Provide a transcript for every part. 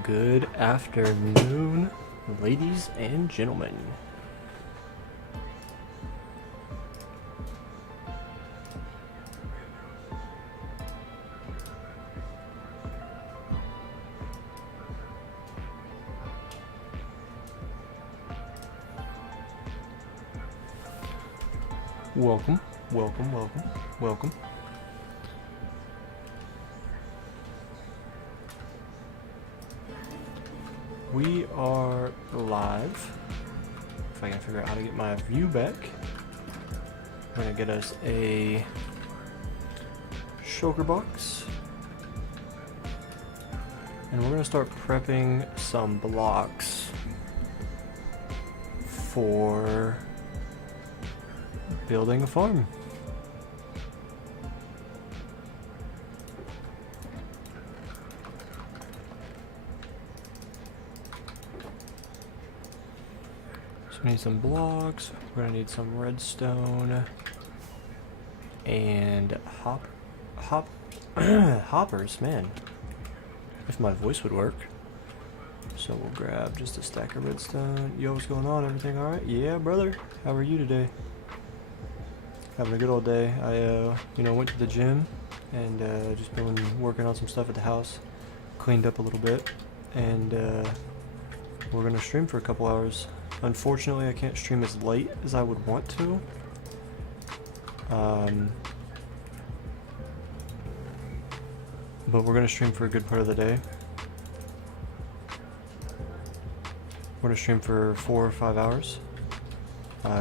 Good afternoon, ladies and gentlemen. Welcome, welcome, welcome, welcome. We are live. If I can figure out how to get my view back. We're gonna get us a shulker box. And we're gonna start prepping some blocks for building a farm. We need some blocks, we're gonna need some redstone, and hoppers, man. If my voice would work. So we'll grab just a stack of redstone. Yo, what's going on? Everything alright? Yeah, brother. How are you today? Having a good old day. I, went to the gym and just been working on some stuff at the house. Cleaned up a little bit, and we're gonna stream for a couple hours. Unfortunately, I can't stream as late as I would want to. But we're going to stream for a good part of the day. We're going to stream for 4 or 5 hours,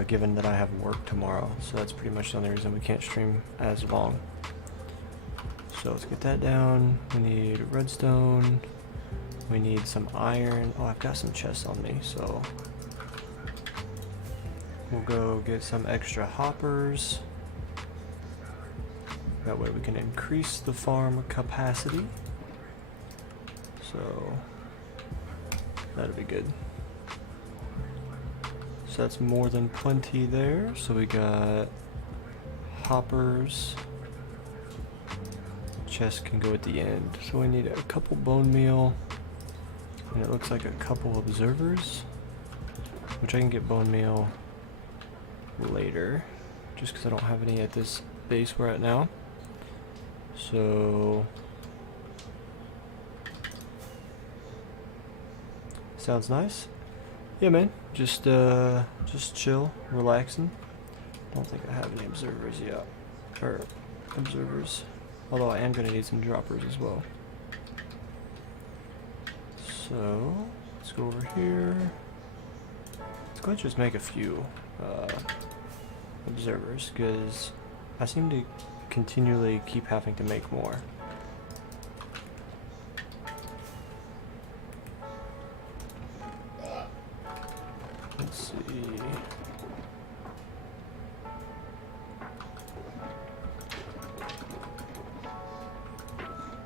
given that I have work tomorrow. So that's pretty much the only reason we can't stream as long. So let's get that down. We need redstone. We need some iron. Oh, I've got some chests on me, so we'll go get some extra hoppers. That way we can increase the farm capacity. So that'll be good. So that's more than plenty there. So we got hoppers. Chest can go at the end. So we need a couple bone meal. And it looks like a couple observers, which I can get bone meal later, just because I don't have any at this base we're at now. So sounds nice. Yeah, man. Just chill, relaxing. Don't think I have any observers yet, or observers. Although I am gonna need some droppers as well. So let's go over here. Let's go ahead and just make a few observers, because I seem to continually keep having to make more. Let's see.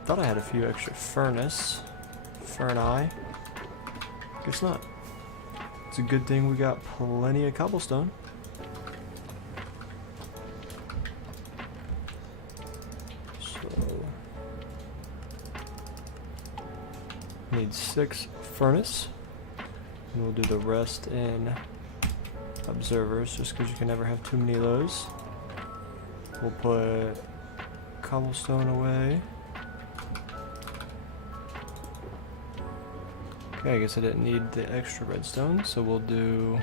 Thought I had a few extra ferni. Guess not. It's a good thing we got plenty of cobblestone. Need 6 furnace, and we'll do the rest in observers, just because you can never have too many of those. We'll put cobblestone away. Okay, I guess I didn't need the extra redstone, so we'll do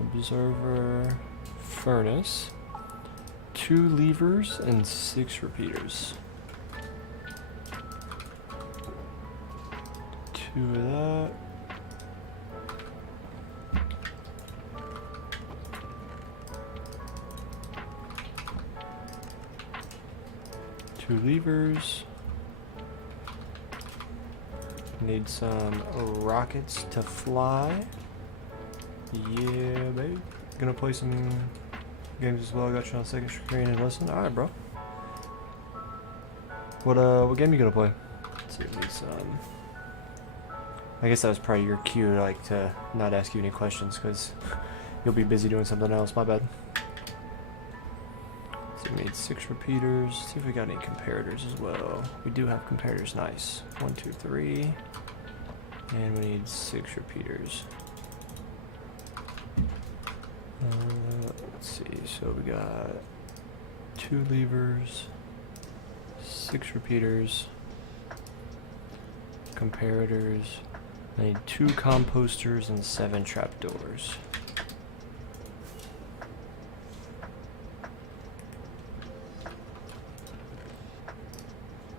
observer, furnace, 2 levers, and 6 repeaters. 2 of that. Two levers. Need some rockets to fly. Yeah, babe. Gonna play some games as well. I got you on second screen and listen. Alright, bro. What game you gonna play? Let's see, need some. I guess that was probably your cue, like, to not ask you any questions, because you'll be busy doing something else. My bad. Let's see, we need 6 repeaters. See if we got any comparators as well. We do have comparators, nice. 1, 2, 3. And we need 6 repeaters. Let's see, so we got 2 levers, 6 repeaters, comparators. I need 2 composters and 7 trapdoors.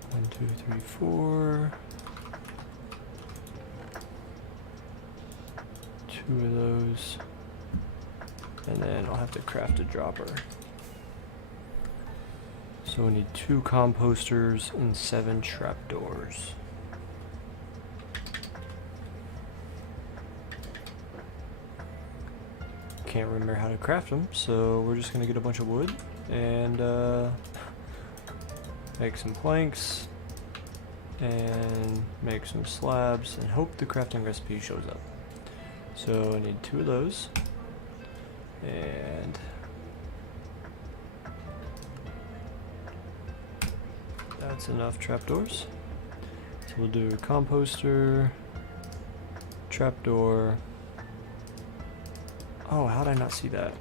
One, two, three, 4. 2 of those. And then I'll have to craft a dropper. So we need 2 composters and 7 trapdoors. Can't remember how to craft them, so we're just gonna get a bunch of wood and make some planks and make some slabs and hope the crafting recipe shows up. So I need 2 of those. And that's enough trapdoors. So we'll do composter, trapdoor. Oh, how did I not see that?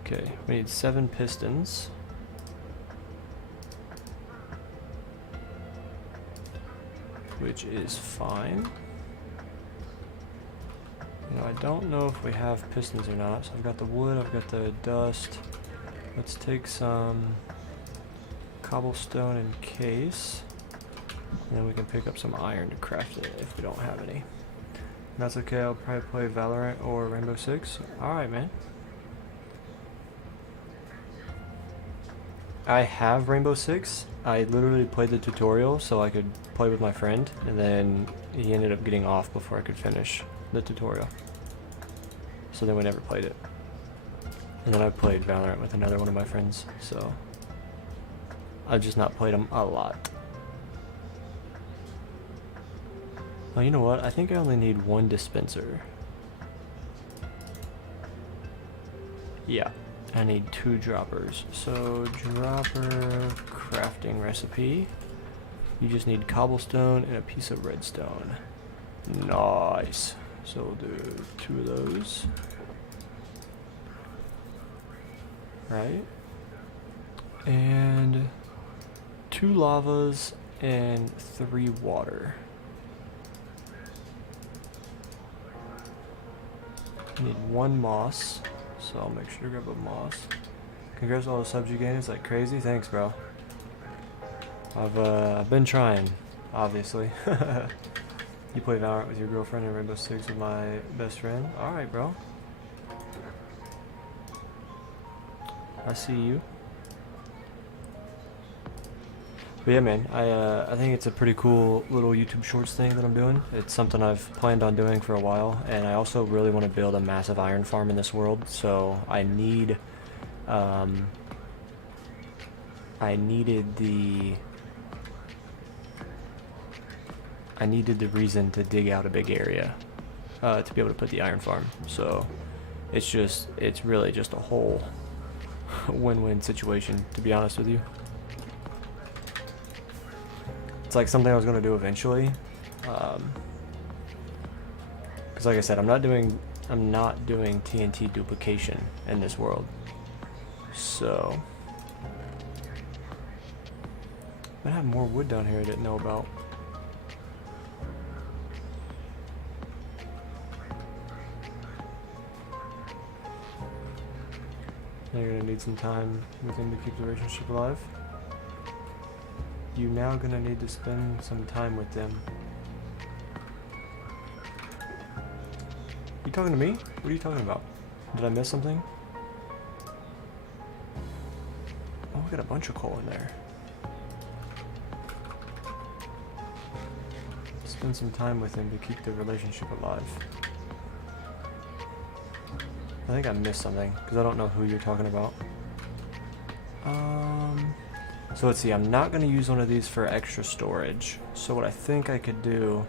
Okay, we need 7 pistons. Which is fine. I don't know if we have pistons or not, so I've got the wood, I've got the dust. Let's take some cobblestone in case, and then we can pick up some iron to craft it if we don't have any. And that's okay, I'll probably play Valorant or Rainbow Six. Alright, man. I have Rainbow Six. I literally played the tutorial so I could play with my friend, and then he ended up getting off before I could finish the tutorial. So then we never played it. And then I played Valorant with another one of my friends, so I've just not played them a lot. Oh, you know what? I think I only need 1 dispenser. Yeah, I need 2 droppers. So dropper crafting recipe. You just need cobblestone and a piece of redstone. Nice. So we'll do 2 of those. Right. And 2 lavas and 3 water. I need 1 moss, so I'll make sure to grab a moss. Congrats on all the subs you gained. It's like crazy. Thanks, bro. I've been trying, obviously. You play Valorant with your girlfriend and Rainbow Six with my best friend. Alright, bro. I see you. But yeah, man, I think it's a pretty cool little YouTube Shorts thing that I'm doing. It's something I've planned on doing for a while, and I also really want to build a massive iron farm in this world, so I need, I needed the reason to dig out a big area to be able to put the iron farm. So it's really just a whole win-win situation, to be honest with you. It's like something I was going to do eventually, because like I said, I'm not doing TNT duplication in this world, so I have more wood down here I didn't know about. Now you're gonna need some time with him to keep the relationship alive. You're now gonna need to spend some time with them. You talking to me? What are you talking about? Did I miss something? Oh, we got a bunch of coal in there. Spend some time with him to keep the relationship alive. I think I missed something, because I don't know who you're talking about. So let's see, I'm not going to use one of these for extra storage. So what I think I could do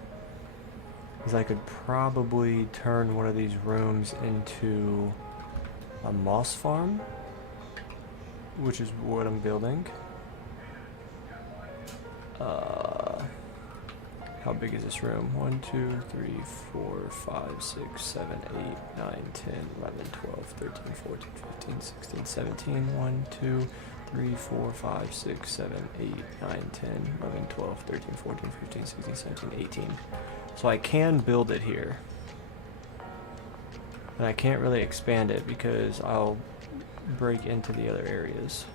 is I could probably turn one of these rooms into a moss farm. which is what I'm building. How big is this room? 1, 2, 3, 4, 5, 6, 7, 8, 9, 10, 11, 12, 13, 14, 15, 16, 17. 1, 2, 3, 4, 5, 6, 7, 8, 9, 10, 11, 12, 13, 14, 15, 16, 17, 18. So I can build it here. And I can't really expand it because I'll break into the other areas.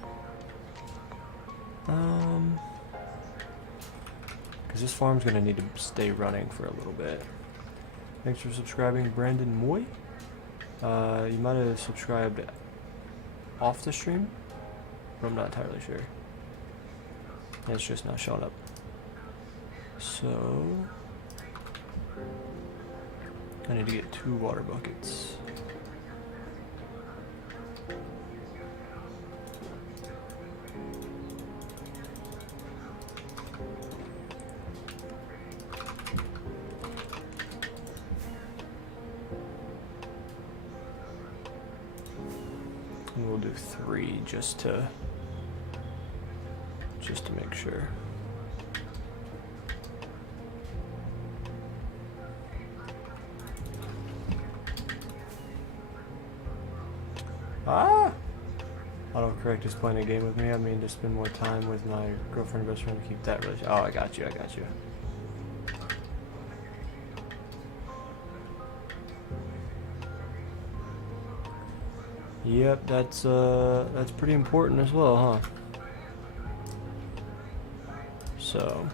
Because this farm's going to need to stay running for a little bit. Thanks for subscribing, Brandon Moy. You might have subscribed off the stream, but I'm not entirely sure. And it's just not showing up. So I need to get 2 water buckets. And we'll do 3 just to make sure. Autocorrect is playing a game with me. I mean to spend more time with my girlfriend and best friend to keep that relationship. Oh, I got you. Yep, that's pretty important as well, huh? So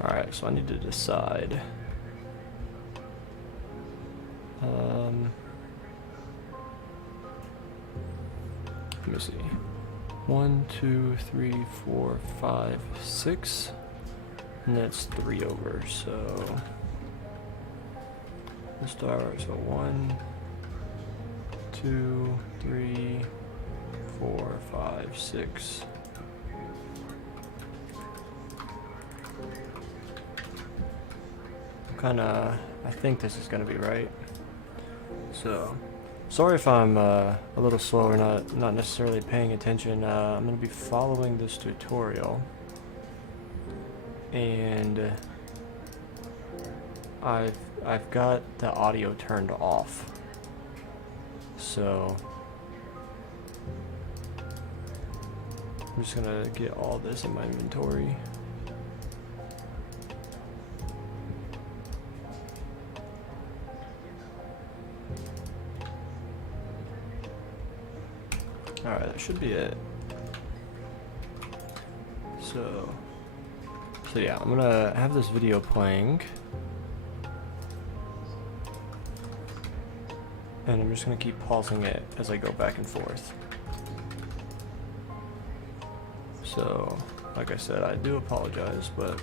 alright, so I need to decide. Let me see. 1, 2, 3, 4, 5, 6. And that's 3 over, so let's start. So 1, 2, 3, 4, 5, 6. I think this is gonna be right. So sorry if I'm a little slow or not necessarily paying attention. I'm gonna be following this tutorial, and I've got the audio turned off, so I'm just gonna get all this in my inventory. Alright, that should be it. So yeah, I'm gonna have this video playing, and I'm just gonna keep pausing it as I go back and forth. So, like I said, I do apologize, but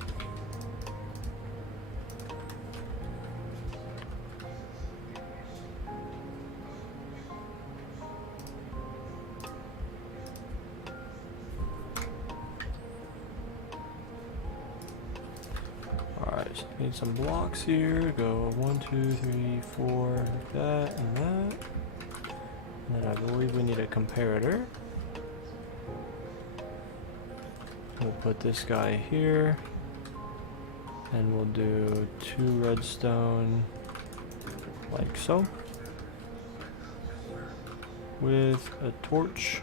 need some blocks here. Go 1, 2, 3, 4, like that and that. And then I believe we need a comparator. We'll put this guy here, and we'll do 2 redstone like so, with a torch.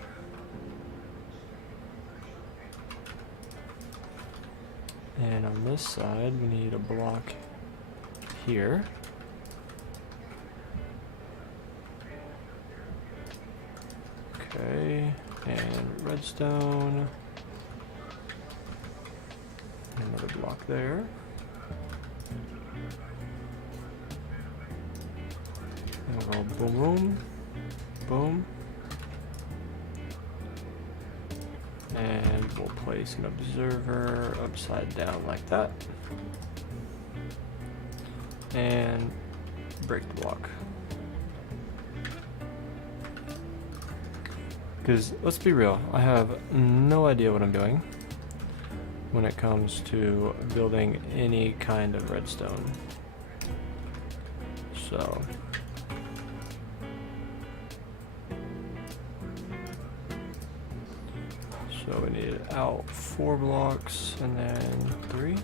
And on this side, we need a block here. Okay, and redstone. Another block there. And we'll go boom, boom, boom. And we'll place an observer upside down like that. And break the block. Because let's be real, I have no idea what I'm doing when it comes to building any kind of redstone. So we need out 4 blocks and then 3.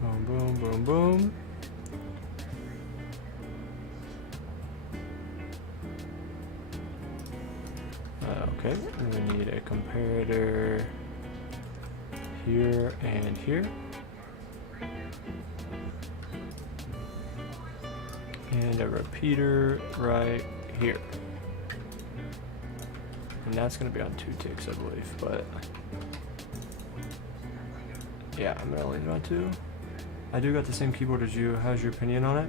Boom, boom, boom, boom. Okay, and we need a comparator here and here. And a repeater right here. And that's going to be on 2 ticks, I believe, but yeah, I'm going to leave it on 2. I do got the same keyboard as you. How's your opinion on it?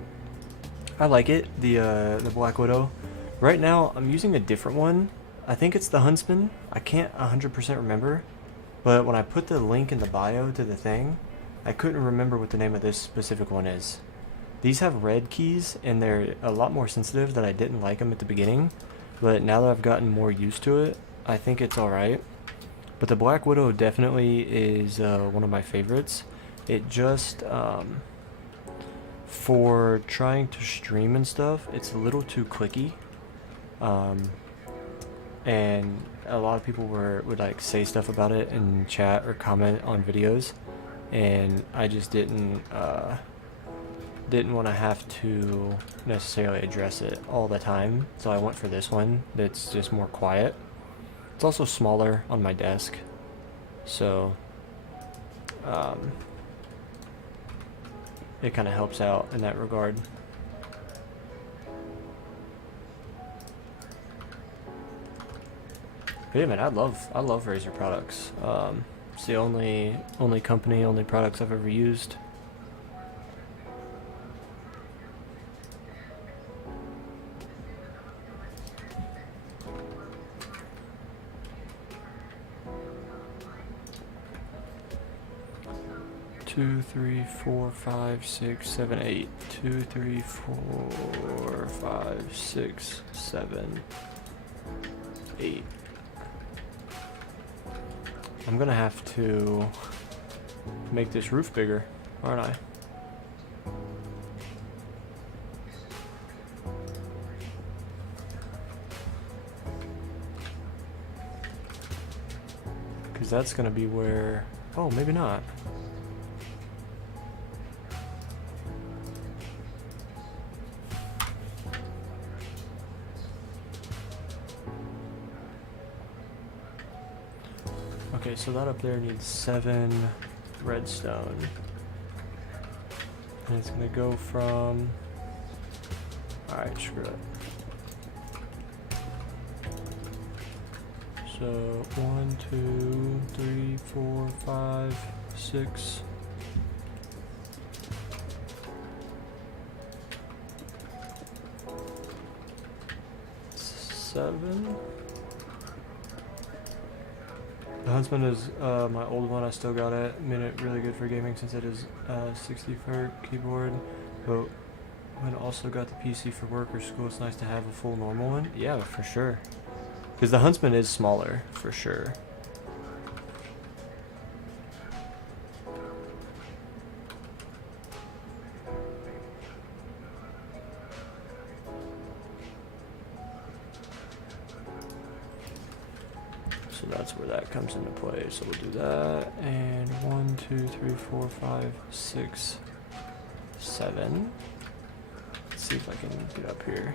I like it, the Black Widow. Right now, I'm using a different one. I think it's the Huntsman. I can't 100% remember, but when I put the link in the bio to the thing, I couldn't remember what the name of this specific one is. These have red keys, and they're a lot more sensitive that I didn't like them at the beginning, but now that I've gotten more used to it, I think it's alright. But the Black Widow definitely is one of my favorites. It just, for trying to stream and stuff, it's a little too clicky. And a lot of people would like say stuff about it in chat or comment on videos, and I just didn't want to have to necessarily address it all the time, so I went for this one that's just more quiet. It's also smaller on my desk, so it kind of helps out in that regard. But yeah, man, I love Razer products. It's the only company, only products I've ever used. Two, 3, 4, 5, 6, 7, 8. 2, 3, 4, 5, 6, 7, 8. I'm gonna have to make this roof bigger, aren't I? Because that's gonna be where... Oh, maybe not. Okay, so that up there needs 7 redstone. And it's gonna go from... Alright, screw it. So 1, 2, 3, 4, 5, 6. 7. The Huntsman is my old one. I still got it. Made it really good for gaming since it is 60 for keyboard. But when also got the PC for work or school, it's nice to have a full normal one. Yeah, for sure. Because the Huntsman is smaller, for sure. So that's where that comes into play. So we'll do that. And 1, 2, 3, 4, 5, 6, 7. Let's see if I can get up here.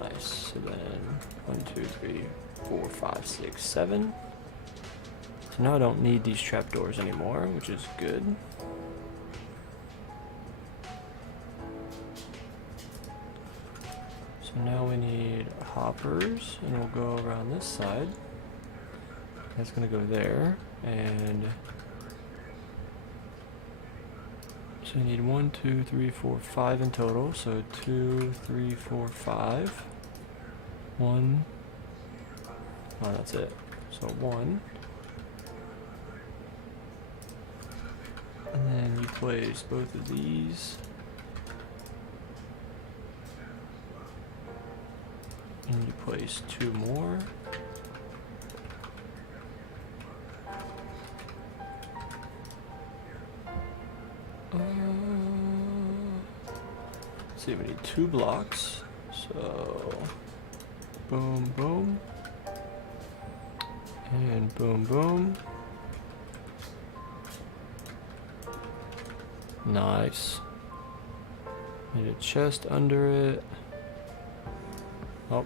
Nice. So then 1, 2, 3, 4, 5, 6, 7. So now I don't need these trapdoors anymore, which is good. So now we need hoppers, and we'll go around this side. That's gonna go there, and so we need 1, 2, 3, 4, 5 in total. So 2, 3, 4, 5. 1. Oh, that's it. So 1, place both of these. And you place 2 more. Let's see, we need 2 blocks. So, boom, boom. And boom, boom. Nice. Need a chest under it. Oh,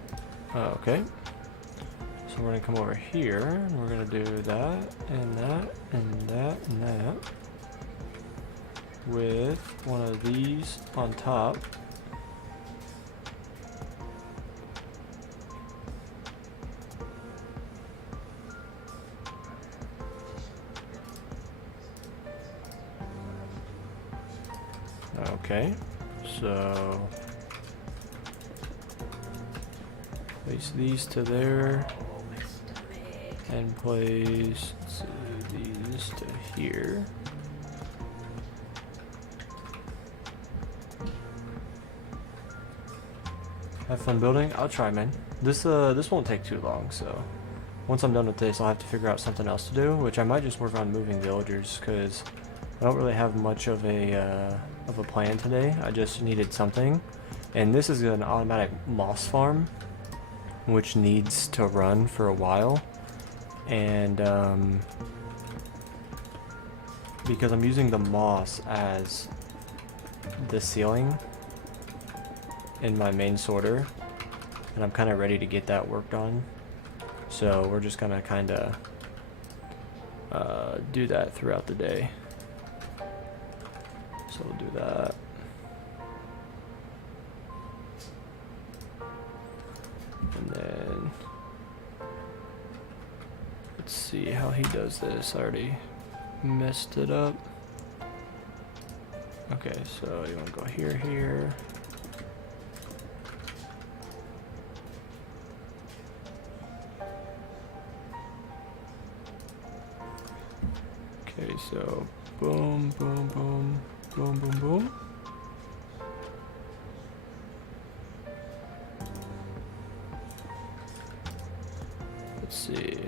okay. So we're gonna come over here, and we're gonna do that, and that, and that, and that. With one of these on top. Okay, so place these to there, and place these to here. Have fun building? I'll try, man. This won't take too long, so once I'm done with this, I'll have to figure out something else to do, which I might just work on moving villagers, because I don't really have much of a plan today. I just needed something, and this is an automatic moss farm, which needs to run for a while, and because I'm using the moss as the ceiling in my main sorter, and I'm kind of ready to get that worked on, so we're just gonna kind of do that throughout the day. So we'll do that. And then let's see how he does this. I already messed it up. Okay, so you want to go here, here. Okay, so boom, boom, boom, boom, boom, boom. Let's see.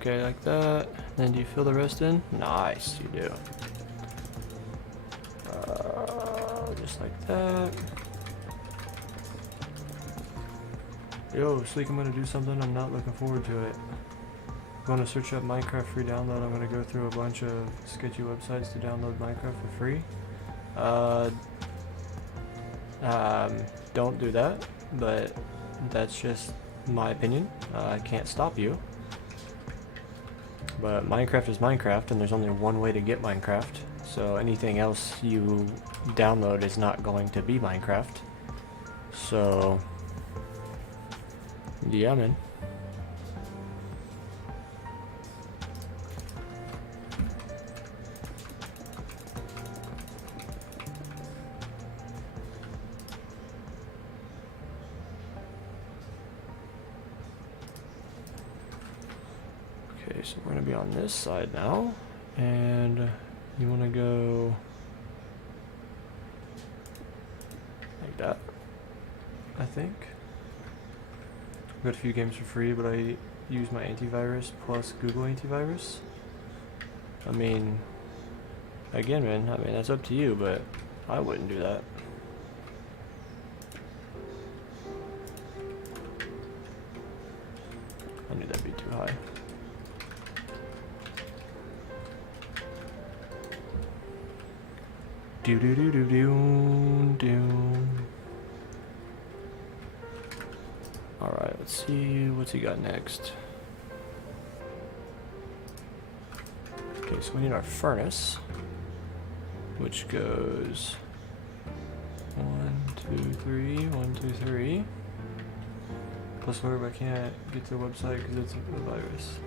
Okay, like that. Then do you fill the rest in? Nice, you do. Just like that. Yo, Sleek, I'm gonna do something. I'm not looking forward to it. I'm gonna search up Minecraft free download. I'm gonna go through a bunch of sketchy websites to download Minecraft for free. Don't do that, but that's just my opinion. I can't stop you. But Minecraft is Minecraft, and there's only one way to get Minecraft. So anything else you download is not going to be Minecraft. So, yeah, man. Okay, so we're gonna be on this side now, and you wanna go like that, I think. I've got a few games for free, but I use my antivirus plus Google antivirus. I mean, again, man, I mean, that's up to you, but I wouldn't do that. I knew that'd be too high. Do do do do do do. All right, let's see what's he got next. Okay, so we need our furnace, which goes 1, 2, 3, 1, 2, 3. Plus, what if I can't get to the website because it's a virus?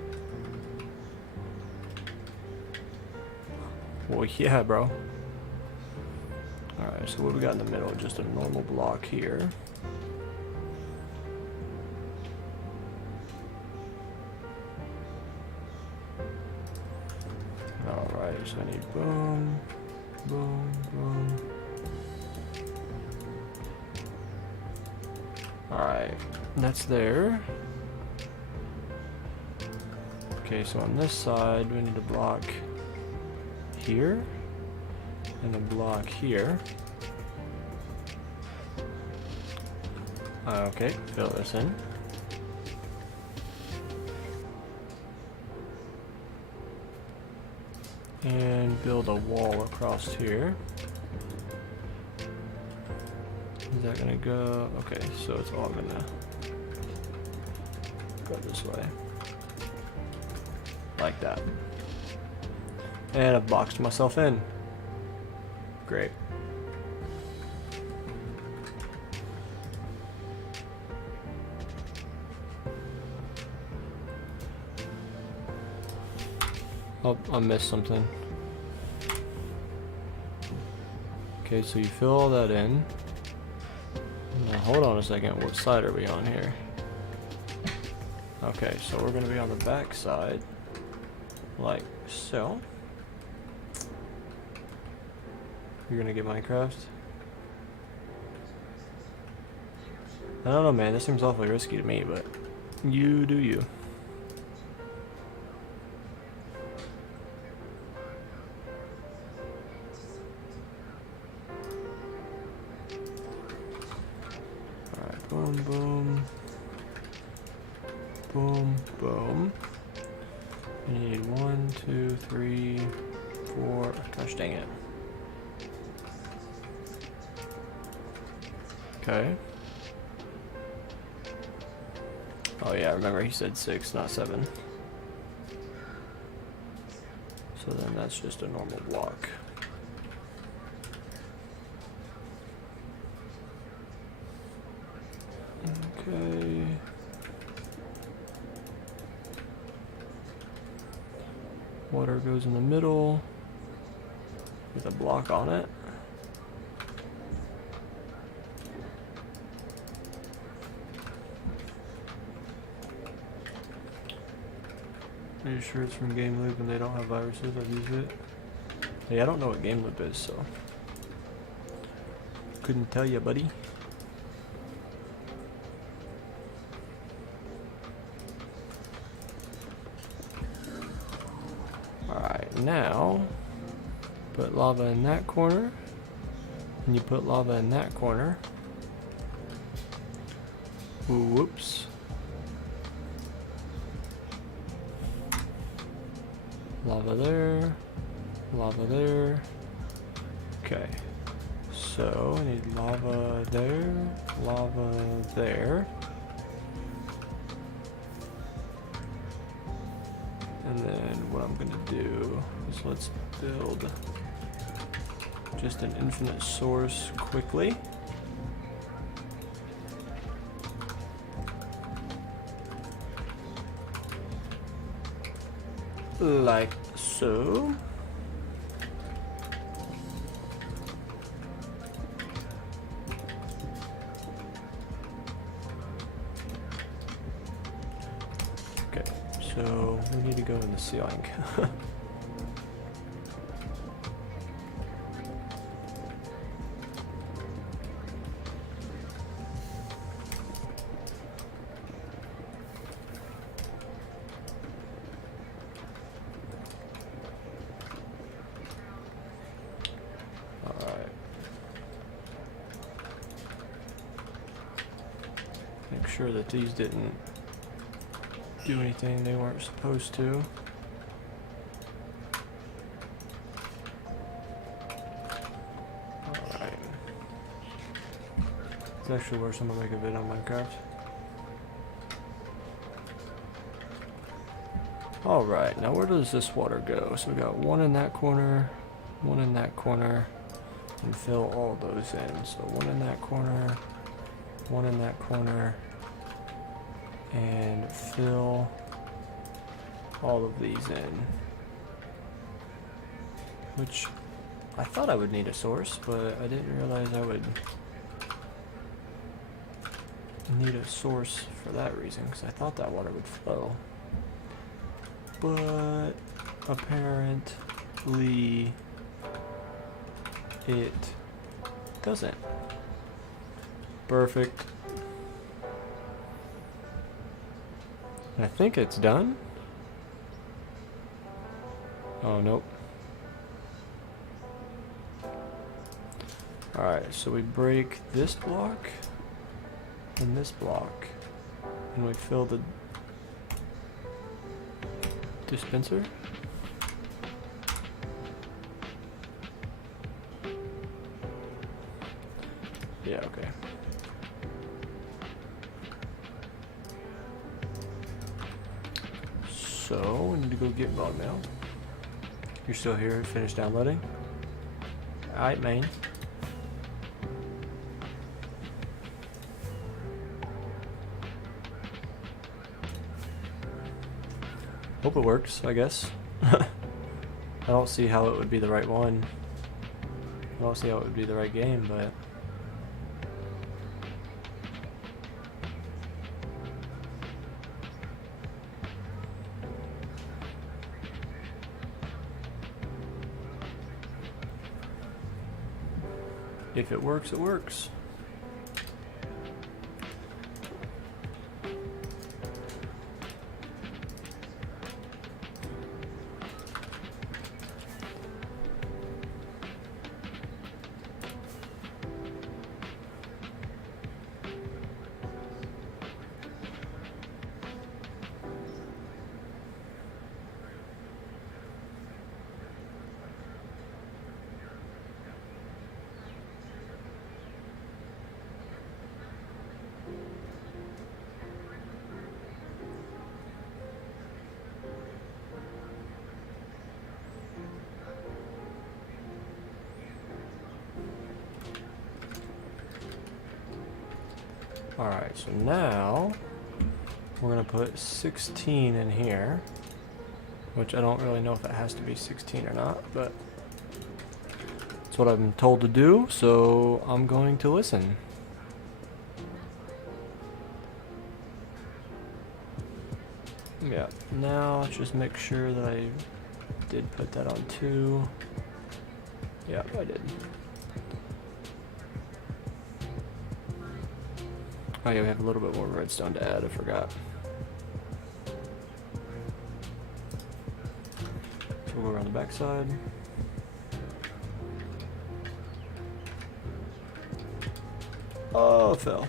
Well, yeah, bro. Alright, so what we got in the middle? Just a normal block here. Alright, so I need boom, boom, boom. Alright, that's there. Okay, so on this side, we need to block here, and a block here. Okay, fill this in. And build a wall across here. Is that gonna go? Okay, so it's all gonna go this way. Like that. And I've boxed myself in. Great. Oh, I missed something. Okay, so you fill all that in. Now hold on a second, what side are we on here? Okay, so we're gonna be on the back side, like so. You're gonna get Minecraft? I don't know, man, this seems awfully risky to me, but you do you. Boom, boom. Boom, boom. We need 1, 2, 3, 4. Gosh dang it. Okay. Oh yeah, remember he said 6, not 7. So then that's just a normal block. Okay. Water goes in the middle with a block on it. Are you sure it's from Game Loop and they don't have viruses? I've used it. Hey, I don't know what Game Loop is, so couldn't tell you, buddy. Now, put lava in that corner, and you put lava in that corner. Ooh, whoops. Lava there, lava there. Okay, so I need lava there, lava there. And then what I'm gonna do is let's build just an infinite source quickly. Like so. Okay, so we need to go in the ceiling. Make sure that these didn't do anything they weren't supposed to. Alright. It's actually worse, I'm gonna make a vid on Minecraft. Alright, now where does this water go? So we got one in that corner, one in that corner, and fill all those in. So one in that corner, one in that corner, and fill all of these in. Which I thought I would need a source, but I didn't realize I would need a source for that reason, because I thought that water would flow. But apparently it doesn't. Perfect. I think it's done. Oh, nope. Alright, so we break this block and this block, and we fill the dispenser. Yeah, okay. So, we need to go get Bog now. You're still here, finish downloading? Alright, man. Hope it works, I guess. I don't see how it would be the right one. I don't see how it would be the right game, but... if it works, it works. Alright, so now we're going to put 16 in here, which I don't really know if it has to be 16 or not, but it's what I'm told to do, so I'm going to listen. Yeah, now let's just make sure that I did put that on 2. Yeah, I did. Oh yeah, we have a little bit more redstone to add, I forgot. So we'll go around the back side. Oh, it fell.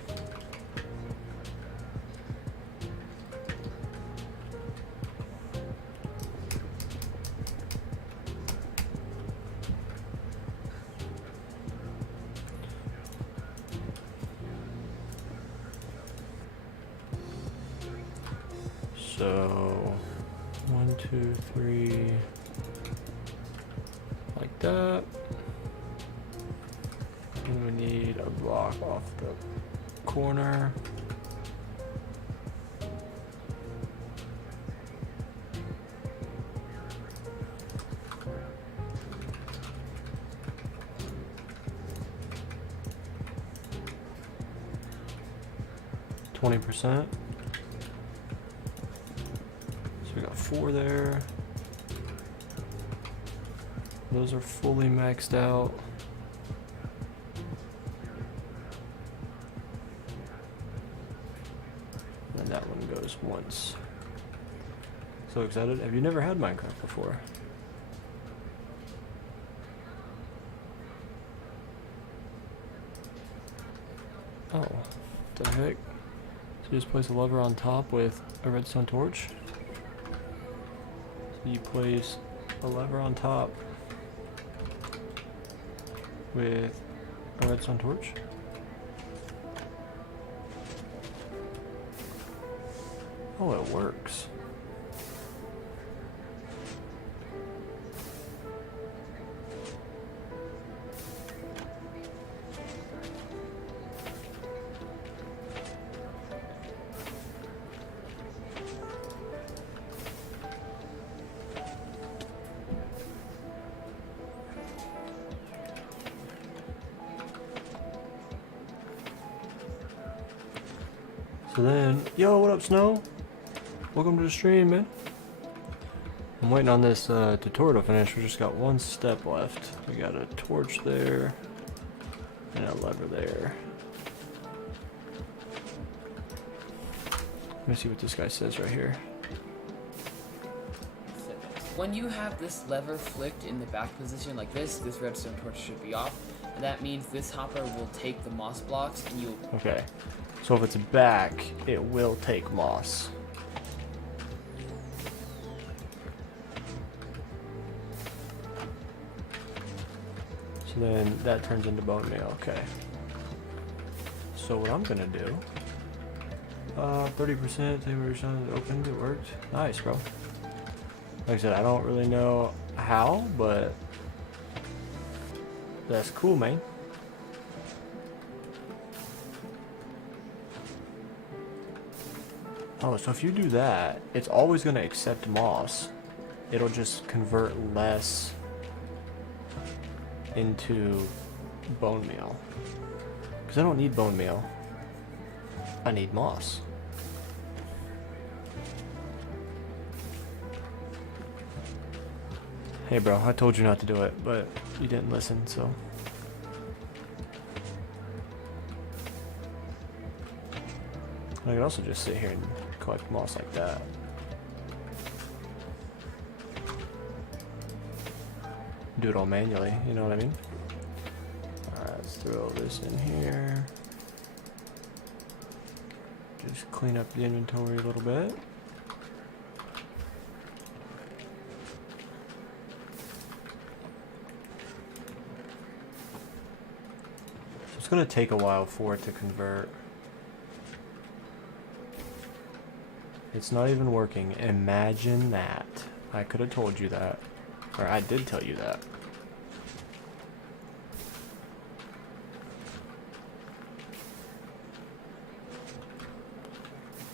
So 1, 2, 3, like that. And we need a block off the corner. %. So we got 4 there. Those are fully maxed out. And that one goes once. So excited. Have you never had Minecraft before? Oh, what the heck? So you just place a lever on top with a redstone torch. So you place a lever on top with a redstone torch. Oh, it works. So then, yo, what up, Snow? Welcome to the stream, man. I'm waiting on this tutorial to finish. We just got one step left. We got a torch there and a lever there. Let me see what this guy says right here. When you have this lever flicked in the back position like this redstone torch should be off. And that means this hopper will take the moss blocks and you'll... Okay. So if it's back, it will take moss. So then that turns into bone meal. Okay. So what I'm gonna do... 30% they were opened, it worked. Nice, bro. Like I said, I don't really know how, but that's cool, man. Oh, so if you do that, it's always going to accept moss. It'll just convert less into bone meal. Because I don't need bone meal. I need moss. Hey bro, I told you not to do it, but you didn't listen, so. I could also just sit here and collect moss like that. Do it all manually, you know what I mean? Alright, let's throw this in here. Just clean up the inventory a little bit. It's gonna take a while for it to convert. It's not even working. Imagine that. I could have told you that. Or I did tell you that.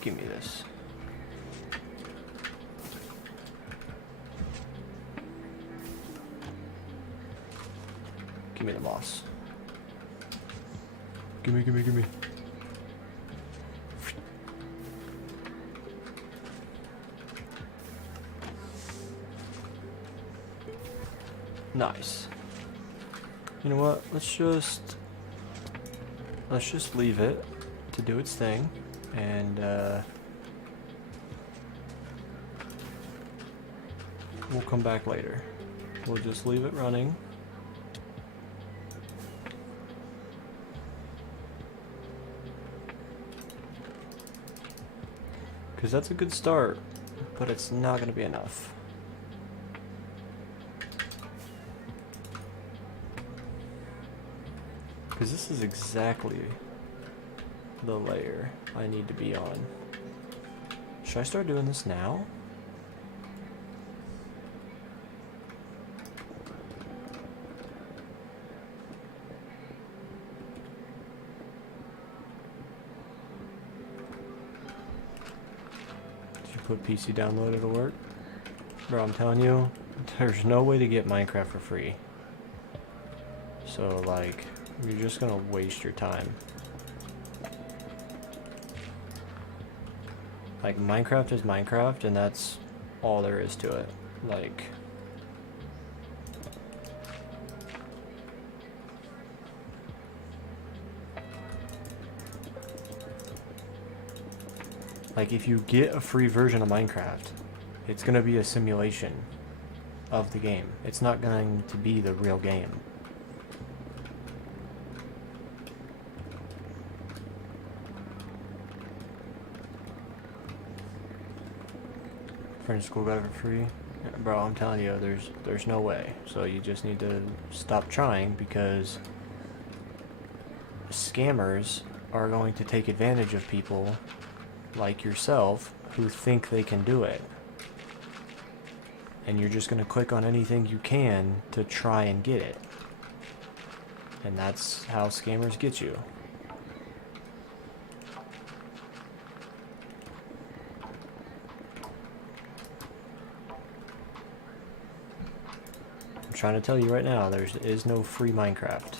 Give me this. Give me the moss. Gimme, gimme, gimme. Nice. You know what? Let's just leave it to do its thing, and we'll come back later. We'll just leave it running. Because that's a good start, but it's not going to be enough. Because this is exactly the layer I need to be on. Should I start doing this now? Put PC download, it'll work. Bro, I'm telling you, there's no way to get Minecraft for free. So, like, you're just gonna waste your time. Like, Minecraft is Minecraft, and that's all there is to it. Like... Like, if you get a free version of Minecraft, it's going to be a simulation of the game. It's not going to be the real game. Friend school got it for free? Yeah, bro, I'm telling you, there's no way. So you just need to stop trying, because scammers are going to take advantage of people like yourself who think they can do it, and you're just going to click on anything you can to try and get it, and that's how scammers get you. I'm trying to tell you right now, there is no free Minecraft.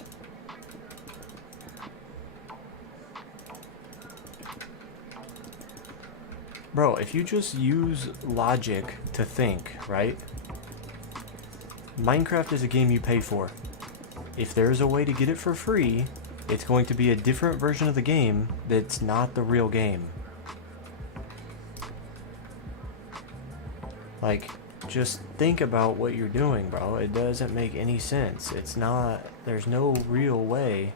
Bro, if you just use logic to think, right? Minecraft is a game you pay for. If there's a way to get it for free, it's going to be a different version of the game that's not the real game. Like, just think about what you're doing, bro. It doesn't make any sense. It's not, there's no real way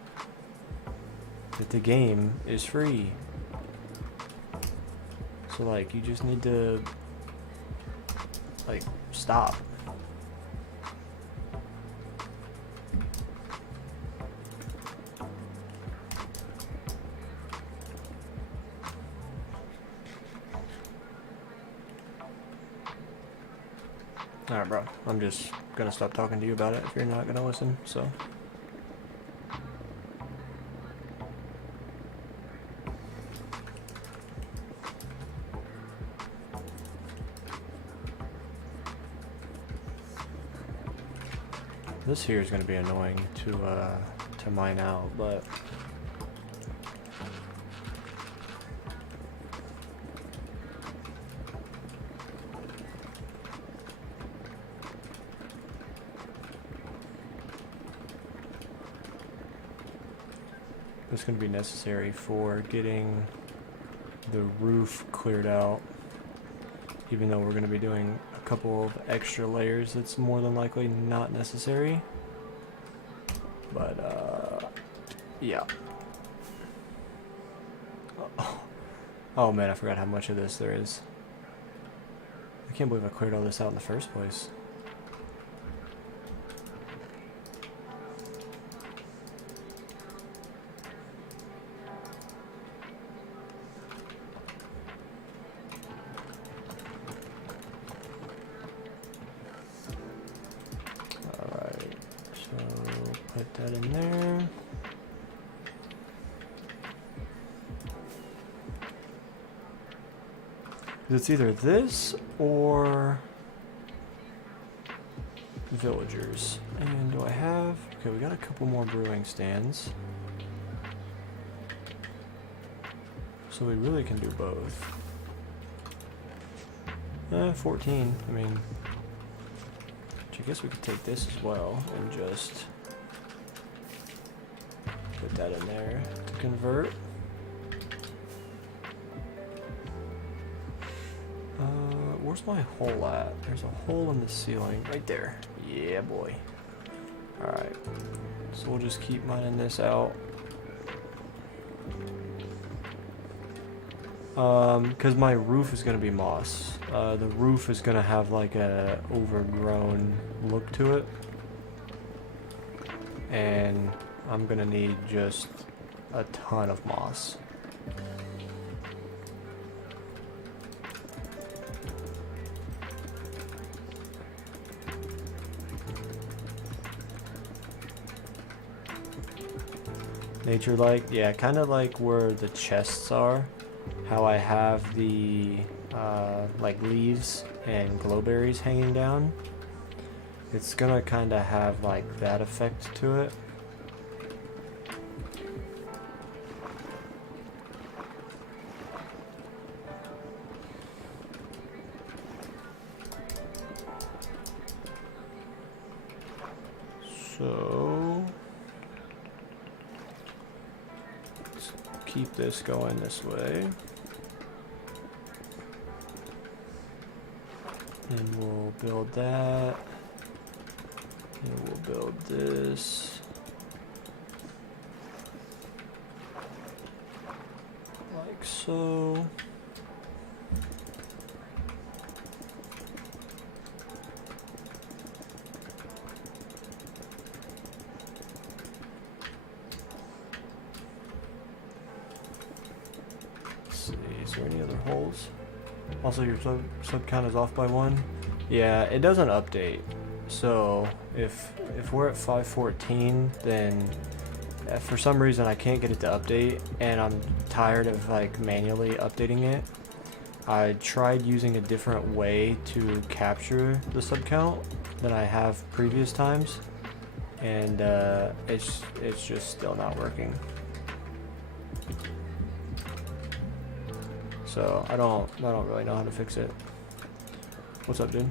that the game is free. So, like, you just need to, like, stop. Alright, bro. I'm just gonna stop talking to you about it if you're not gonna listen, so. This here is gonna be annoying to mine out, but it's going to be necessary for getting the roof cleared out, even though we're going to be doing a couple of extra layers. That's more than likely not necessary, but yeah. Oh man, I forgot how much of this there is. I can't believe I cleared all this out in the first place. Put that in there. It's either this or villagers. And do I have... Okay, we got a couple more brewing stands. So we really can do both. 14. I mean... I guess we could take this as well and just put that in there to convert. Where's my hole at? There's a hole in the ceiling right there. Yeah, boy. Alright. So we'll just keep mining this out. Because my roof is going to be moss. The roof is going to have like a overgrown look to it. And I'm going to need just a ton of moss. Nature like? Yeah, kind of like where the chests are. How I have the like leaves and glowberries hanging down. It's gonna kind of have like that effect to it. So let's keep this going this way. And we'll build that. And we'll build this. Like so. Let's see, is there any other holes? Also, your sub count is off by 1. Yeah, it doesn't update. So if we're at 514, then for some reason I can't get it to update, and I'm tired of like manually updating it. I tried using a different way to capture the sub count than I have previous times, and it's just still not working. So I don't really know how to fix it. What's up, dude?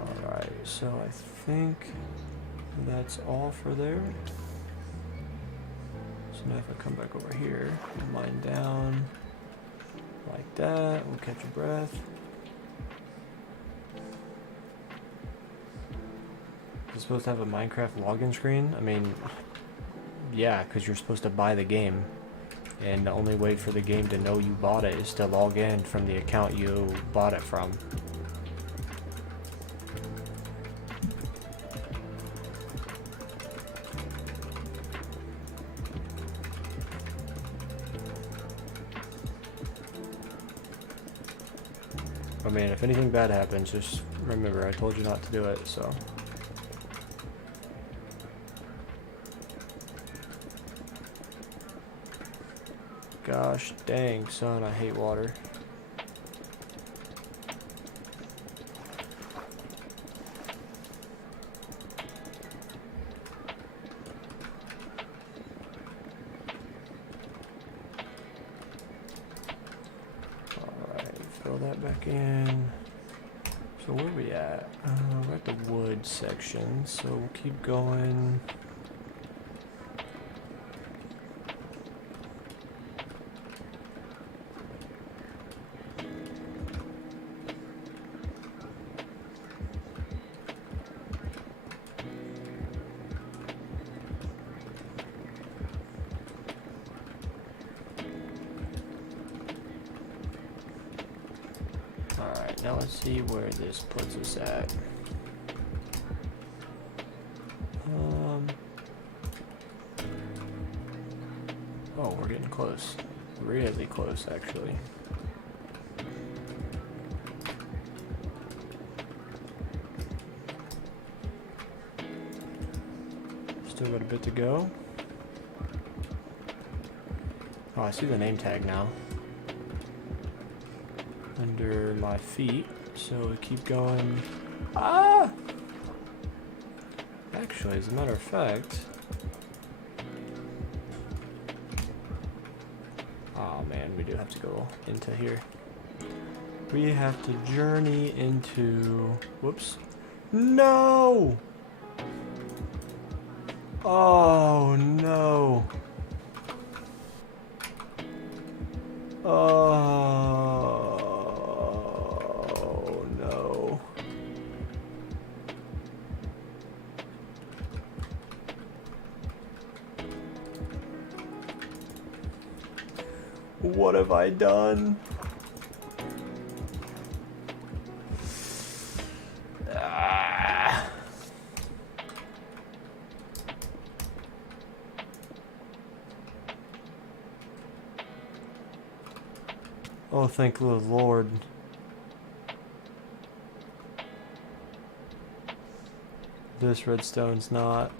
Alright, so I think that's all for there. So now if I come back over here, mine down like that, we'll catch a breath. Is it supposed to have a Minecraft login screen? I mean, yeah, because you're supposed to buy the game. And the only way for the game to know you bought it is to log in from the account you bought it from. I mean, if anything bad happens, just remember I told you not to do it, so. Gosh dang, son, I hate water. Alright, fill that back in. So where are we at? We're at the wood section, so we'll keep going. Alright, now let's see where this puts us at. Oh, we're getting close. Really close, actually. Still got a bit to go. Oh, I see the name tag now. Under my feet, so we keep going. Ah! Actually, as a matter of fact, oh man, we do have to go into here. We have to journey into, whoops, no! Oh no! Oh no. What have I done? Ah. Oh, thank the Lord. This redstone's not.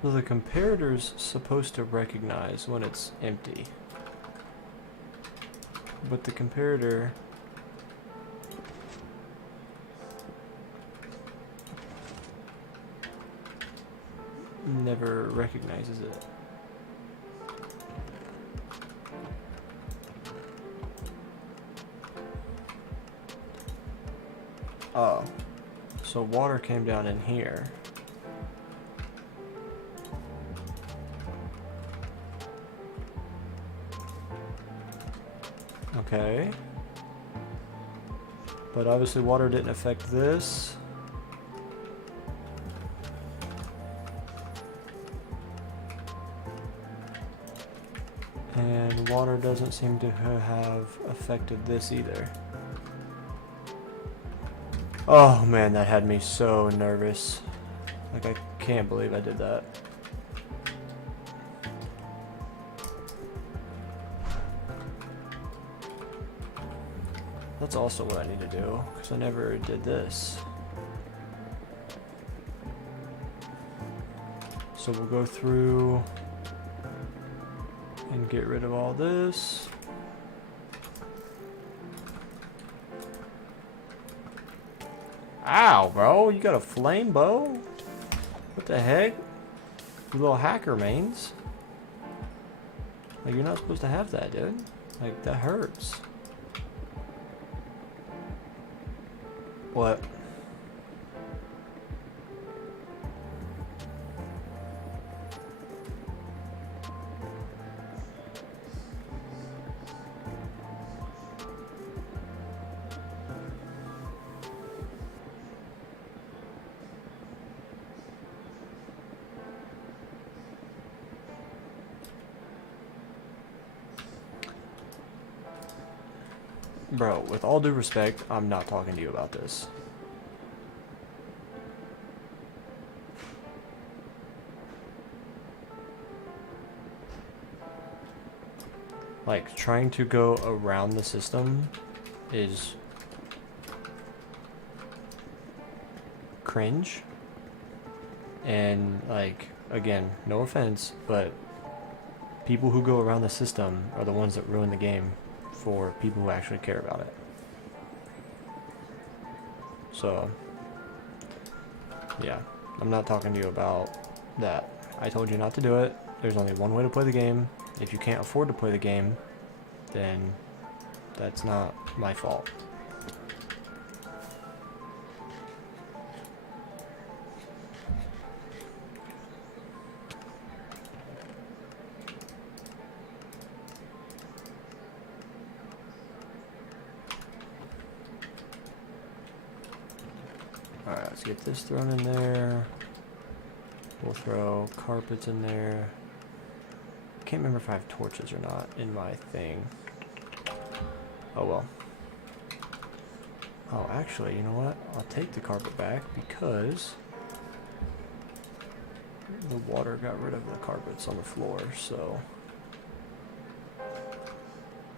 So the comparator's supposed to recognize when it's empty. But the comparator never recognizes it. Oh, so water came down in here. Okay. But obviously water didn't affect this. And water doesn't seem to have affected this either. Oh man, that had me so nervous. Like I can't believe I did that. That's also what I need to do, because I never did this. So we'll go through and get rid of all this. Ow, bro, you got a flame bow? What the heck? You little hacker mains. Like, you're not supposed to have that, dude. Like, that hurts. What? Bro, with all due respect, I'm not talking to you about this. Like, trying to go around the system is cringe. And, like, again, no offense, but people who go around the system are the ones that ruin the game for people who actually care about it. So, yeah, I'm not talking to you about that. I told you not to do it. There's only one way to play the game. If you can't afford to play the game, then that's not my fault. Alright, let's get this thrown in there. We'll throw carpets in there. Can't remember if I have torches or not in my thing. Oh well. Oh, actually, you know what? I'll take the carpet back because the water got rid of the carpets on the floor, so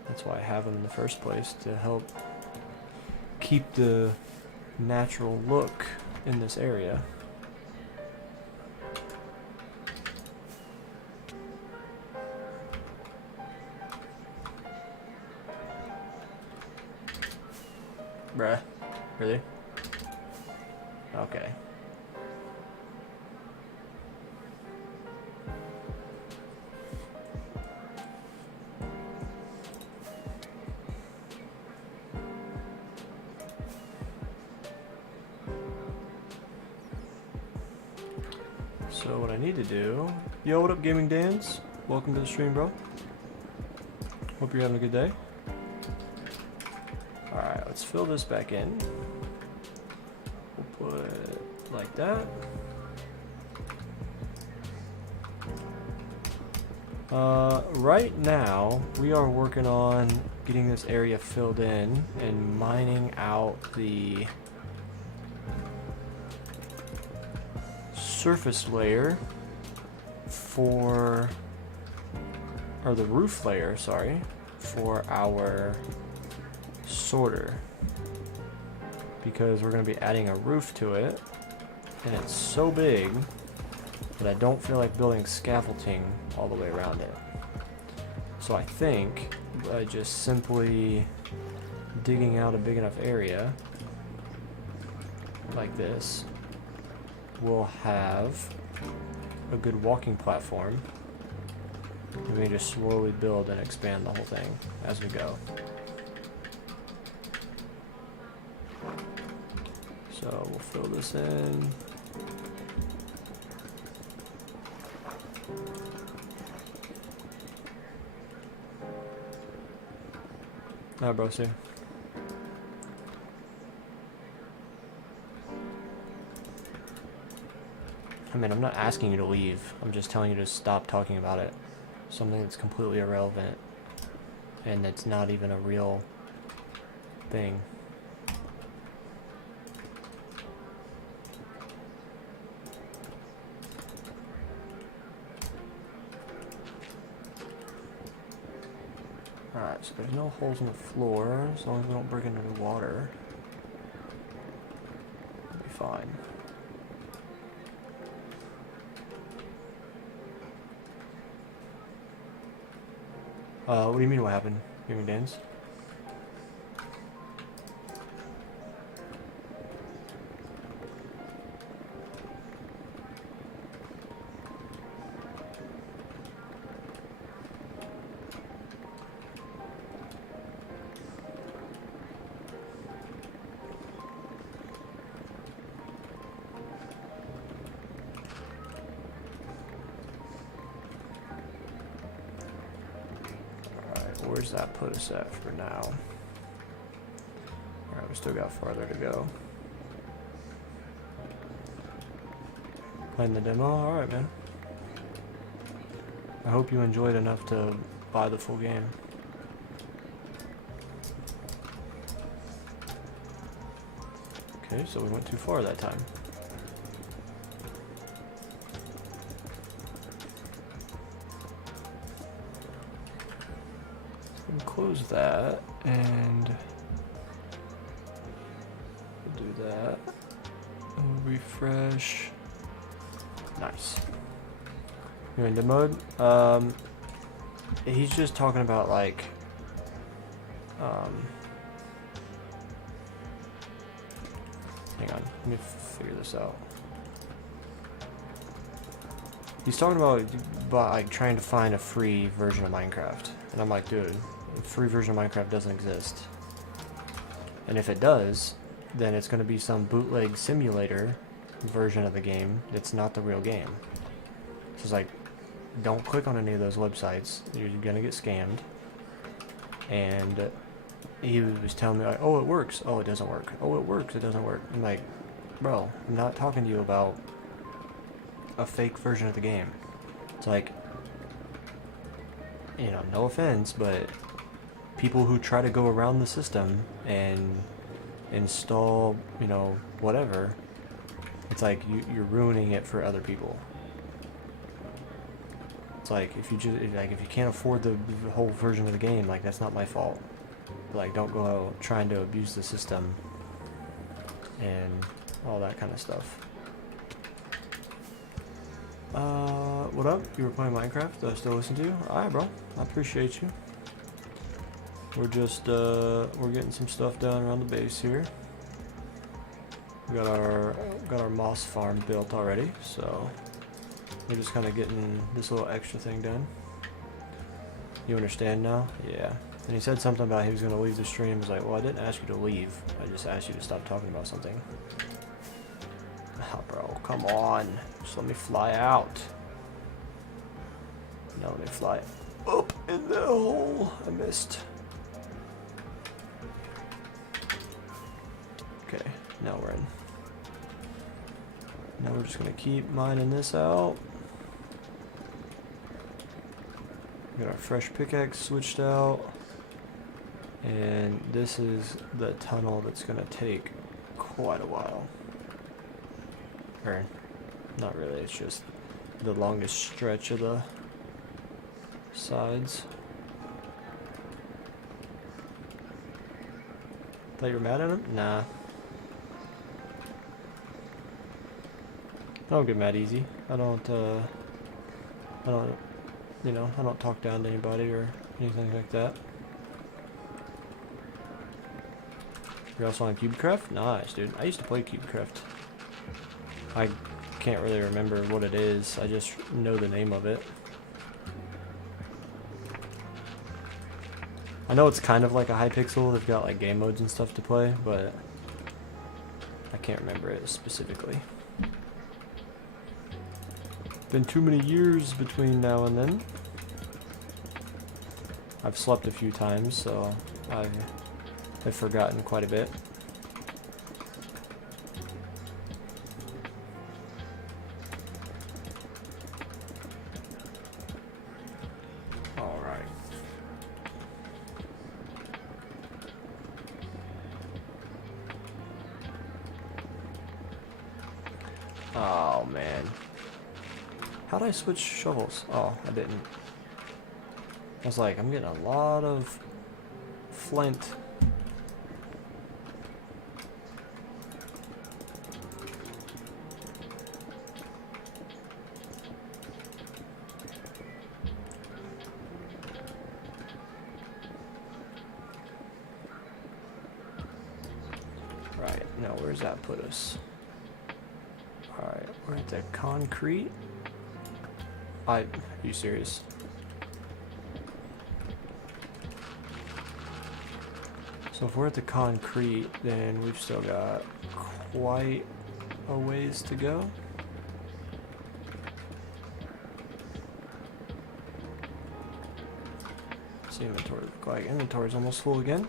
that's why I have them in the first place, to help keep the natural look in this area. Bruh, really? Okay. So what I need to do... Yo, what up, Gaming Dans? Welcome to the stream, bro. Hope you're having a good day. Alright, let's fill this back in. We'll put it like that. Right now, we are working on getting this area filled in and mining out the surface layer for, or the roof layer, sorry, for our sorter, because we're going to be adding a roof to it, and it's so big that I don't feel like building scaffolding all the way around it. So I think by just simply digging out a big enough area like this, we'll have a good walking platform, and we can just slowly build and expand the whole thing as we go. So we'll fill this in. Nah, bro, see. I mean, I'm not asking you to leave. I'm just telling you to stop talking about it. Something that's completely irrelevant. And that's not even a real thing. Alright, so there's no holes in the floor, as long as we don't break into the water. We'll be fine. What do you mean what happened? You mean dance? Where's that put us at for now? Alright, we still got farther to go. Playing the demo? Alright, man. I hope you enjoyed enough to buy the full game. Okay, so we went too far that time. Close that and we'll do that. We'll refresh. Nice. You're into mode. He's just talking about like hang on, let me figure this out. He's talking about like trying to find a free version of Minecraft, and I'm like, dude, a free version of Minecraft doesn't exist. And if it does, then it's going to be some bootleg simulator version of the game. It's not the real game. So it's like, don't click on any of those websites. You're going to get scammed. And he was telling me like, oh, it works. Oh, it doesn't work. Oh, it works. It doesn't work. I'm like, bro, I'm not talking to you about a fake version of the game. It's like, you know, no offense, but people who try to go around the system and install, you know, whatever, it's like you're ruining it for other people. It's like if you can't afford the whole version of the game, like that's not my fault. Like don't go out trying to abuse the system and all that kind of stuff. What up? You were playing Minecraft? I still listen to you? Alright, bro. I appreciate you. We're just, we're getting some stuff done around the base here. We got our moss farm built already, so we're just kind of getting this little extra thing done. You understand now? Yeah. And he said something about he was going to leave the stream. I was like, well, I didn't ask you to leave. I just asked you to stop talking about something. Oh, bro, come on. Just let me fly out. Now let me fly up in the hole. I missed. Okay, now we're in. Now we're just gonna keep mining this out. We got our fresh pickaxe switched out. And this is the tunnel that's gonna take quite a while. Or, not really, it's just the longest stretch of the sides. Thought you were mad at him? Nah. I don't get mad easy. I don't, you know, I don't talk down to anybody or anything like that. You're also on CubeCraft? Nice, dude. I used to play CubeCraft. I can't really remember what it is. I just know the name of it. I know it's kind of like a Hypixel. They've got like game modes and stuff to play, but I can't remember it specifically. Been too many years between now and then. I've slept a few times, so I've forgotten quite a bit. Alright. Oh man. How'd I switch shovels? Oh, I didn't. I was like, I'm getting a lot of flint. Right, now where's that put us? Alright, we're at the concrete. Are you serious? So if we're at the concrete, then we've still got quite a ways to go. See inventory look like. Inventory's almost full again.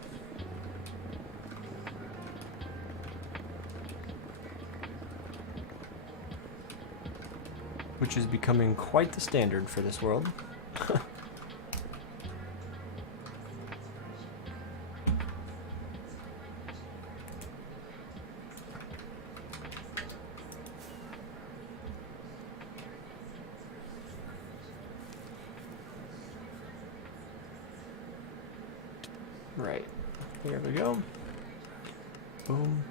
Which is becoming quite the standard for this world. Right, there we go. Boom,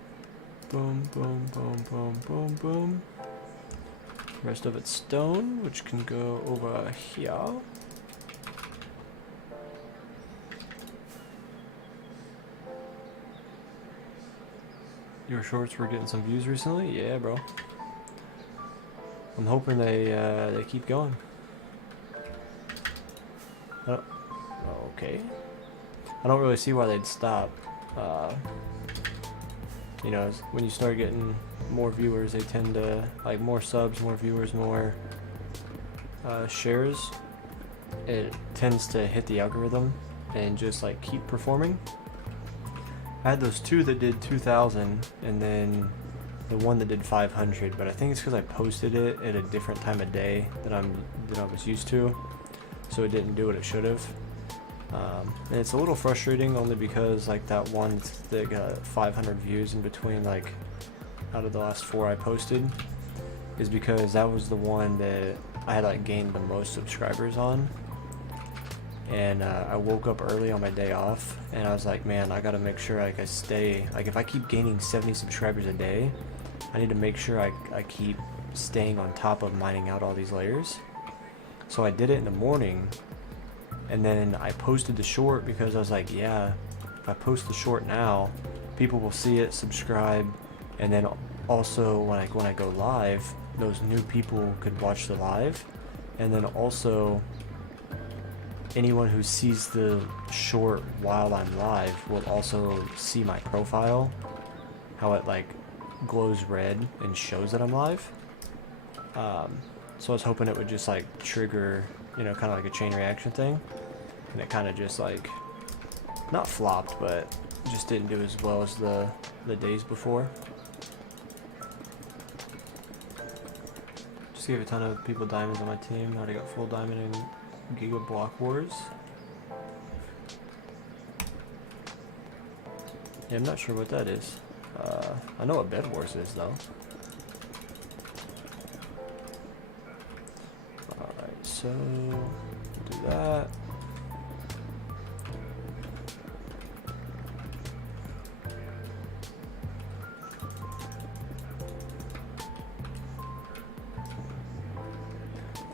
boom, boom, boom, boom, boom, boom. Rest of it's stone, which can go over here. Your shorts were getting some views recently? Yeah, bro. I'm hoping they keep going. Okay. I don't really see why they'd stop. You know, when you start getting more viewers, they tend to, like, more subs, more viewers, more shares, it tends to hit the algorithm and just like keep performing. I had those two that did 2,000 and then the one that did 500, but I think it's because I posted it at a different time of day that I was used to, so it didn't do what it should have. And it's a little frustrating only because like that one that got 500 views in between, like out of the last 4 I posted, is because that was the one that I had like gained the most subscribers on. And I woke up early on my day off and I was like, man, I gotta make sure like I stay, like if I keep gaining 70 subscribers a day, I need to make sure I keep staying on top of mining out all these layers. So I did it in the morning, and then I posted the short because I was like, yeah, if I post the short now, people will see it, subscribe, and then also when I go live, those new people could watch the live, and then also anyone who sees the short while I'm live will also see my profile, how it like glows red and shows that I'm live. So I was hoping it would just like trigger, you know, kind of like a chain reaction thing, and it kind of just like not flopped, but just didn't do as well as the days before. Just gave a ton of people diamonds on my team. I already got full diamond in Giga Block Wars. Yeah, I'm not sure what that is. I know what Bed Wars is though. Alright, so we'll do that.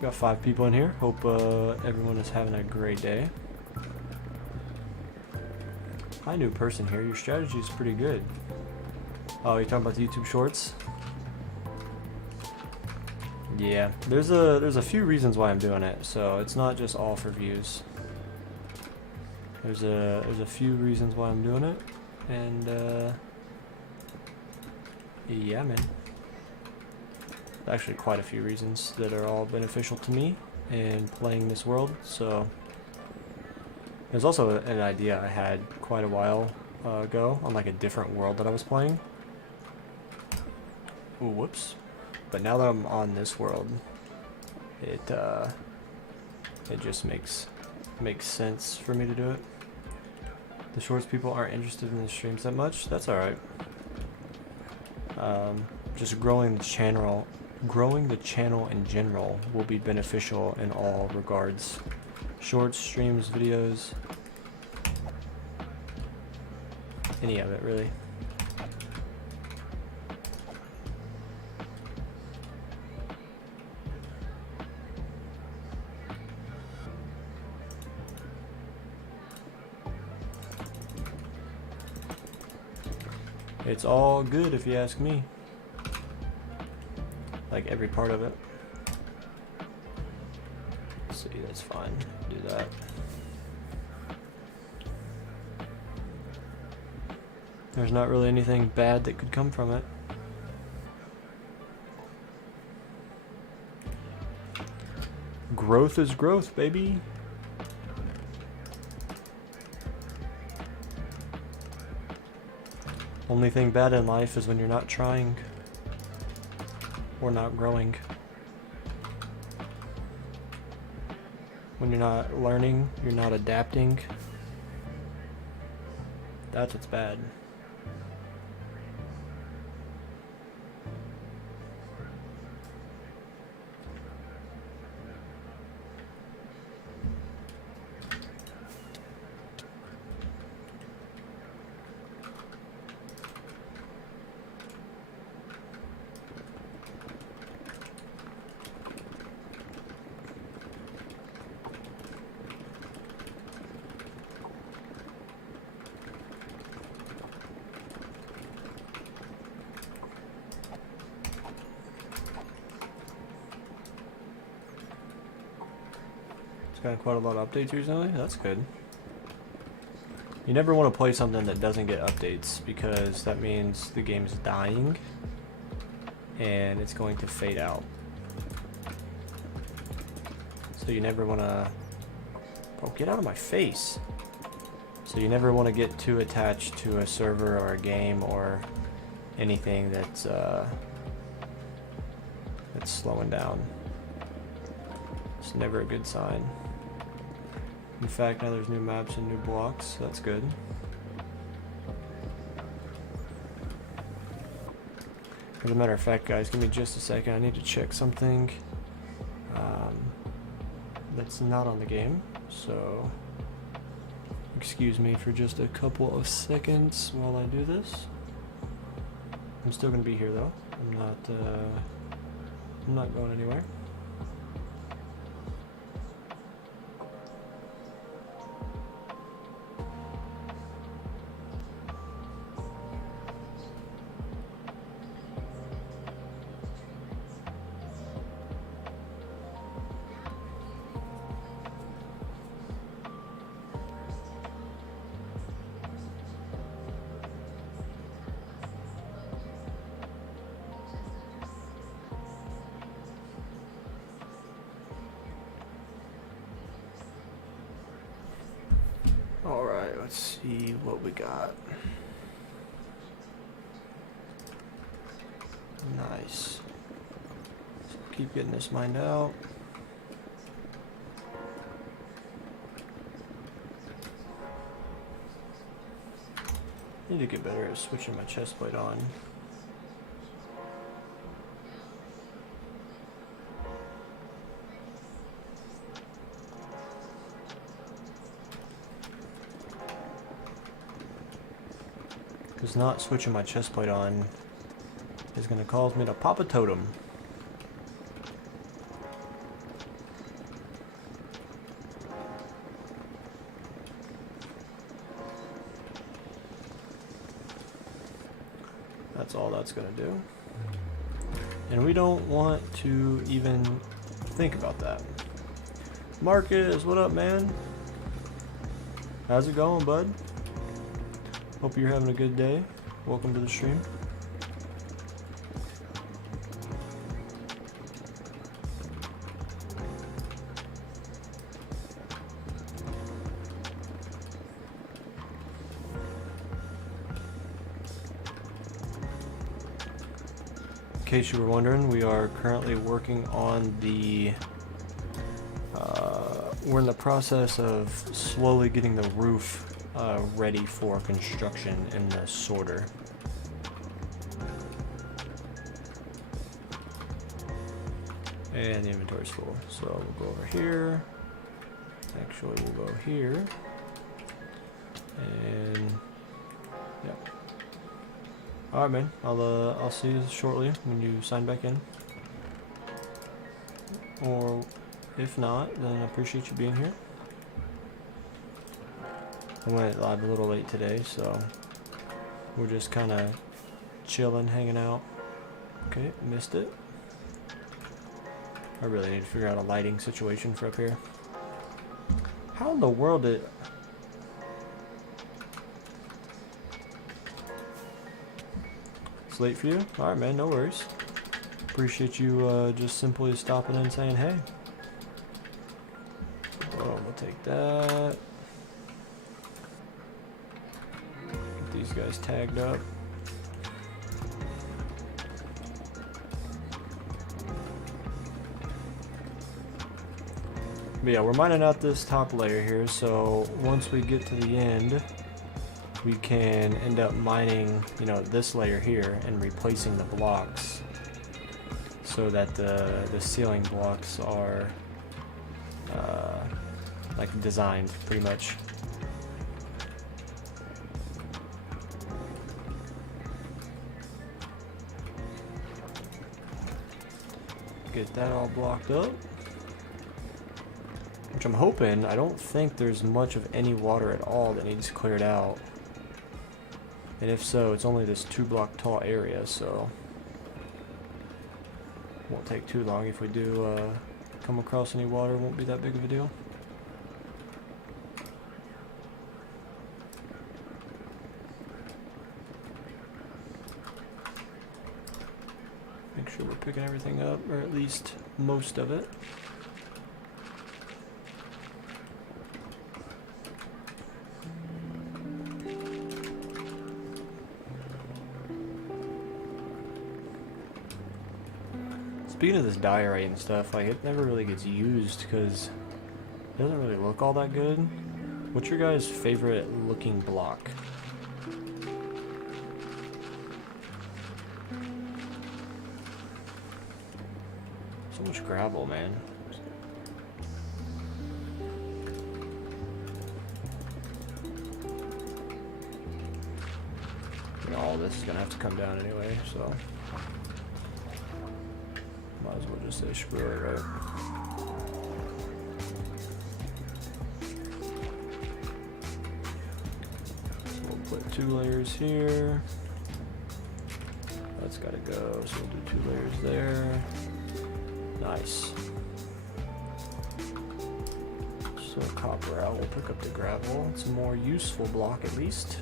Got 5 people in here. Hope everyone is having a great day. Hi, new person here. Your strategy is pretty good. Oh, you're talking about the YouTube Shorts? Yeah, there's a few reasons why I'm doing it. So it's not just all for views. There's a few reasons why I'm doing it, and yeah, man. Actually quite a few reasons that are all beneficial to me in playing this world. So there's also an idea I had quite a while ago on like a different world that I was playing. Ooh, whoops. But now that I'm on this world, it just makes sense for me to do it. The Shorts people aren't interested in the streams that much. That's alright. Just growing the channel in general will be beneficial in all regards. Shorts, streams, videos. any of it really. It's all good if you ask me. Like every part of it. Let's see, that's fine. Do that. There's not really anything bad that could come from it. Growth is growth, baby. Only thing bad in life is when you're not trying or not growing. When you're not learning, you're not adapting. That's what's bad. It's got quite a lot of updates recently. That's good. You never want to play something that doesn't get updates because that means the game's dying and it's going to fade out. So you never want to... Oh, get out of my face! So you never want to get too attached to a server or a game or anything that's slowing down. It's never a good sign. In fact, now there's new maps and new blocks, so that's good. As a matter of fact, guys, give me just a second. I need to check something that's not on the game, so excuse me for just a couple of seconds while I do this. I'm still going to be here, though. I'm not going anywhere. Alright, let's see what we got. Nice. So keep getting this mined out. I need to get better at switching my chest plate on. Because not switching my chest plate on is going to cause me to pop a totem. That's all that's going to do. And we don't want to even think about that. Marcus, what up, man? How's it going, bud? Hope you're having a good day. Welcome to the stream. In case you were wondering, we are currently working on the we're in the process of slowly getting the roof ready for construction in the sorter. And the inventory's full, so we'll go over here. Actually, we'll go here. And yeah. Alright, man. I'll see you shortly when you sign back in. Or if not, then I appreciate you being here. I went live a little late today, so we're just kind of chilling, hanging out. Okay, missed it. I really need to figure out a lighting situation for up here. How in the world did... It's late for you? Alright, man, no worries. Appreciate you just simply stopping in and saying hey. Oh, we'll take that. Get these guys tagged up. But yeah, we're mining out this top layer here, so once we get to the end, we can end up mining, you know, this layer here and replacing the blocks so that the ceiling blocks are like designed pretty much. Get that all blocked up. Which I'm hoping, I don't think there's much of any water at all that needs cleared out. And if so, it's only this 2-block tall area, so won't take too long. If we do come across any water, it won't be that big of a deal. Make sure we're picking everything up, or at least most of it. Speaking of this diorite and stuff, like, it never really gets used because it doesn't really look all that good. What's your guys' favorite looking block? So much gravel, man. You know, all this is gonna have to come down anyway, so might as well just say screw it, right? So we'll put 2 layers here. That's gotta go, so we'll do 2 layers there. Nice. So copper out, we'll pick up the gravel. It's a more useful block at least.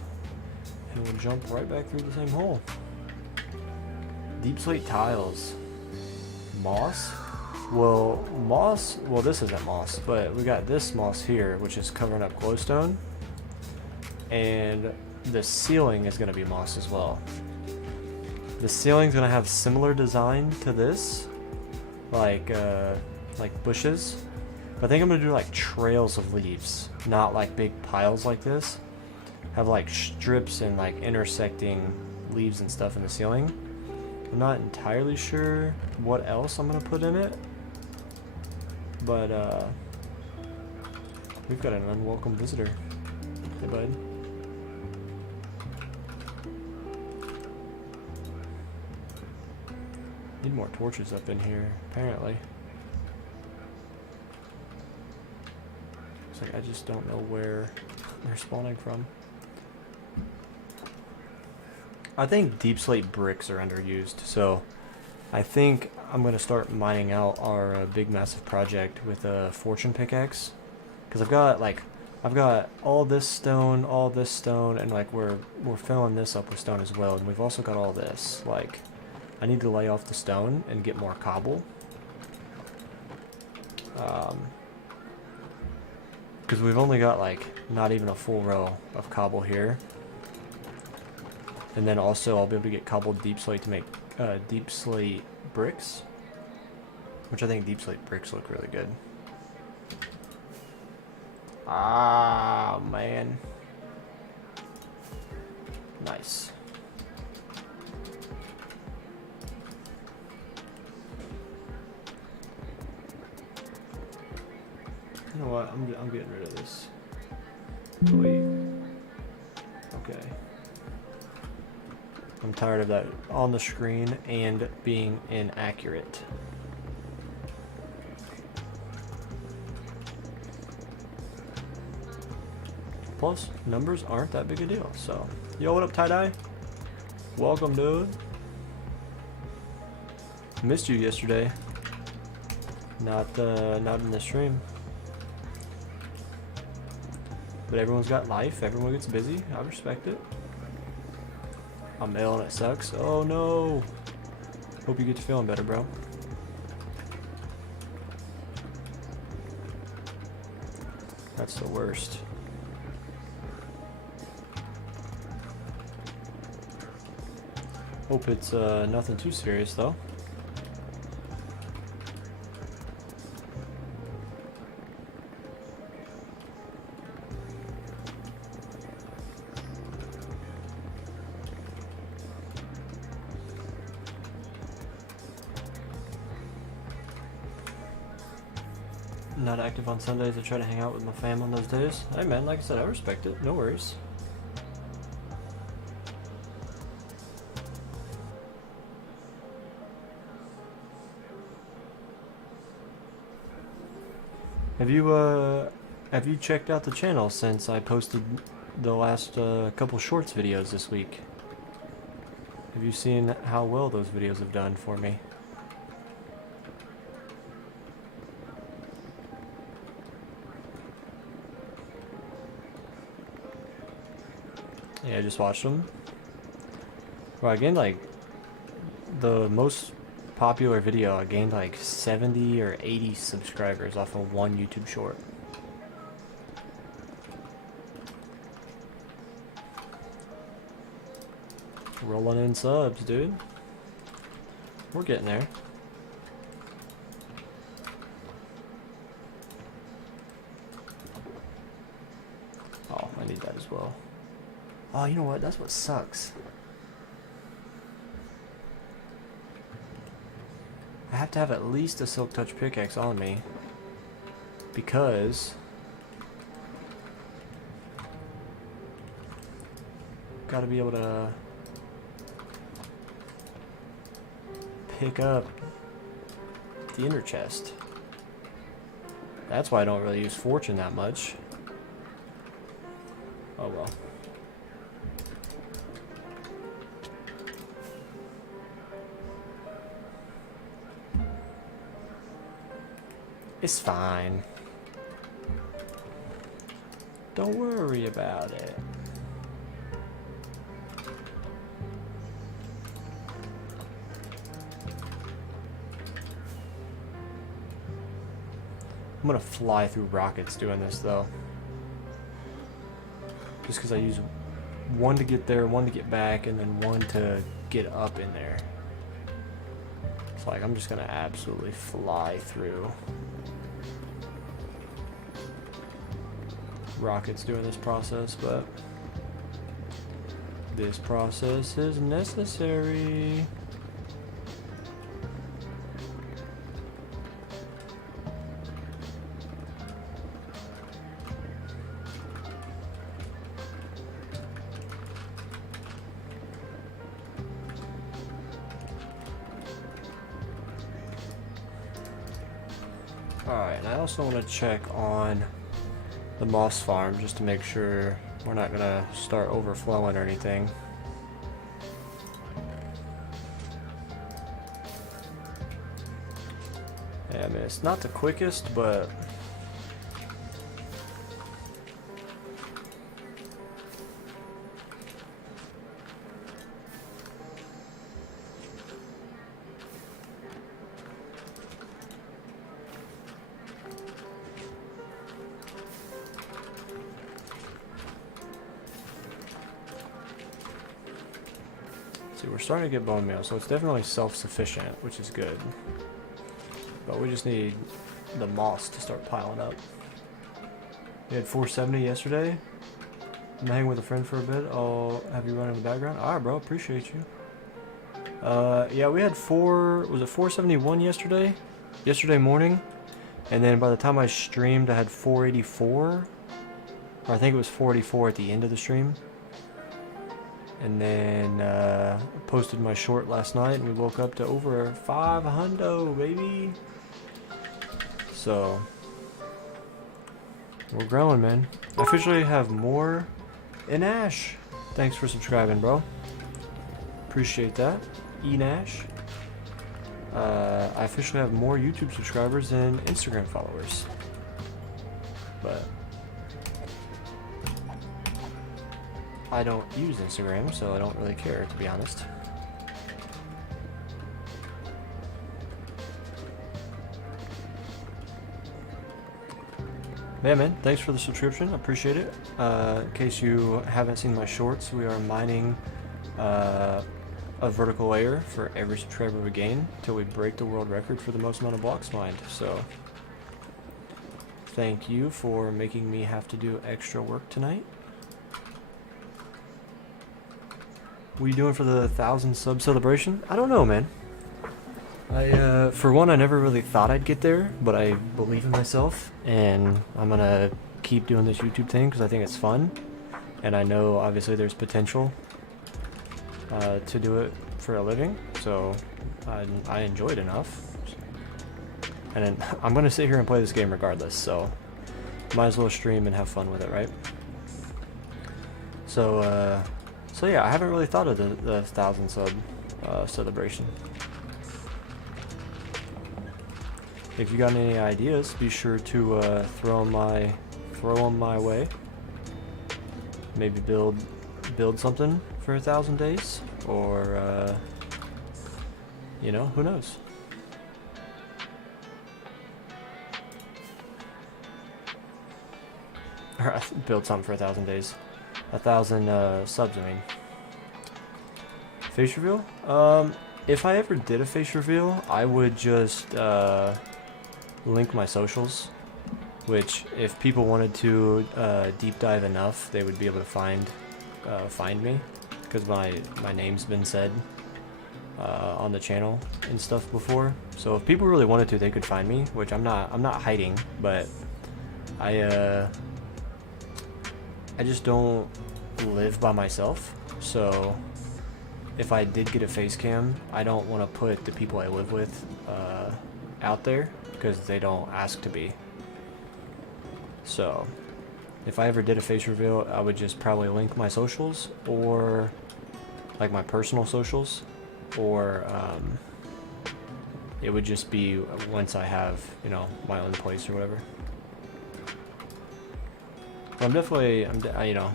And we'll jump right back through the same hole. Deep slate tiles. Moss? Well, moss, well, this isn't moss, but we got this moss here, which is covering up glowstone. And the ceiling is going to be moss as well. The ceiling's going to have similar design to this, like bushes. But I think I'm going to do like trails of leaves, not like big piles like this. Have like strips and like intersecting leaves and stuff in the ceiling. I'm not entirely sure what else I'm gonna put in it, but we've got an unwelcome visitor. Hey, bud. Need more torches up in here, apparently. It's like I just don't know where they're spawning from. I think deep slate bricks are underused, so I think I'm gonna start mining out our big massive project with a fortune pickaxe, because I've got all this stone, and like we're filling this up with stone as well, and we've also got all this. Like, I need to lay off the stone and get more cobble, because we've only got like not even a full row of cobble here. And then also I'll be able to get cobbled deep slate to make deep slate bricks, which I think deep slate bricks look really good. Ah, man. Nice. You know what? I'm getting rid of this. Wait. Okay. I'm tired of that on the screen and being inaccurate. Plus, numbers aren't that big a deal, so. Yo, what up, Tie-Dye? Welcome, dude. Missed you yesterday. Not in the stream. But everyone's got life, everyone gets busy, I respect it. I'm ill and it sucks. Oh no! Hope you get to feeling better, bro. That's the worst. Hope it's nothing too serious though. Not active on Sundays. I try to hang out with my fam on those days. Hey man, like I said, I respect it. No worries. Have you checked out the channel since I posted the last couple shorts videos this week? Have you seen how well those videos have done for me? Yeah, I just watched them. Well, I gained like the most popular video. I gained like 70 or 80 subscribers off of one YouTube short. Rolling in subs, dude. We're getting there. Oh, I need that as well. Oh, you know what? That's what sucks. I have to have at least a Silk Touch pickaxe on me. Because gotta be able to pick up the inner chest. That's why I don't really use Fortune that much. Oh well. It's fine. Don't worry about it. I'm gonna fly through rockets doing this though. Just because I use one to get there, one to get back, and then one to get up in there. It's like I'm just gonna absolutely fly through rockets doing this process, but this process is necessary. Alright, and I also want to check on the moss farm just to make sure we're not gonna start overflowing or anything. Yeah, I mean, it's not the quickest, but we're starting to get bone meal, so it's definitely self-sufficient, which is good. But we just need the moss to start piling up. We had 470 yesterday. I'm hanging with a friend for a bit. I'll have you run in the background. Alright, bro, appreciate you. Yeah, we had 471 yesterday? Yesterday morning. And then by the time I streamed, I had 484. Or I think it was 484 at the end of the stream. And then posted my short last night, and we woke up to over 500, baby. So we're growing, man. I officially have more in Ash. Thanks for subscribing, bro. Appreciate that. Enash. I officially have more YouTube subscribers than Instagram followers. But I don't use Instagram, so I don't really care, to be honest. Yeah, man, thanks for the subscription. I appreciate it. In case you haven't seen my shorts, we are mining a vertical layer for every subscriber we gain until we break the world record for the most amount of blocks mined. So thank you for making me have to do extra work tonight. What are you doing for the 1,000 sub celebration? I don't know, man. For one, I never really thought I'd get there, but I believe in myself, and I'm gonna keep doing this YouTube thing because I think it's fun, and I know obviously there's potential to do it for a living, so I enjoy it enough. And then I'm gonna sit here and play this game regardless, so might as well stream and have fun with it, right? So yeah, I haven't really thought of the 1,000 sub celebration. If you got any ideas, be sure to throw them my way. Maybe build something for 1,000 days, or you know, who knows? Or build something for 1,000 days. 1,000 subs, I mean. Face reveal? If I ever did a face reveal, I would just link my socials, which if people wanted to deep dive enough, they would be able to find me, because my name's been said on the channel and stuff before. So if people really wanted to, they could find me, which I'm not hiding, but I just don't live by myself. So if I did get a face cam, I don't want to put the people I live with out there because they don't ask to be. So if I ever did a face reveal, I would just probably link my socials, or like my personal socials, or it would just be once I have, you know, my own place or whatever. I'm definitely, you know,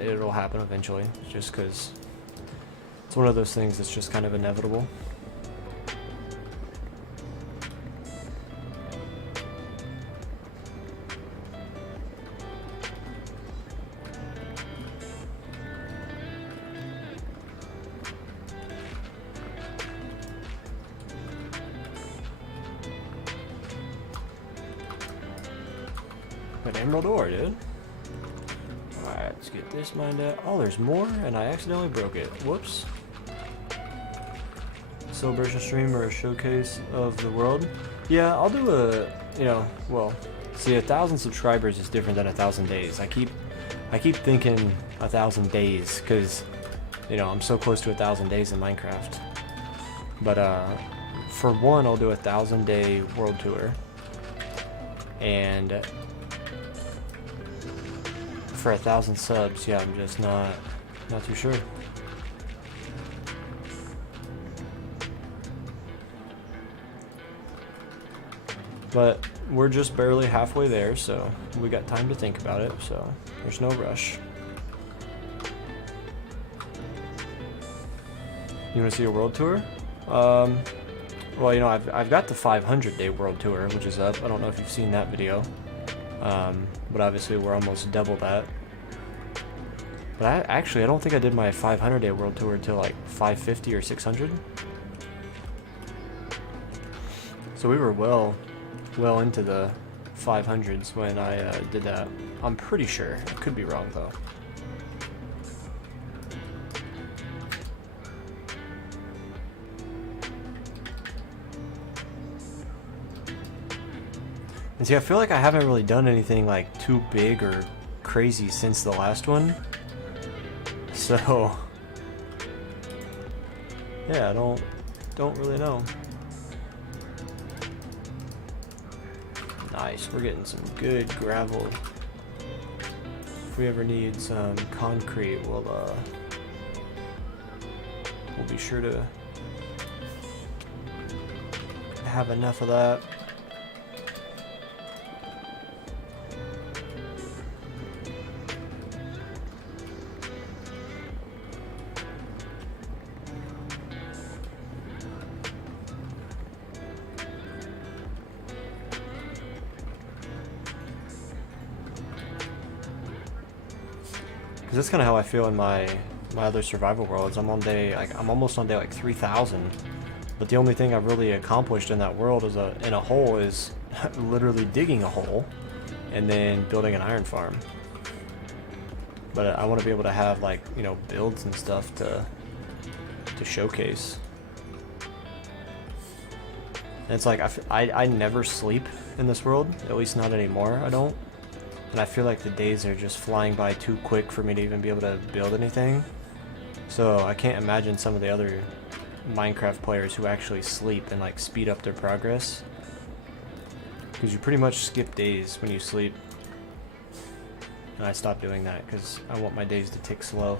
it'll happen eventually, just because it's one of those things that's just kind of inevitable. An emerald ore, dude. Alright, let's get this mined out. Oh, there's more, and I accidentally broke it. Whoops. Celebration stream or a showcase of the world. Yeah, I'll do a, you know, well, see, 1,000 subscribers is different than 1,000 days. I keep thinking 1,000 days because, you know, I'm so close to 1,000 days in Minecraft. But for one, I'll do a 1,000-day world tour, and for 1,000 subs, yeah, I'm just not too sure. But we're just barely halfway there, so we got time to think about it, so there's no rush. You want to see a world tour? Well, you know, I've got the 500-day world tour, which is up. I don't know if you've seen that video. But obviously we're almost double that. But I don't think I did my 500-day world tour until like 550 or 600. So we were well into the 500s when I did that. I'm pretty sure. I could be wrong though. And see, I feel like I haven't really done anything like too big or crazy since the last one. So Yeah, I don't really know. Nice, we're getting some good gravel. If we ever need some concrete, we'll be sure to have enough of that. Because that's kind of how I feel in my other survival worlds. I'm almost on day like 3,000, but the only thing I've really accomplished in that world is in a hole is literally digging a hole and then building an iron farm. But I want to be able to have, like, you know, builds and stuff to showcase. And it's like I never sleep in this world, at least not anymore. I don't. And I feel like the days are just flying by too quick for me to even be able to build anything. So I can't imagine some of the other Minecraft players who actually sleep and like speed up their progress. Because you pretty much skip days when you sleep. And I stopped doing that because I want my days to tick slow.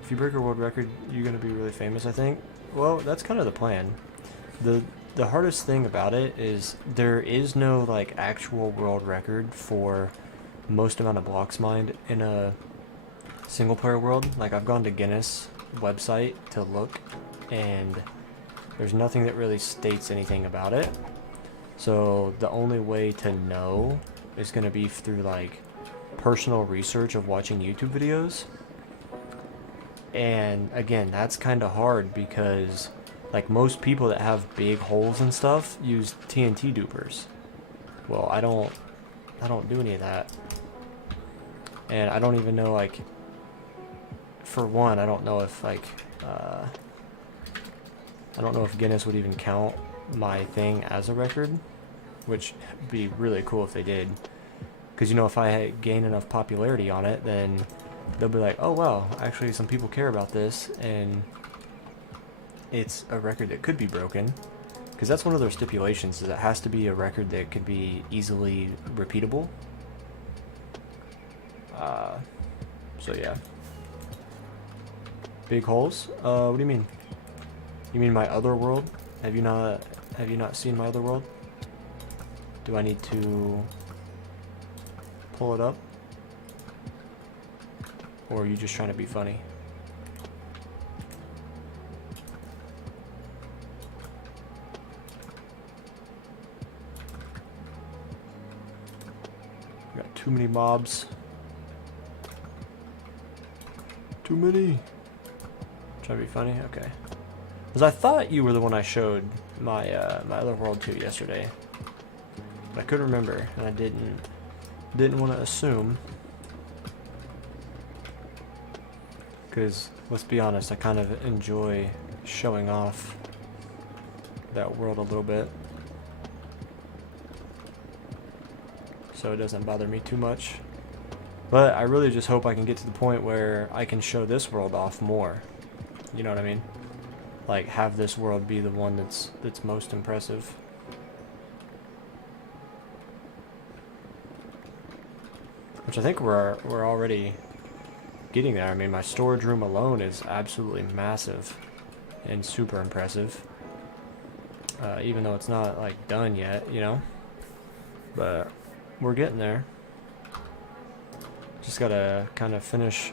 If you break a world record, you're going to be really famous, I think. Well, that's kind of the plan. The hardest thing about it is there is no like actual world record for most amount of blocks mined in a single player world. Like, I've gone to Guinness website to look, and there's nothing that really states anything about it. So the only way to know is going to be through like personal research of watching YouTube videos. And again, that's kind of hard because like most people that have big holes and stuff use TNT dupers. Well, I don't do any of that. And I don't even know, like, for one, I don't know if like I don't know if Guinness would even count my thing as a record, which would be really cool if they did. Because, you know, if I gain enough popularity on it, then they'll be like, oh wow, actually some people care about this, and it's a record that could be broken. Because that's one of their stipulations, is it has to be a record that could be easily repeatable. So yeah. Big holes? What do you mean? You mean my other world? Have you not seen my other world? Do I need to pull it up? Or are you just trying to be funny? Got too many mobs. Too many. Trying to be funny? Okay. Because I thought you were the one I showed my my other world to yesterday. But I couldn't remember, and I didn't want to assume. Because, let's be honest, I kind of enjoy showing off that world a little bit. So it doesn't bother me too much. But I really just hope I can get to the point where I can show this world off more. You know what I mean? Like, have this world be the one that's most impressive. Which I think we're already getting there. I mean, my storage room alone is absolutely massive and super impressive. Even though it's not like done yet, you know? But we're getting there. Just gotta kind of finish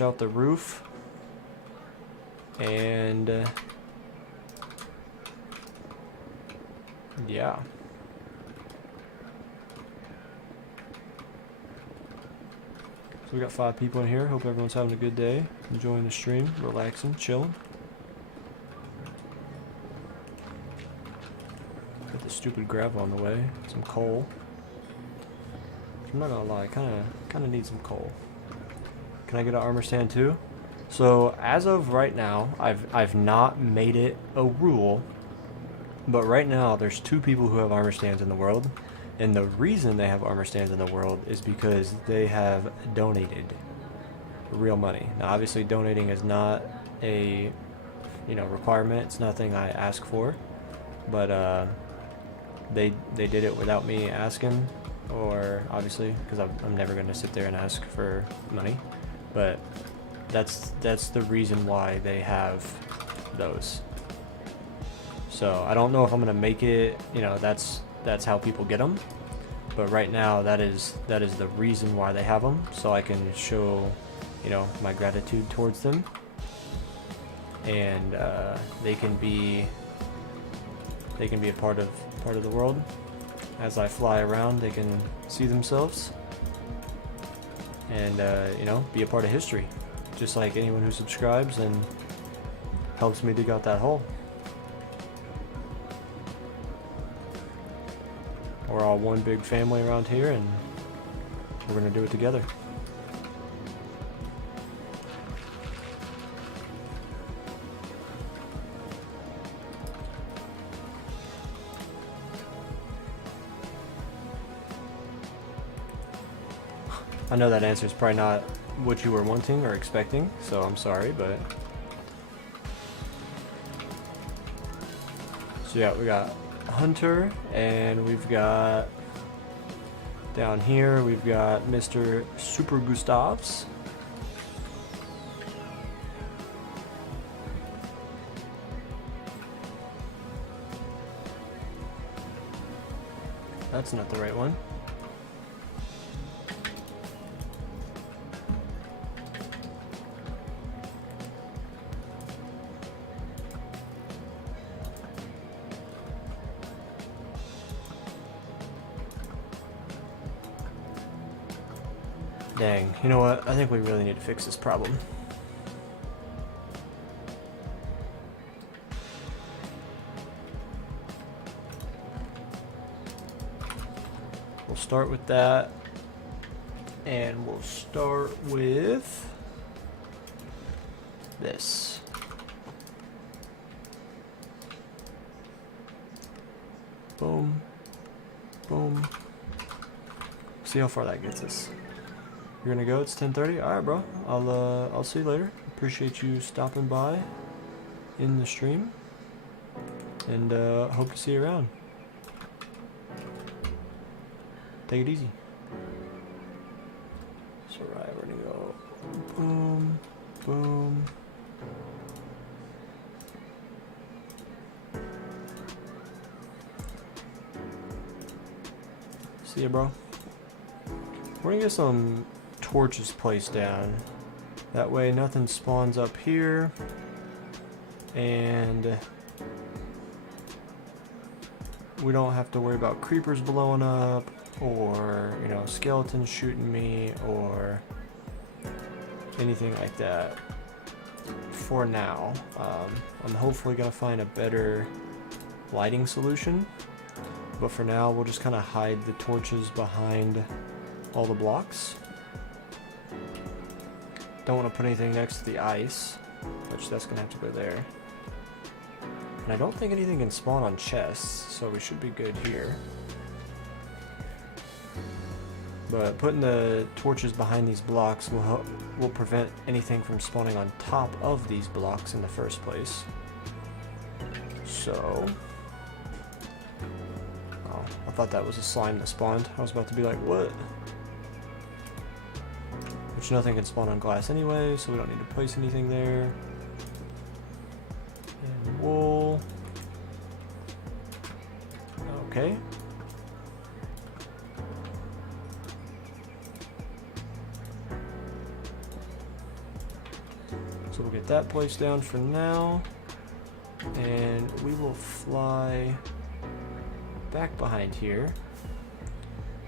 out the roof. And yeah. So we got 5 people in here. Hope everyone's having a good day, enjoying the stream, relaxing, chilling. Got the stupid gravel on the way, some coal. I'm not gonna lie, kind of need some coal. Can I get an armor stand too? So as of right now, I've not made it a rule, but right now there's 2 people who have armor stands in the world, and the reason they have armor stands in the world is because they have donated real money. Now obviously donating is not a requirement. It's nothing I ask for, but they did it without me asking, or obviously because I'm never going to sit there and ask for money, but that's the reason why they have those. So I don't know if I'm going to make it, that's how people get them, but right now that is the reason why they have them, so I can show my gratitude towards them, and they can be a part of the world. As I fly around, they can see themselves and be a part of history, just like anyone who subscribes and helps me dig out that hole. We're all one big family around here, and we're gonna do it together. I know that answer is probably not what you were wanting or expecting, so I'm sorry, but... So yeah, we got Hunter, and we've got... Down here, we've got Mr. Super Gustavs. That's not the right one. Dang, you know what? I think we really need to fix this problem. We'll start with that, and we'll start with this. Boom, boom. See how far that gets us. You're gonna go. It's 10:30. All right, bro. I'll see you later. Appreciate you stopping by in the stream, and hope to see you around. Take it easy. So right, we're gonna go boom, boom. See ya, bro. We're gonna get some torches placed down. That way nothing spawns up here, and we don't have to worry about creepers blowing up, or skeletons shooting me, or anything like that. For now, I'm hopefully gonna find a better lighting solution, but for now we'll just kind of hide the torches behind all the blocks. Don't want to put anything next to the ice, which that's gonna have to go there. And I don't think anything can spawn on chests, so we should be good here. But putting the torches behind these blocks will prevent anything from spawning on top of these blocks in the first place. So... Oh, I thought that was a slime that spawned. I was about to be like, what? Which nothing can spawn on glass anyway, so we don't need to place anything there. And wool. Okay. So we'll get that placed down for now. And we will fly back behind here,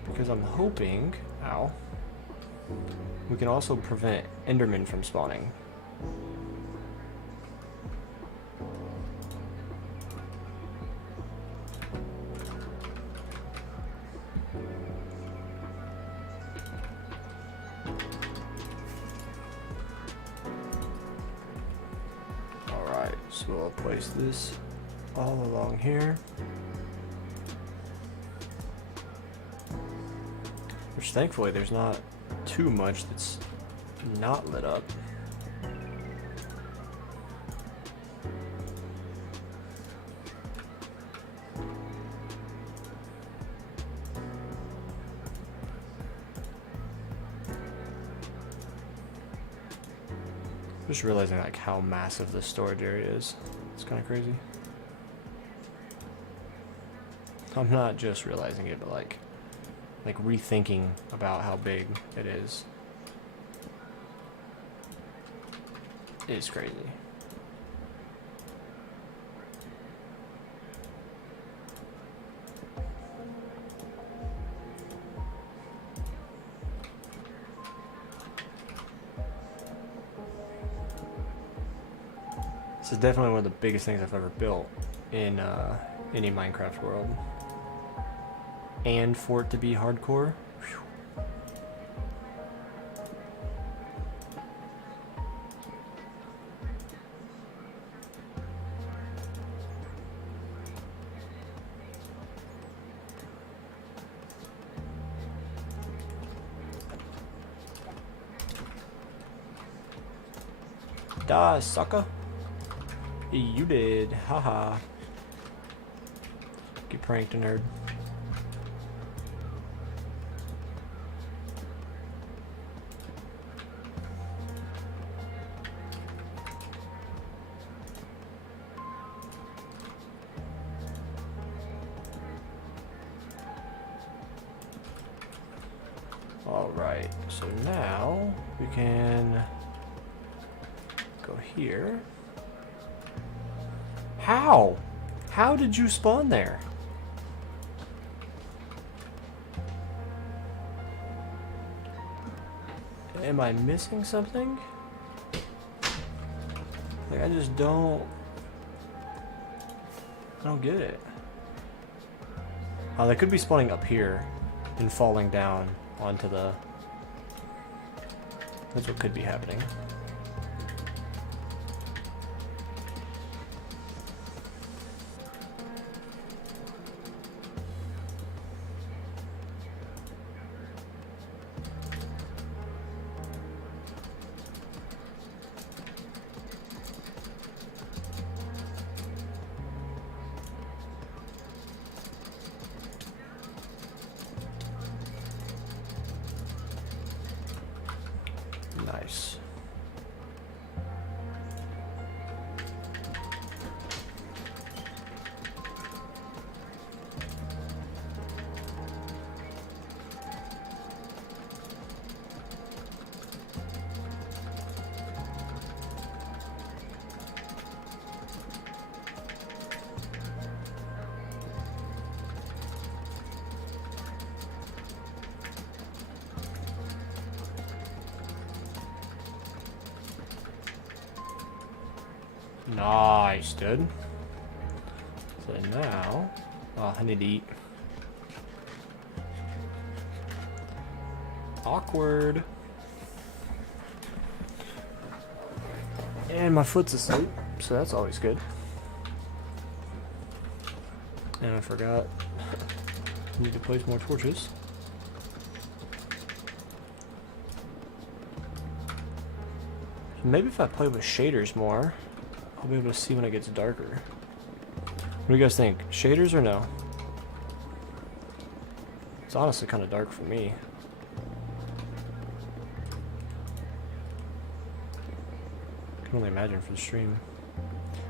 because I'm hoping... Ow. We can also prevent Endermen from spawning. Alright, so I'll place this all along here. Which thankfully there's not too much that's not lit up. Just realizing like how massive this storage area is. It's kind of crazy. I'm not just realizing it, but like rethinking about how big it is. It's crazy. This is definitely one of the biggest things I've ever built in any Minecraft world. And for it to be hardcore, whew. Die, sucker. You did. Haha. Get pranked, nerd. Alright, so now we can go here. How? How did you spawn there? Am I missing something? Like, I just don't get it. Oh, they could be spawning up here and falling down onto the... That's what could be happening. Nice. Nice, dude. So now, oh, I need to eat. Awkward. And my foot's asleep, so that's always good. And I forgot. I need to place more torches. Maybe if I play with shaders more, I'll be able to see when it gets darker. What do you guys think? Shaders or no? It's honestly kind of dark for me. I can only imagine for the stream.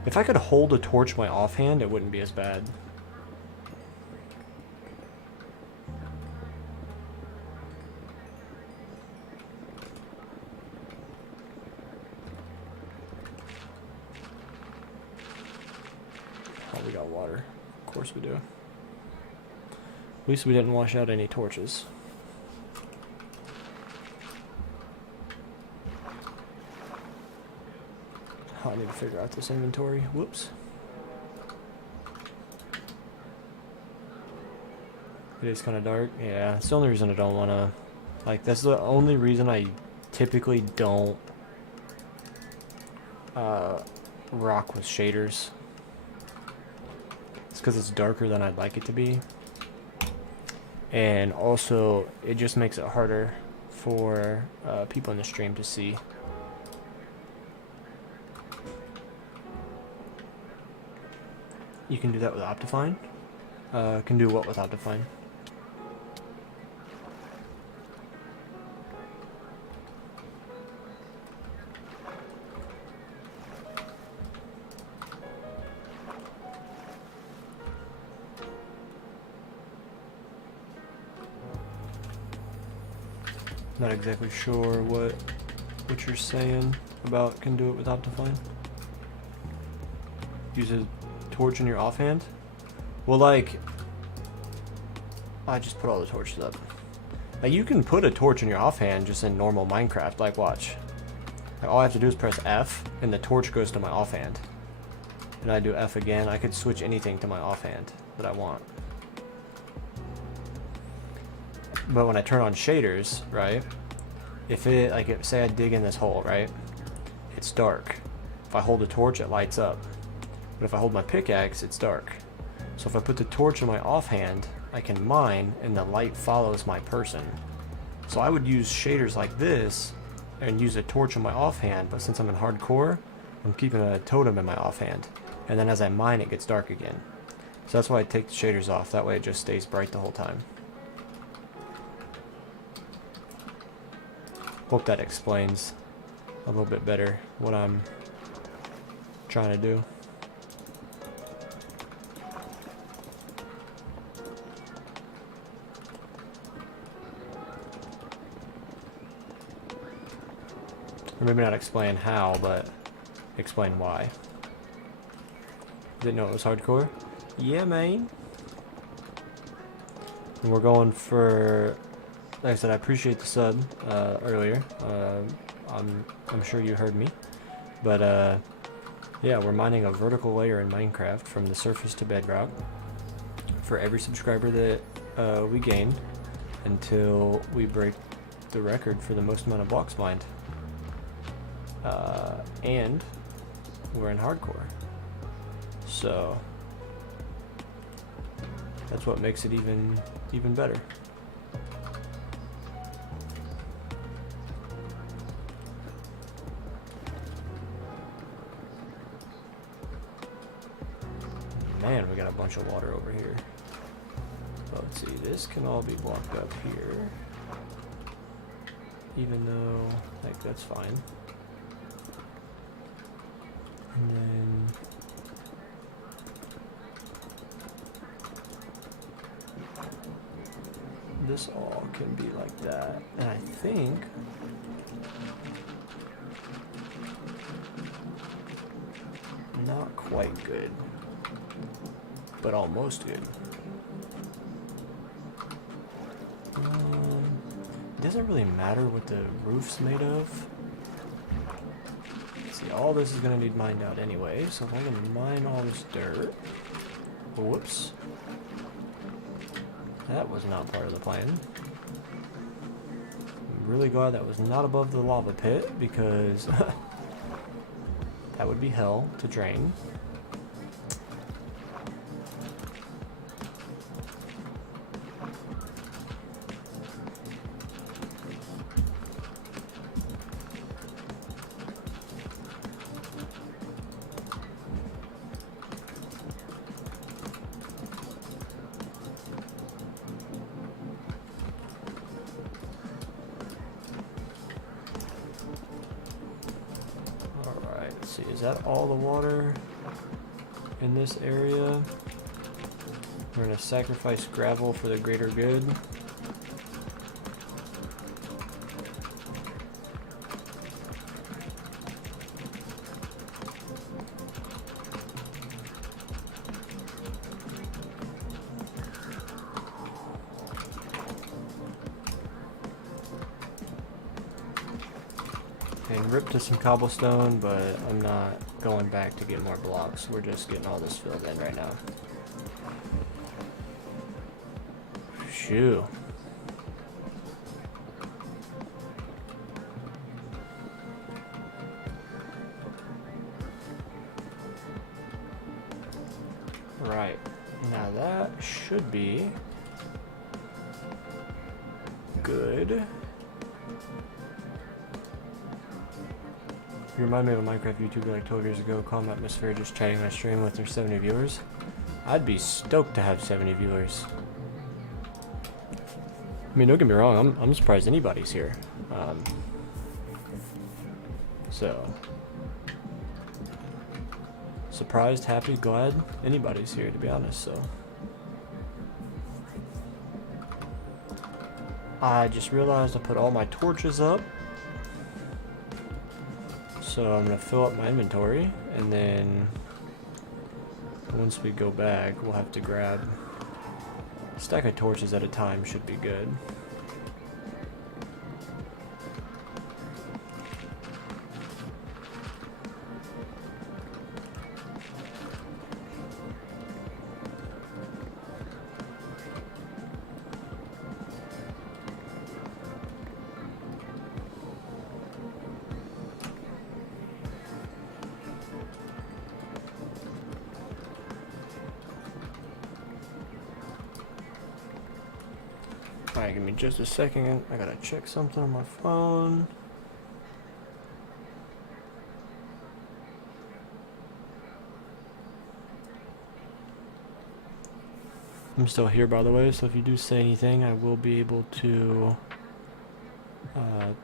If I could hold a torch with my offhand, it wouldn't be as bad. Oh, we got water. Of course we do. At least we didn't wash out any torches. Oh, I need to figure out this inventory. Whoops. It is kind of dark. Yeah, it's the only reason I don't want to... Like, that's the only reason I typically don't rock with shaders. It's because it's darker than I'd like it to be. And also, it just makes it harder for people in the stream to see. You can do that with Optifine. Can do what with Optifine? Not exactly sure what you're saying about can do it with Optifine. Use a torch in your offhand? Well, like, I just put all the torches up. Like, you can put a torch in your offhand just in normal Minecraft. Like, watch. Like, all I have to do is press F, and the torch goes to my offhand. And I do F again. I could switch anything to my offhand that I want. But when I turn on shaders, right? If it, like, say I dig in this hole, right? It's dark. If I hold the torch, it lights up. But if I hold my pickaxe, it's dark. So if I put the torch in my offhand, I can mine, and the light follows my person. So I would use shaders like this, and use a torch in my offhand, but since I'm in hardcore, I'm keeping a totem in my offhand. And then as I mine, it gets dark again. So that's why I take the shaders off, that way it just stays bright the whole time. Hope that explains a little bit better what I'm trying to do. Or maybe not explain how, but explain why. Didn't know it was hardcore? Yeah, man. And we're going for, like I said, I appreciate the sub earlier. I'm sure you heard me. But yeah, we're mining a vertical layer in Minecraft from the surface to bedrock for every subscriber that we gain until we break the record for the most amount of blocks mined. And we're in hardcore. So that's what makes it even better. Man, we got a bunch of water over here. Well, let's see, this can all be blocked up here. Even though, like, that's fine. And then this all can be like that. And I think not quite good, but almost good. It doesn't really matter what the roof's made of. See, all this is going to need mined out anyway, so if I can mine all this dirt... Whoops. That was not part of the plan. I'm really glad that was not above the lava pit, because that would be hell to drain. Is that all the water in this area? We're gonna sacrifice gravel for the greater good. And rip to some cobblestone, but I'm not going back to get more blocks. We're just getting all this filled in right now. Shoo. Right. Now that should be good. You remind me of a Minecraft YouTuber like 12 years ago, calm atmosphere, just chatting on a stream with their 70 viewers. I'd be stoked to have 70 viewers. I mean, don't get me wrong, I'm surprised anybody's here. So, surprised, happy, glad anybody's here, to be honest, so. I just realized I put all my torches up. So I'm gonna fill up my inventory, and then once we go back, we'll have to grab a stack of torches at a time. Should be good. Alright, give me just a second. I gotta check something on my phone. I'm still here, by the way, so if you do say anything, I will be able to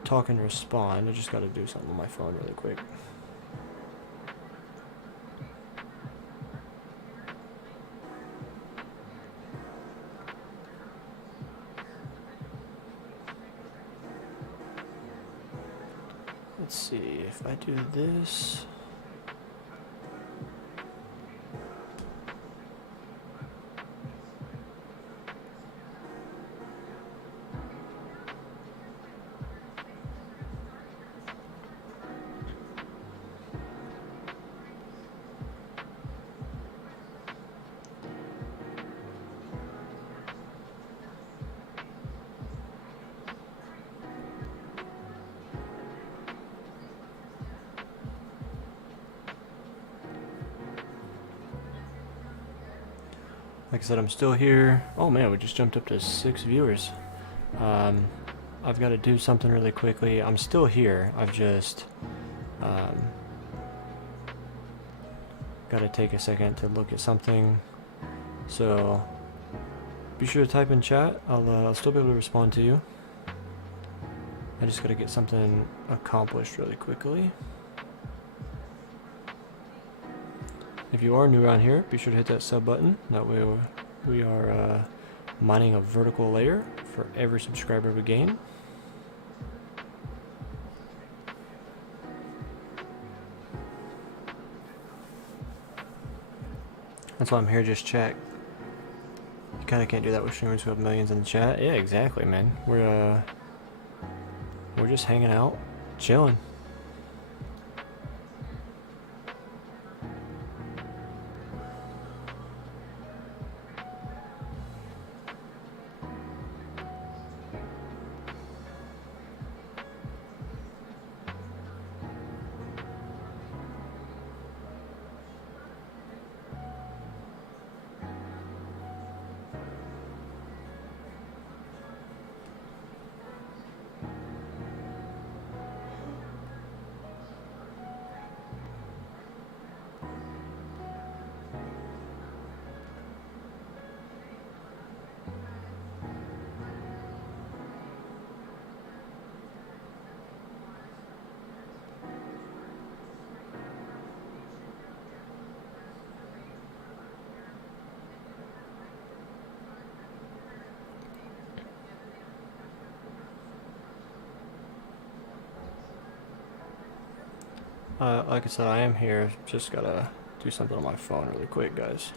talk and respond. I just gotta do something on my phone really quick. Let's see, if I do this. Like I said, I'm still here. Oh man, we just jumped up to 6 viewers. I've got to do something really quickly. I'm still here. I've just got to take a second to look at something. So be sure to type in chat. I'll still be able to respond to you. I just got to get something accomplished really quickly. If you are new around here, be sure to hit that sub button. That way we are mining a vertical layer for every subscriber we gain. That's why I'm here, just check. You kind of can't do that with streamers who have millions in the chat. Yeah, exactly, man. We're just hanging out, chilling. Like I said, I am here. Just gotta do something on my phone really quick, guys.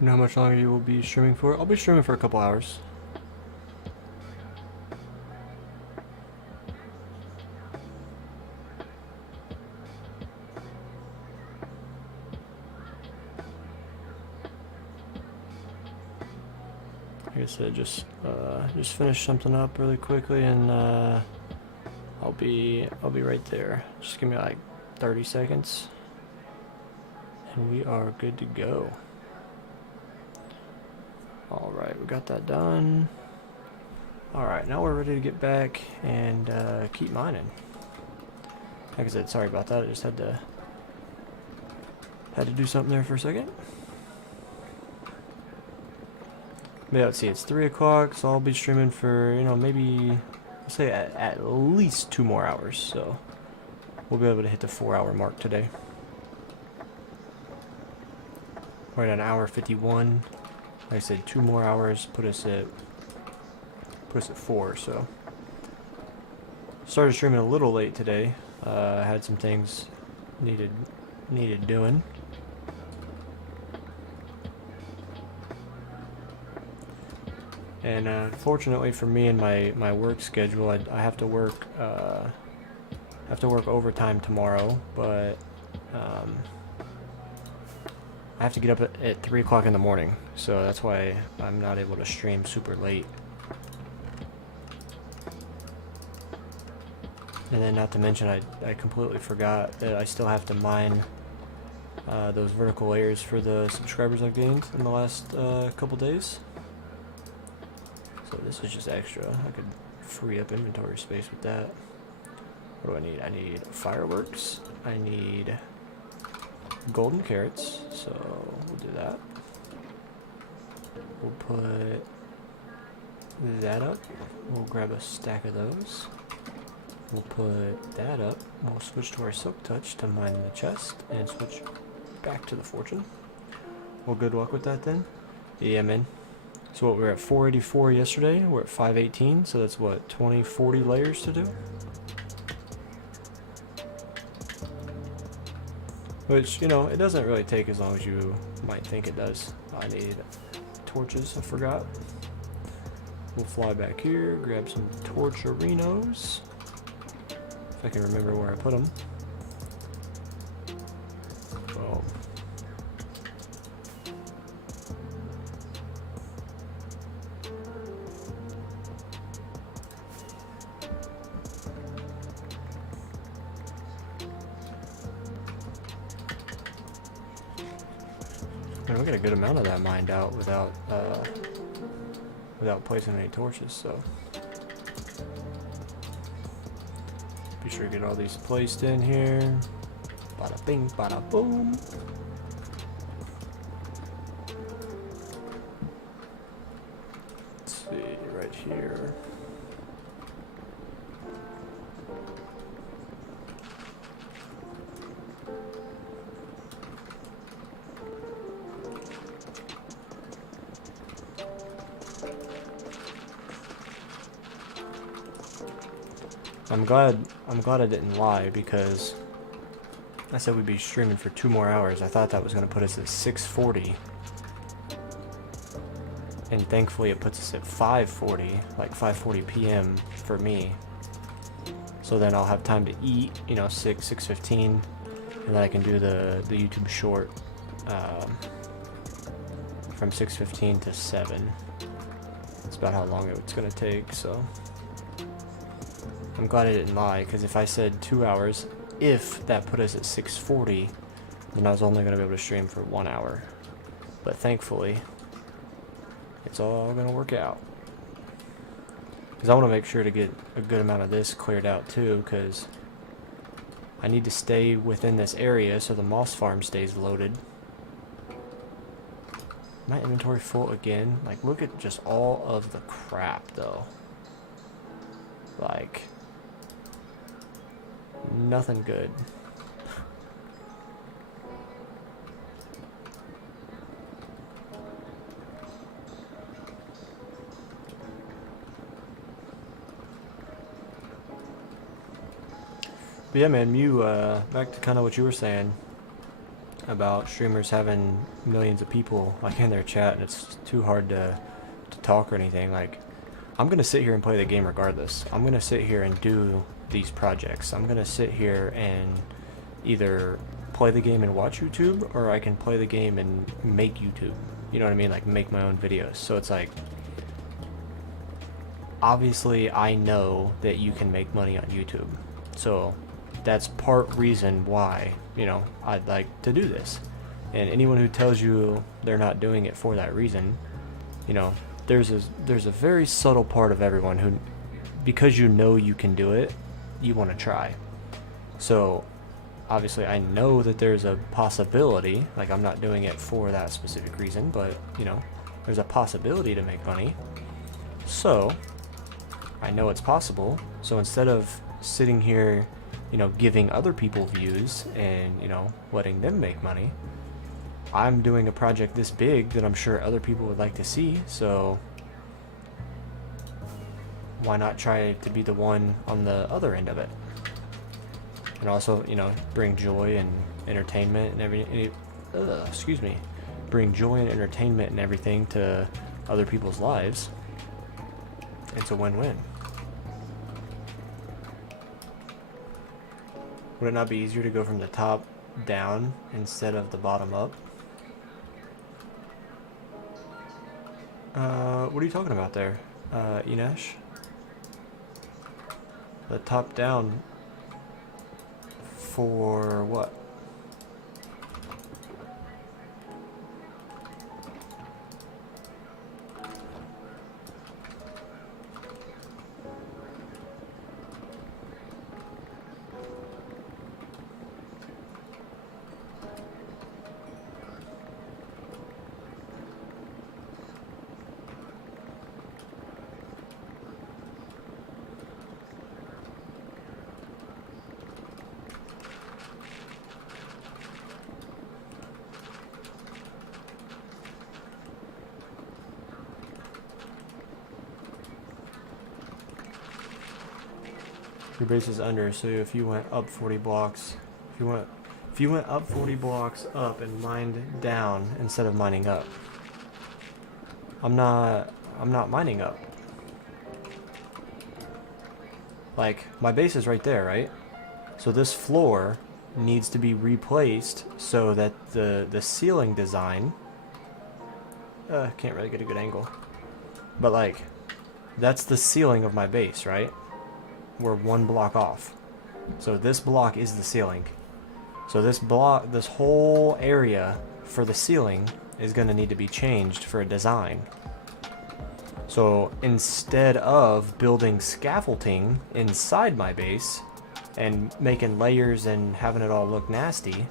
You know how much longer you will be streaming for? I'll be streaming for a couple hours. like I said, just finish something up really quickly, and I'll be right there. Just give me like 30 seconds, and we are good to go. All right, we got that done. All right, now we're ready to get back and keep mining. Like I said, sorry about that. I just had to do something there for a second. But yeah, let's see, it's 3 o'clock, so I'll be streaming for, you know, maybe, I'll say at least 2 more hours, so we'll be able to hit the 4-hour mark today. We're at 1:51. Like I said, 2 more hours put us at 4, so. Started streaming a little late today. I had some things needed doing. And fortunately for me and my work schedule, I have to work overtime tomorrow, but I have to get up at 3 o'clock in the morning, so that's why I'm not able to stream super late. And then not to mention, I completely forgot that I still have to mine those vertical layers for the subscribers I've gained in the last couple days. So this is just extra. I could free up inventory space with that. What do I need? I need fireworks. I need golden carrots. So we'll do that. We'll put that up. We'll grab a stack of those. We'll put that up. We'll switch to our silk touch to mine the chest and switch back to the fortune. Well, good luck with that then. Yeah, man. So what, we were at 484 yesterday, we're at 518, so that's what, 40 layers to do? Which, you know, it doesn't really take as long as you might think it does. I need torches, I forgot. We'll fly back here, grab some torcherinos. If I can remember where I put them. Well. We got a good amount of that mined out without placing any torches, so be sure to get all these placed in here. Bada bing, bada boom. Let's see, right here. I'm glad I didn't lie, because I said we'd be streaming for 2 more hours. I thought that was going to put us at 6:40. And thankfully it puts us at 5:40, like 5:40 p.m. for me. So then I'll have time to eat, you know, 6:15, and then I can do the YouTube short from 6:15 to 7. That's about how long it's going to take, so I'm glad I didn't lie, because if I said 2 hours, if that put us at 6:40, then I was only going to be able to stream for 1 hour. But thankfully, it's all going to work out. Because I want to make sure to get a good amount of this cleared out too, because I need to stay within this area so the moss farm stays loaded. My inventory full again. Like, look at just all of the crap though. Like, nothing good. But yeah, man, Mew, back to kind of what you were saying about streamers having millions of people like in their chat, and it's too hard to talk or anything. Like, I'm gonna sit here and play the game regardless. I'm gonna sit here and do these projects. I'm gonna sit here and either play the game and watch YouTube, or I can play the game and make YouTube. You know what I mean? Like, make my own videos. So it's like, obviously I know that you can make money on YouTube. So that's part reason why, you know, I'd like to do this. And anyone who tells you they're not doing it for that reason, you know, there's a very subtle part of everyone who, because you know you can do it, you want to try. So obviously I know that there's a possibility, like I'm not doing it for that specific reason, but you know, there's a possibility to make money. So I know it's possible. So instead of sitting here, you know, giving other people views and, you know, letting them make money, I'm doing a project this big that I'm sure other people would like to see. So why not try to be the one on the other end of it? And also, you know, bring joy and entertainment and bring joy and entertainment and everything to other people's lives. It's a win-win. Would it not be easier to go from the top down instead of the bottom up? What are you talking about there, Inesh? The top down for what? Your base is under, so if you went up 40 blocks, if you went up 40 blocks up and mined down instead of mining up. I'm not mining up. Like, my base is right there, right? So this floor needs to be replaced so that the ceiling design, can't really get a good angle, but like, that's the ceiling of my base, right? We're one block off. So this block is the ceiling. So this whole area for the ceiling is going to need to be changed for a design. So instead of building scaffolding inside my base and making layers and having it all look nasty,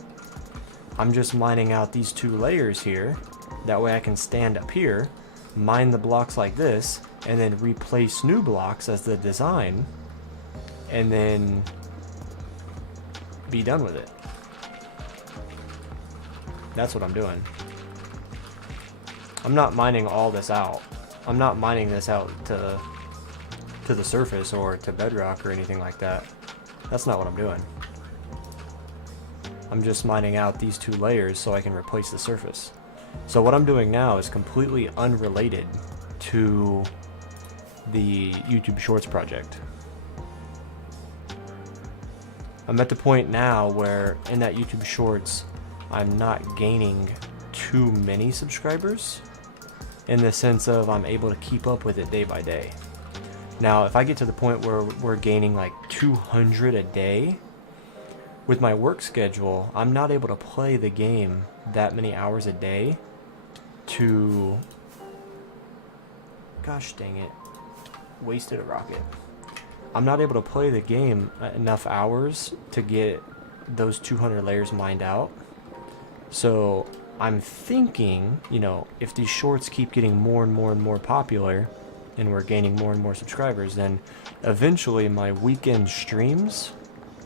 I'm just mining out these 2 layers here. That way I can stand up here, mine the blocks like this, and then replace new blocks as the design, and then be done with it. That's what I'm doing. I'm not mining all this out. I'm not mining this out to the surface or to bedrock or anything like that. That's not what I'm doing. I'm just mining out these 2 layers so I can replace the surface. So what I'm doing now is completely unrelated to the YouTube Shorts project. I'm at the point now where in that YouTube Shorts, I'm not gaining too many subscribers in the sense of I'm able to keep up with it day by day. Now, if I get to the point where we're gaining like 200 a day, with my work schedule, I'm not able to play the game that many hours a day to, gosh dang it, wasted a rocket. I'm not able to play the game enough hours to get those 200 layers mined out. So I'm thinking, you know, if these shorts keep getting more and more and more popular and we're gaining more and more subscribers, then eventually my weekend streams,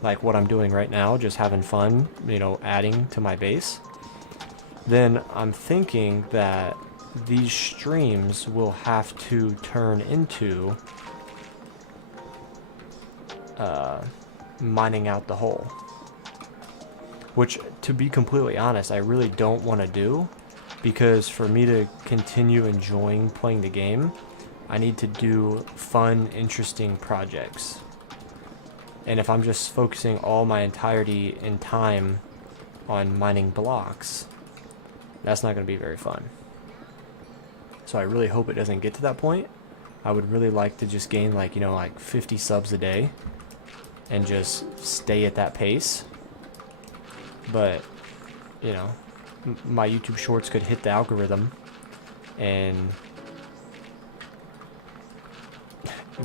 like what I'm doing right now, just having fun, you know, adding to my base, then I'm thinking that these streams will have to turn into mining out the hole. Which, to be completely honest, I really don't want to do, because for me to continue enjoying playing the game, I need to do fun, interesting projects. And if I'm just focusing all my entirety and time on mining blocks, that's not going to be very fun. So I really hope it doesn't get to that point, I would really like to just gain like, you know, like 50 subs a day and just stay at that pace. But, you know, my YouTube shorts could hit the algorithm and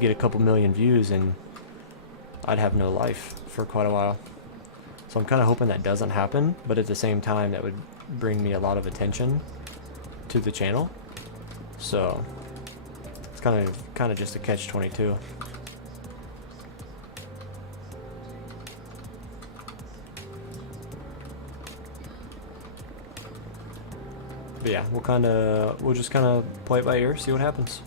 get a couple million views and I'd have no life for quite a while. So I'm kind of hoping that doesn't happen, but at the same time that would bring me a lot of attention to the channel. So it's kind of just a catch-22. But yeah, we'll just kind of play it by ear, see what happens.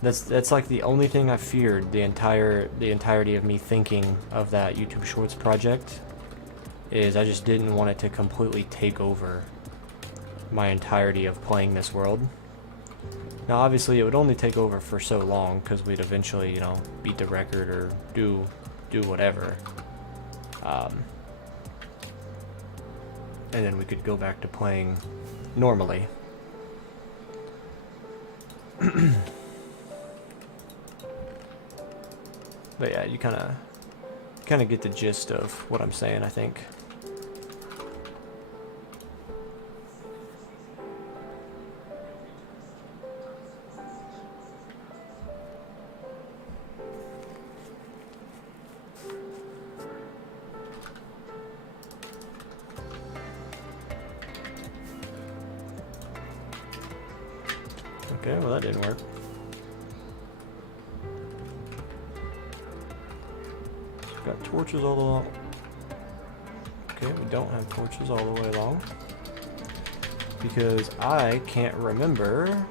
That's like the only thing I feared the entirety of me thinking of that YouTube Shorts project, is I just didn't want it to completely take over my entirety of playing this world. Now obviously it would only take over for so long because we'd eventually, you know, beat the record or do whatever. And then we could go back to playing normally. But yeah, you kind of get the gist of what I'm saying, I think. Okay, well that didn't work. Got torches all along. Okay, we don't have torches all the way along because I can't remember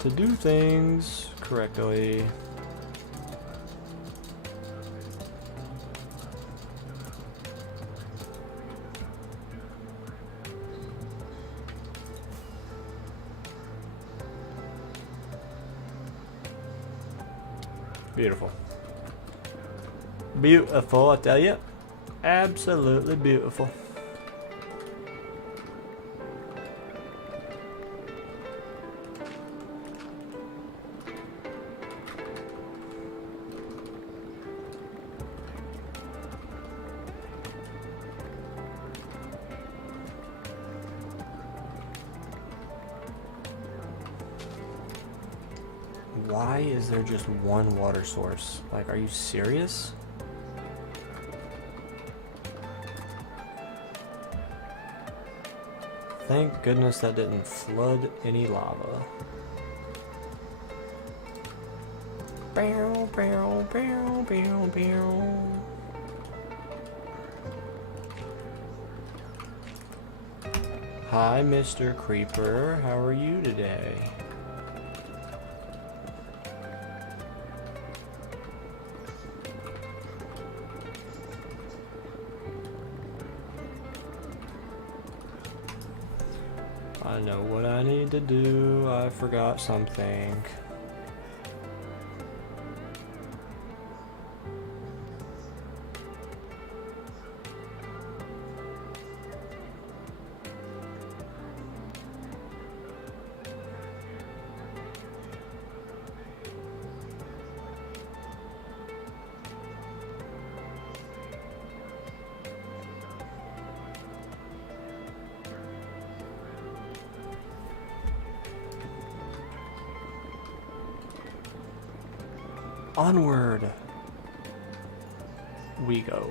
to do things correctly. Beautiful. Beautiful, I tell you. Absolutely beautiful. Why is there just one water source? Like, are you serious? Thank goodness that didn't flood any lava. Bow, bow, bow, bow, bow. Hi, Mr. Creeper. How are you today? I know what I need to do. I forgot something. Onward we go.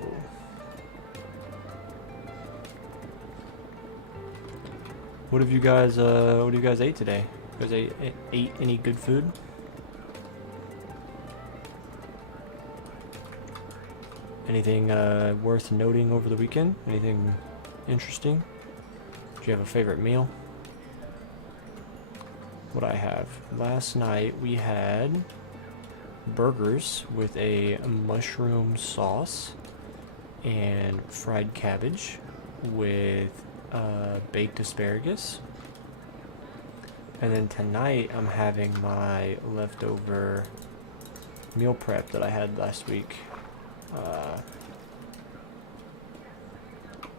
What have you guys ate today? You guys ate any good food? Anything worth noting over the weekend? Anything interesting? Do you have a favorite meal? What I have. Last night we had burgers with a mushroom sauce and fried cabbage with baked asparagus. And then tonight I'm having my leftover meal prep that I had last week. That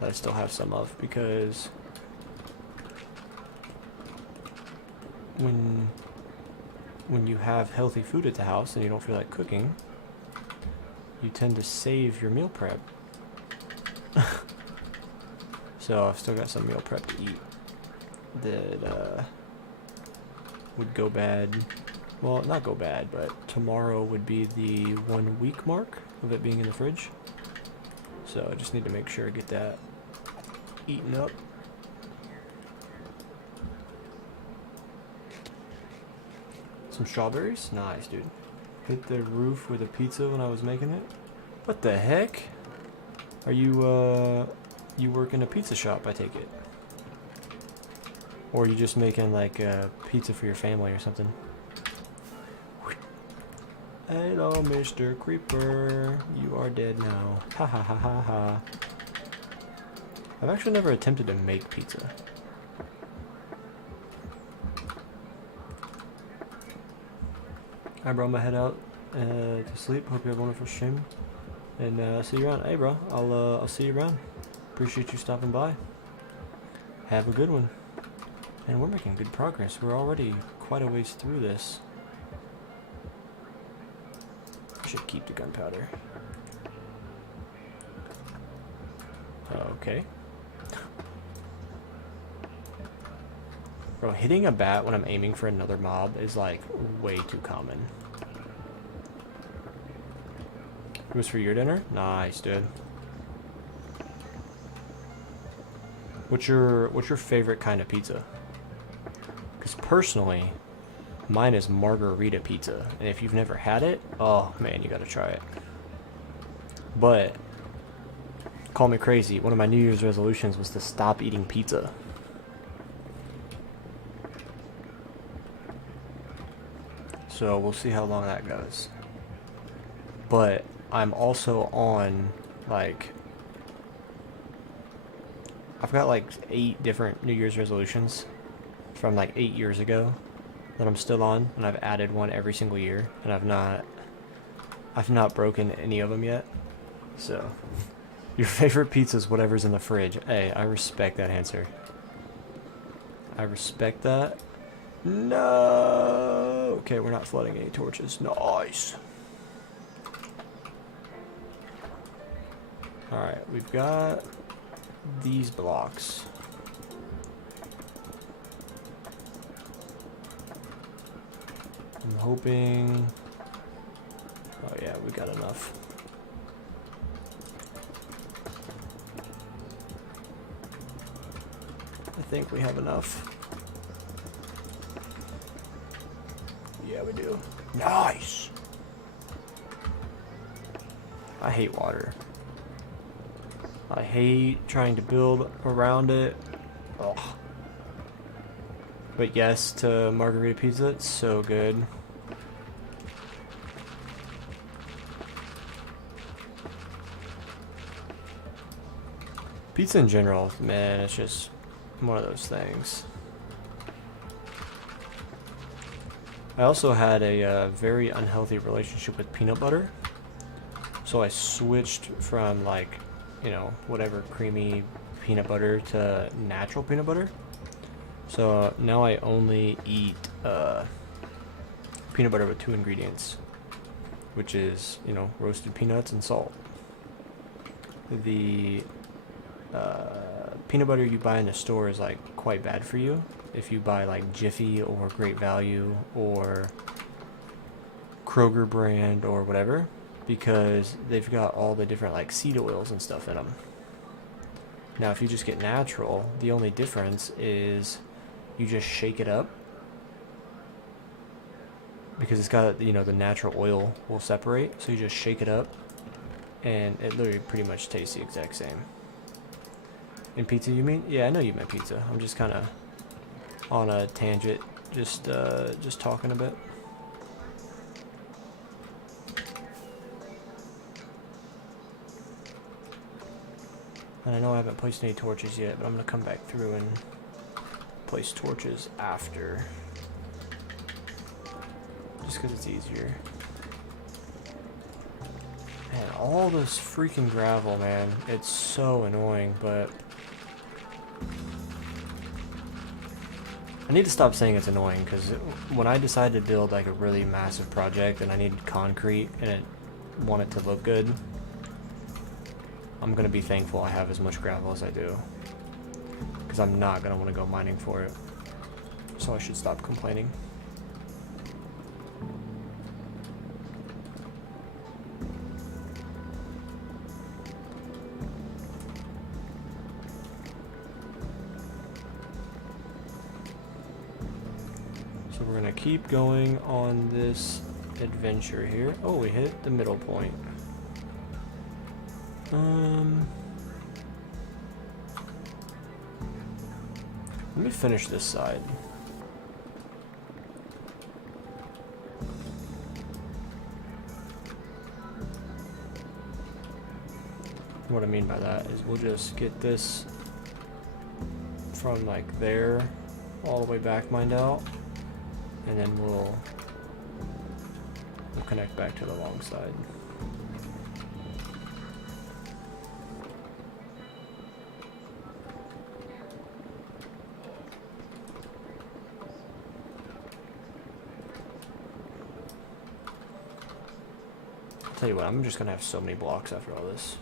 I still have some of because when you have healthy food at the house and you don't feel like cooking, you tend to save your meal prep. So I've still got some meal prep to eat that would go bad. Well, not go bad, but tomorrow would be the 1 week mark of it being in the fridge. So I just need to make sure I get that eaten up. Some strawberries? Nice, dude. Hit the roof with a pizza when I was making it. What the heck? Are you, you work in a pizza shop, I take it? Or are you just making, like, a pizza for your family or something? Hello, Mr. Creeper. You are dead now. Ha ha ha ha ha. I've actually never attempted to make pizza. Alright, bro, I'm gonna head out to sleep. Hope you have a wonderful stream. And see you around. Hey, bro, I'll see you around. Appreciate you stopping by. Have a good one. And we're making good progress. We're already quite a ways through this. I should keep the gunpowder. Okay. Bro, hitting a bat when I'm aiming for another mob is like way too common. It was for your dinner? Nice, dude. What's your favorite kind of pizza? Because personally, mine is margarita pizza, and if you've never had it, oh man, you gotta try it. But call me crazy, one of my New Year's resolutions was to stop eating pizza. So we'll see how long that goes. But I'm also on, like, I've got like 8 different New Year's resolutions from like 8 years ago that I'm still on, and I've added one every single year, and I've not broken any of them yet. So your favorite pizza is whatever's in the fridge. Hey, I respect that answer. I respect that. No. Okay, we're not flooding any torches. Nice. Alright, we've got these blocks. I'm hoping... Oh yeah, we got enough. I think we have enough. Yeah, we do. Nice! I hate water. I hate trying to build around it. Ugh. But yes, to margarita pizza, it's so good. Pizza in general, man, it's just one of those things. I also had a very unhealthy relationship with peanut butter. So I switched from, like, you know, whatever creamy peanut butter to natural peanut butter. So now I only eat peanut butter with 2 ingredients, which is, you know, roasted peanuts and salt. The peanut butter you buy in the store is like quite bad for you if you buy like Jiffy or Great Value or Kroger brand or whatever, because they've got all the different like seed oils and stuff in them. Now if you just get natural, the only difference is you just shake it up, because it's got, you know, the natural oil will separate, so you just shake it up and it literally pretty much tastes the exact same. In pizza you mean? Yeah, I know you meant pizza. I'm just kind of on a tangent, just talking a bit. And I know I haven't placed any torches yet, but I'm gonna come back through and place torches after, just because it's easier. Man, all this freaking gravel, man, it's so annoying, but I need to stop saying it's annoying, because when I decide to build like a really massive project and I need concrete and I want it to look good, I'm going to be thankful I have as much gravel as I do. Because I'm not going to want to go mining for it. So I should stop complaining. So we're going to keep going on this adventure here. Oh, we hit the middle point. Let me finish this side. What I mean by that is we'll just get this from like there all the way back mined out, and then we'll connect back to the long side. Tell you what, I'm just gonna have so many blocks after all this.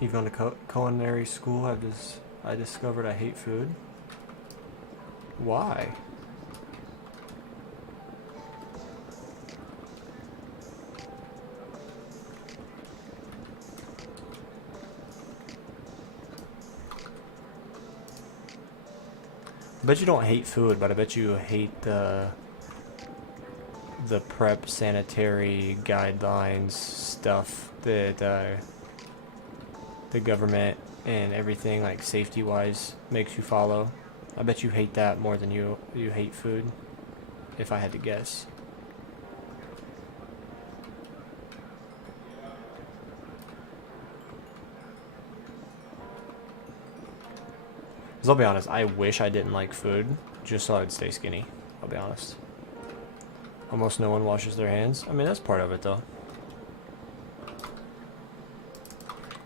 You've gone to culinary school. I discovered I hate food. Why? I bet you don't hate food, but I bet you hate the prep sanitary guidelines stuff that the government and everything like safety wise makes you follow. I bet you hate that more than you hate food, if I had to guess. Because I'll be honest, I wish I didn't like food just so I'd stay skinny. I'll be honest. Almost no one washes their hands. I mean, that's part of it, though.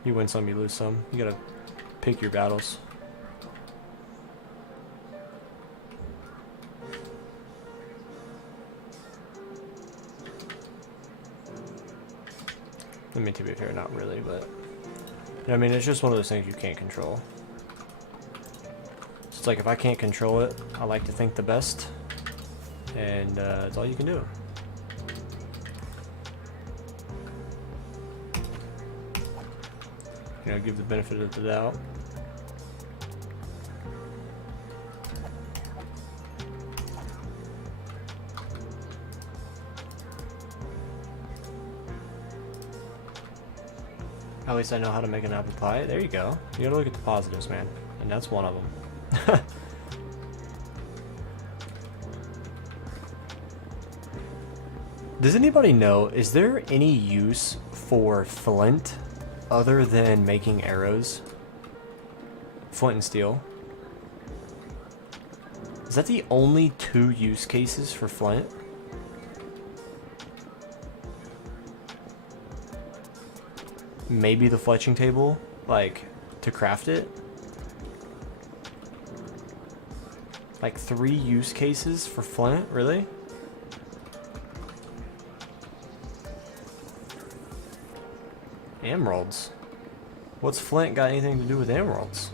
You win some, you lose some. You gotta pick your battles. I mean, to be fair, not really, but... I mean, it's just one of those things you can't control. So it's like, if I can't control it, I like to think the best. And that's all you can do. You know, give the benefit of the doubt. At least I know how to make an apple pie. There you go. You gotta look at the positives, man. And that's one of them. Does anybody know, is there any use for flint other than making arrows? Flint and steel. Is that the only 2 use cases for flint? Maybe the fletching table, like, to craft it? Like 3 use cases for flint? Really? Emeralds? What's flint got anything to do with emeralds?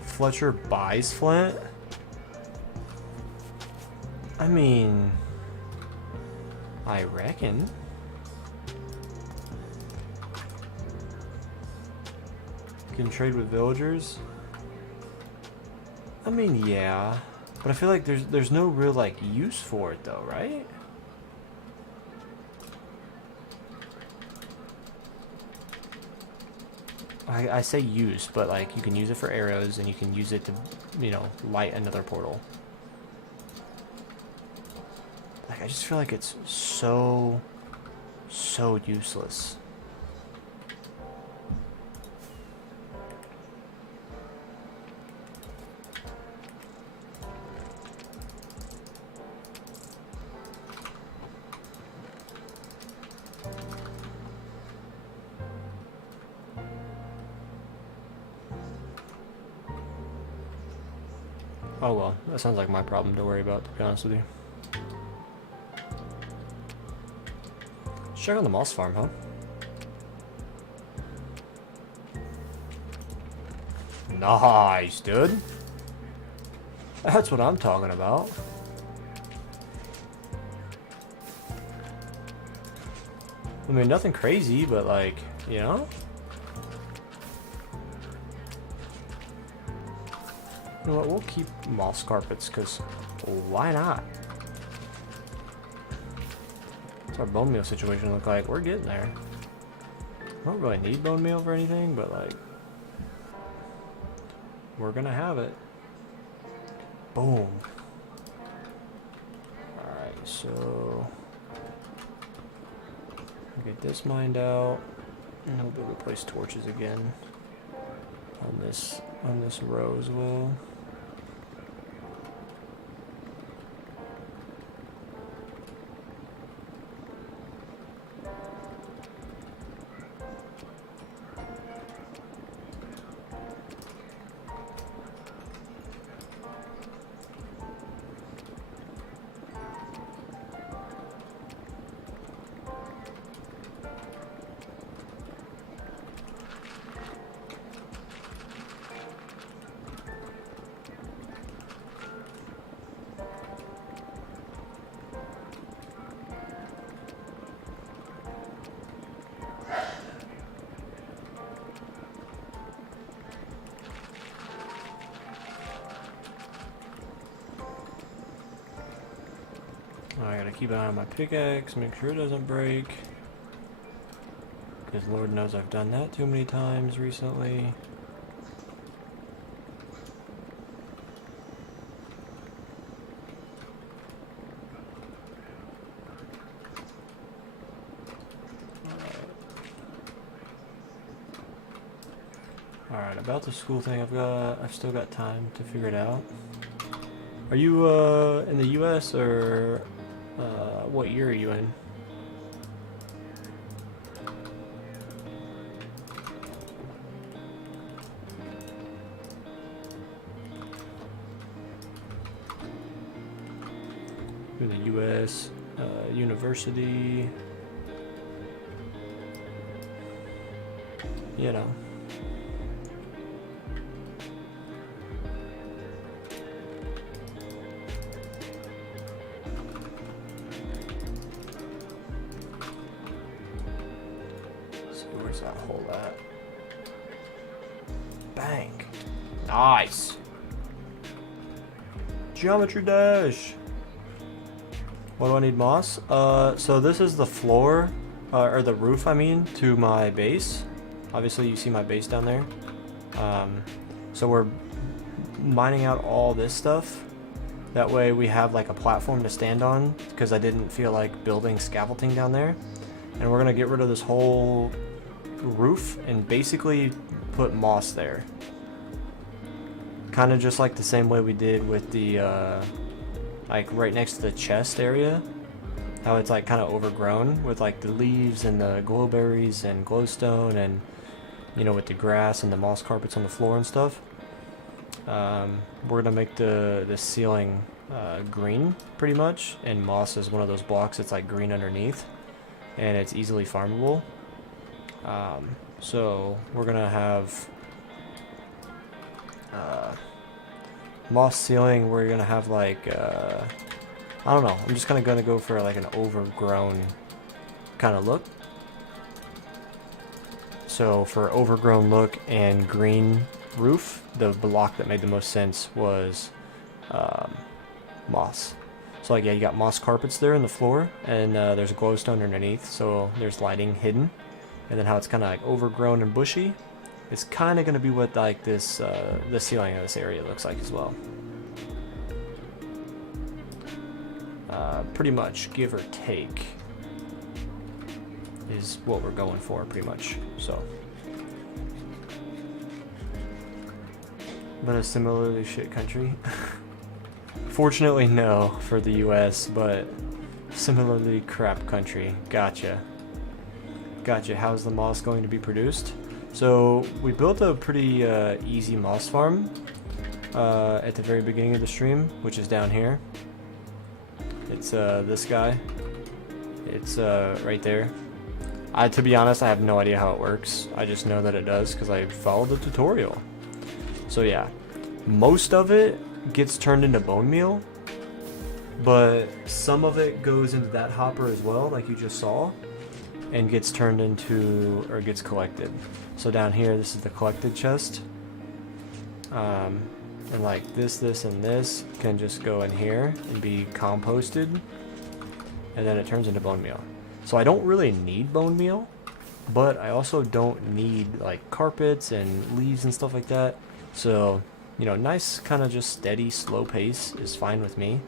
Fletcher buys flint? I mean, I reckon. Can trade with villagers? I mean, yeah, but I feel like there's no real like use for it though, right? I say use, but like you can use it for arrows and you can use it to, you know, light another portal. Like I just feel like it's so useless. Oh well, that sounds like my problem to worry about, to be honest with you. Let's check on the moss farm, huh? Nice, dude. That's what I'm talking about. I mean, nothing crazy, but like, you know? You know what, we'll keep moss carpets, because why not? What's our bone meal situation look like? We're getting there. I don't really need bone meal for anything, but like, we're gonna have it. Boom. Alright, so get this mined out, and we'll be able to place torches again on this row as well. I gotta keep an eye on my pickaxe, make sure it doesn't break. Because Lord knows I've done that too many times recently. Alright, about the school thing, I've still got time to figure it out. Are you in the US or what year are you in? In the US, university, you know. Where's that hole at? Bang. Nice. Geometry dash. What do I need, moss? So this is the floor, or the roof, I mean, to my base. Obviously, you see my base down there. So we're mining out all this stuff. That way we have like a platform to stand on, because I didn't feel like building scaffolding down there. And we're gonna get rid of this whole roof and basically put moss there. Kind of just like the same way we did with the like right next to the chest area, how it's like kind of overgrown with like the leaves and the glowberries and glowstone, and you know, with the grass and the moss carpets on the floor and stuff. We're gonna make the ceiling green pretty much, and moss is one of those blocks that's like green underneath, and it's easily farmable. So we're gonna have moss ceiling. We're gonna have like I don't know, I'm just gonna go for like an overgrown kind of look. So for overgrown look and green roof, the block that made the most sense was moss. So like, yeah, you got moss carpets there in the floor, and there's a glowstone underneath, so there's lighting hidden. And then how it's kind of like overgrown and bushy, it's kind of going to be what like this the ceiling of this area looks like as well. Pretty much, give or take, is what we're going for, pretty much. So, but a similarly shit country. Fortunately, no for the US, but similarly crap country. Gotcha. Gotcha. How's the moss going to be produced? So we built a pretty easy moss farm. at the very beginning of the stream, which is down here. It's this guy. It's right there. To be honest, I have no idea how it works. I just know that it does because I followed the tutorial. So yeah, most of it gets turned into bone meal, but some of it goes into that hopper as well, like you just saw, and gets turned into, or gets collected. So down here, this is the collected chest. And like this, and this can just go in here and be composted, and then it turns into bone meal. So I don't really need bone meal, but I also don't need like carpets and leaves and stuff like that. So, you know, nice kind of just steady, slow pace is fine with me.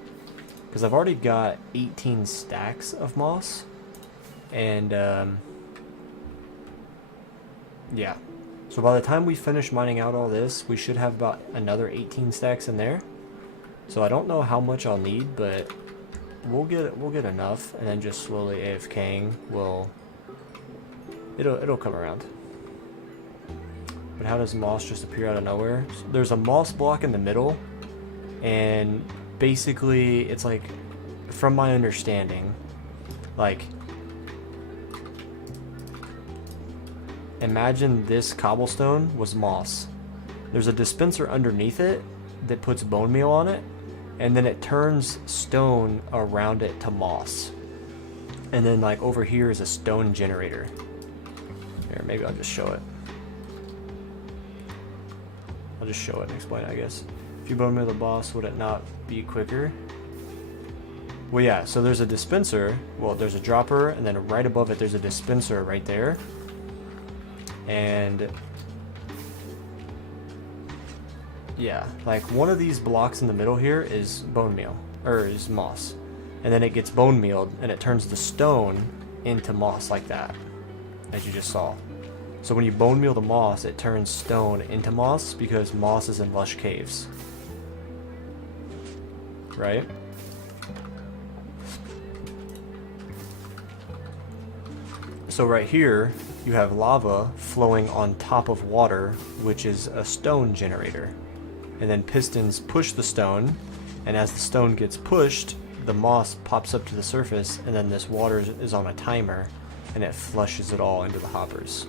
Because I've already got 18 stacks of moss. And, yeah. So by the time we finish mining out all this, we should have about another 18 stacks in there. So I don't know how much I'll need, but we'll get enough, and then just slowly AFKing it'll come around. But how does moss just appear out of nowhere? So there's a moss block in the middle, and basically it's like, from my understanding, like, imagine this cobblestone was moss. There's a dispenser underneath it that puts bone meal on it, and then it turns stone around it to moss. And then like over here is a stone generator. Here, maybe I'll just show it. I'll just show it and explain it, I guess. If you bone meal the boss, would it not be quicker? Well, yeah, so there's a dispenser. Well, there's a dropper, and then right above it there's a dispenser right there. And yeah, like one of these blocks in the middle here is bone meal, or is moss. And then it gets bone mealed, and it turns the stone into moss like that, as you just saw. So when you bone meal the moss, it turns stone into moss because moss is in lush caves. Right? So right here, you have lava flowing on top of water, which is a stone generator. And then pistons push the stone, and as the stone gets pushed, the moss pops up to the surface, and then this water is on a timer, and it flushes it all into the hoppers.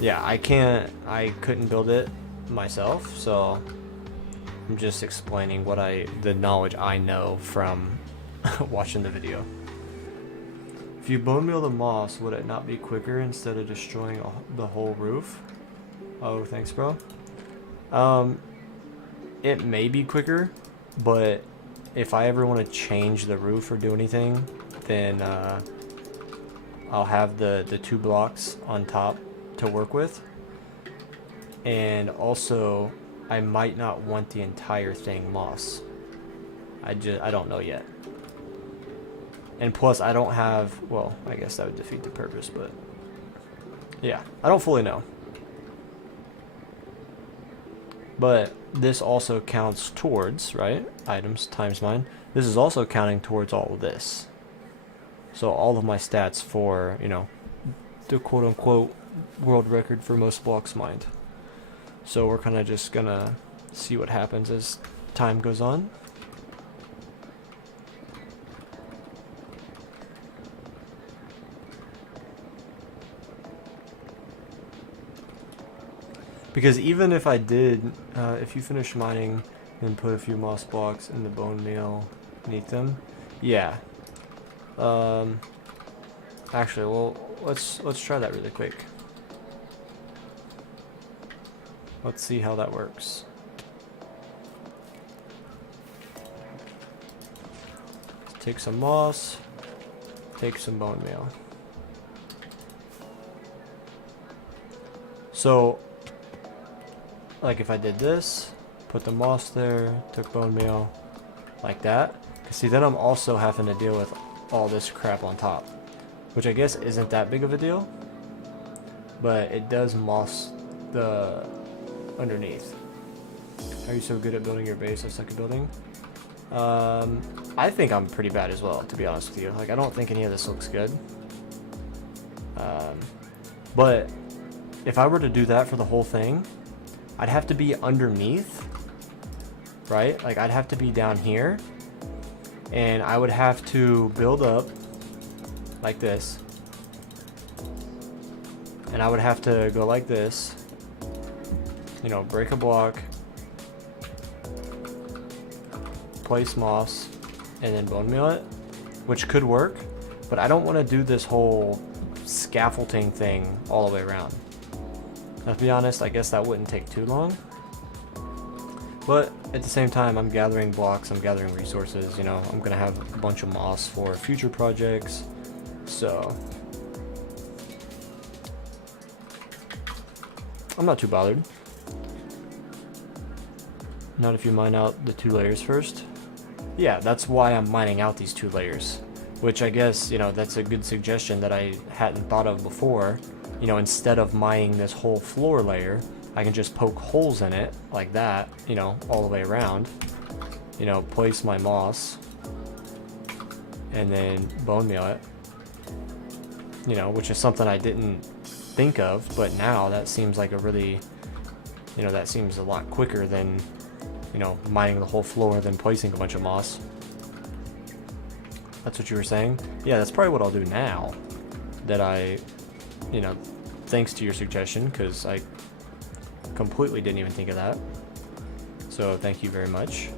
Yeah, I couldn't build it myself, so I'm just explaining the knowledge I know from watching the video. If you bone meal the moss, would it not be quicker instead of destroying the whole roof? Oh, thanks, bro. It may be quicker, but if I ever want to change the roof or do anything, then I'll have the 2 blocks on top to work with. And also, I might not want the entire thing moss. I don't know yet. And plus, I don't have, well, I guess that would defeat the purpose, but yeah, I don't fully know. But this also counts towards, right? Items times mine. This is also counting towards all of this. So all of my stats for, you know, the quote-unquote world record for most blocks mined. So we're kind of just gonna see what happens as time goes on. Because even if I did, if you finish mining and put a few moss blocks in the bone meal beneath them, yeah. Actually, well, let's try that really quick. Let's see how that works. Take some moss, take some bone meal. So, like if I did this, put the moss there, took bone meal, like that. See, then I'm also having to deal with all this crap on top, which I guess isn't that big of a deal, but it does moss the underneath. Are you so good at building your base? I suck at building. I think I'm pretty bad as well, to be honest with you. Like, I don't think any of this looks good. But if I were to do that for the whole thing, I'd have to be underneath, right? Like I'd have to be down here, and I would have to build up like this, and I would have to go like this, you know, break a block, place moss, and then bone meal it, which could work, but I don't want to do this whole scaffolding thing all the way around. Now, to be honest, I guess that wouldn't take too long, but at the same time, I'm gathering blocks, I'm gathering resources, you know, I'm gonna have a bunch of moss for future projects, so I'm not too bothered. Not if you mine out the 2 layers first. Yeah, that's why I'm mining out these 2 layers, which I guess, you know, that's a good suggestion that I hadn't thought of before. You know, instead of mining this whole floor layer, I can just poke holes in it like that, you know, all the way around, you know, place my moss, and then bone meal it, you know, which is something I didn't think of, but now that seems like a really, you know, that seems a lot quicker than, you know, mining the whole floor, then placing a bunch of moss. That's what you were saying? Yeah, that's probably what I'll do now that I, you know, thanks to your suggestion, because I completely didn't even think of that. So thank you very much.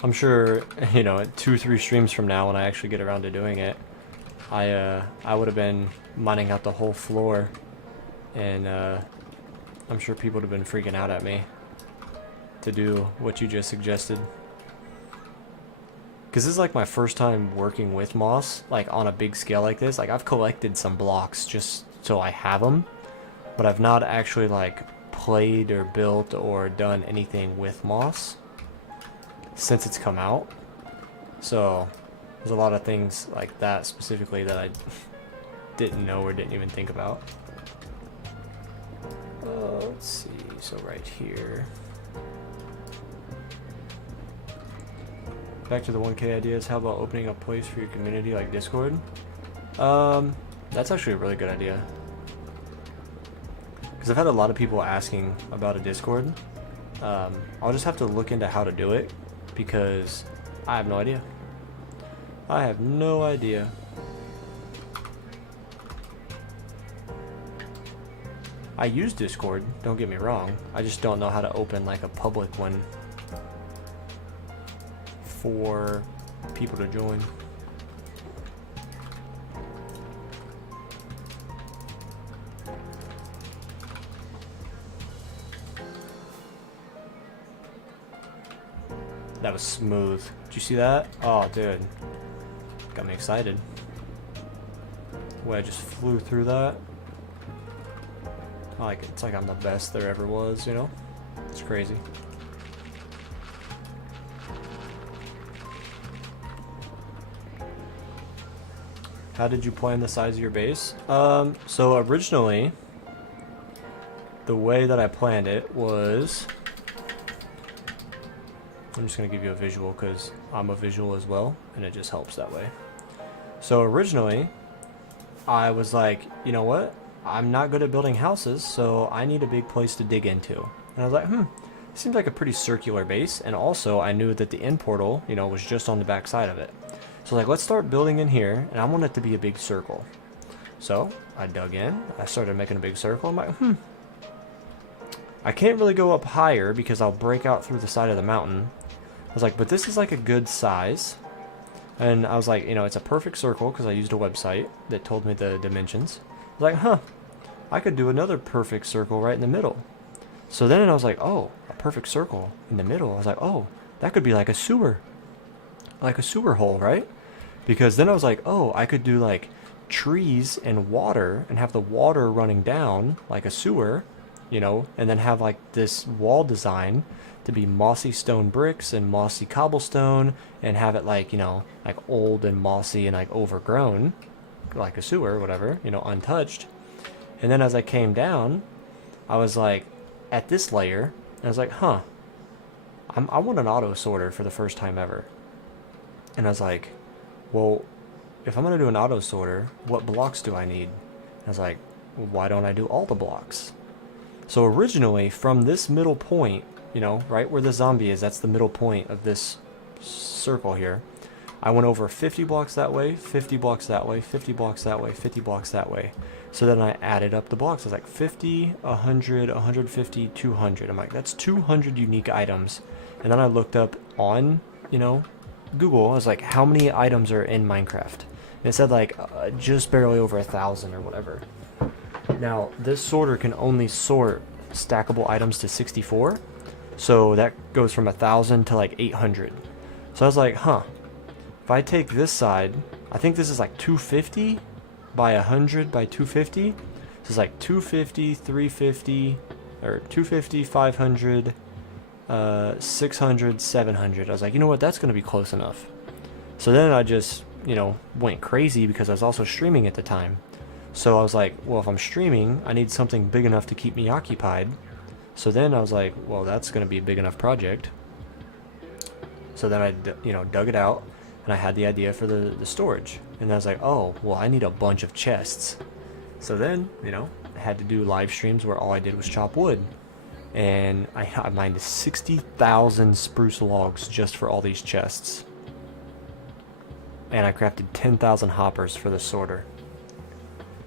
I'm sure, you know, 2-3 streams from now when I actually get around to doing it, I would have been mining out the whole floor, and I'm sure people would have been freaking out at me to do what you just suggested. Because this is like my first time working with moss, like on a big scale like this. Like I've collected some blocks just so I have them, but I've not actually like played or built or done anything with moss since it's come out. So there's a lot of things like that specifically that I didn't know or didn't even think about. Let's see, so right here. Back to the 1K ideas, how about opening a place for your community like Discord? That's actually a really good idea. Because I've had a lot of people asking about a Discord. I'll just have to look into how to do it, because I have no idea. I have no idea. I use Discord, don't get me wrong. I just don't know how to open like a public one for people to join. That was smooth. Did you see that? Oh, dude. Got me excited. Way I just flew through that. Like, it's like I'm the best there ever was, you know? It's crazy. How did you plan the size of your base? So originally, the way that I planned it was... I'm just going to give you a visual because I'm a visual as well, and it just helps that way. So originally, I was like, you know what? I'm not good at building houses, so I need a big place to dig into. And I was like, seems like a pretty circular base, and also I knew that the end portal, you know, was just on the back side of it. So like, let's start building in here, and I want it to be a big circle. So I dug in, I started making a big circle. I'm like, I can't really go up higher because I'll break out through the side of the mountain. I was like, but this is like a good size. And I was like, you know, it's a perfect circle because I used a website that told me the dimensions. I was like, I could do another perfect circle right in the middle. So then I was like, oh, a perfect circle in the middle. I was like, oh, that could be like a sewer hole, right? Because then I was like, oh, I could do like trees and water and have the water running down like a sewer, you know, and then have like this wall design to be mossy stone bricks and mossy cobblestone, and have it like, you know, like old and mossy and like overgrown, like a sewer or whatever, you know, untouched. And then as I came down, I was like, at this layer, and I was like, huh, I want an auto sorter for the first time ever. And I was like, well, if I'm going to do an auto sorter, what blocks do I need? And I was like, well, why don't I do all the blocks? So originally, from this middle point, you know, right where the zombie is, that's the middle point of this circle here. I went over 50 blocks that way, 50 blocks that way, 50 blocks that way, 50 blocks that way. So then I added up the blocks. I was like 50, 100, 150, 200. I'm like, that's 200 unique items. And then I looked up on, you know, Google. I was like, how many items are in Minecraft? And it said like just barely over 1,000 or whatever. Now, this sorter can only sort stackable items to 64. So that goes from 1,000 to like 800. So I was like, huh. If I take this side, I think this is like 250 by 100 by 250. So it's like 250, 350, or 250, 500, 600, 700. I was like, you know what, that's going to be close enough. So then I just, you know, went crazy because I was also streaming at the time. So I was like, well, if I'm streaming, I need something big enough to keep me occupied. So then I was like, well, that's going to be a big enough project. So then I, you know, dug it out. And I had the idea for the storage. And I was like, oh, well, I need a bunch of chests. So then, you know, I had to do live streams where all I did was chop wood. And I mined 60,000 spruce logs just for all these chests. And I crafted 10,000 hoppers for the sorter.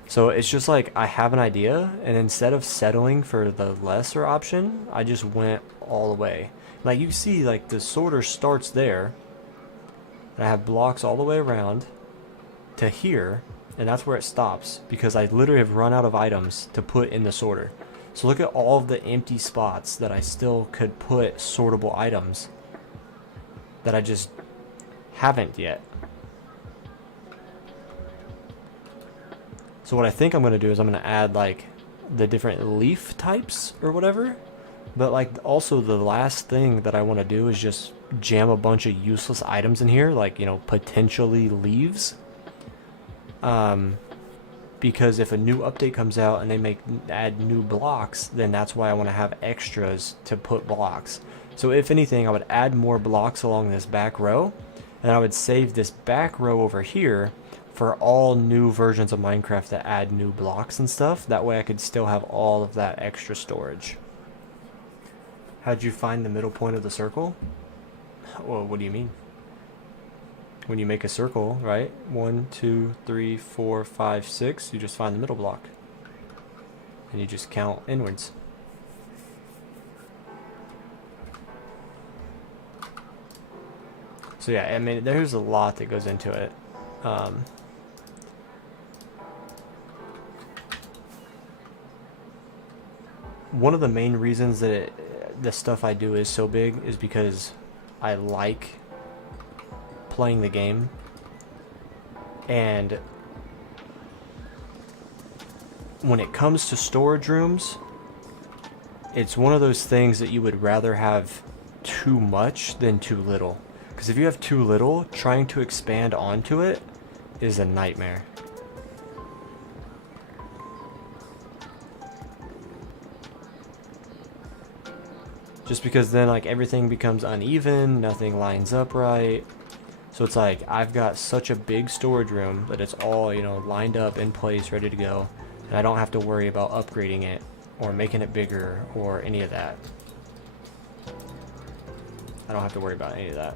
So it's just like, I have an idea, and instead of settling for the lesser option, I just went all the way. Like, you see, like, the sorter starts there. And I have blocks all the way around to here, and that's where it stops because I literally have run out of items to put in the sorter. So look at all of the empty spots that I still could put sortable items that I just haven't yet. So what I think I'm going to do is I'm going to add like the different leaf types or whatever. But like also the last thing that I want to do is just jam a bunch of useless items in here, like, you know, potentially leaves. Because if a new update comes out and they add new blocks, then that's why I want to have extras to put blocks. So if anything, I would add more blocks along this back row, and I would save this back row over here for all new versions of Minecraft that add new blocks and stuff. That way I could still have all of that extra storage. How'd you find the middle point of the circle? Well, what do you mean? When you make a circle, right? 1, 2, 3, 4, 5, 6, you just find the middle block. And you just count inwards. So yeah, I mean, there's a lot that goes into it. One of the main reasons that the stuff I do is so big is because I like playing the game, and when it comes to storage rooms, it's one of those things that you would rather have too much than too little, because if you have too little, trying to expand onto it is a nightmare. Just because then like everything becomes uneven, nothing lines up right. So it's like I've got such a big storage room that it's all, you know, lined up in place, ready to go, and I don't have to worry about upgrading it or making it bigger or any of that. I don't have to worry about any of that.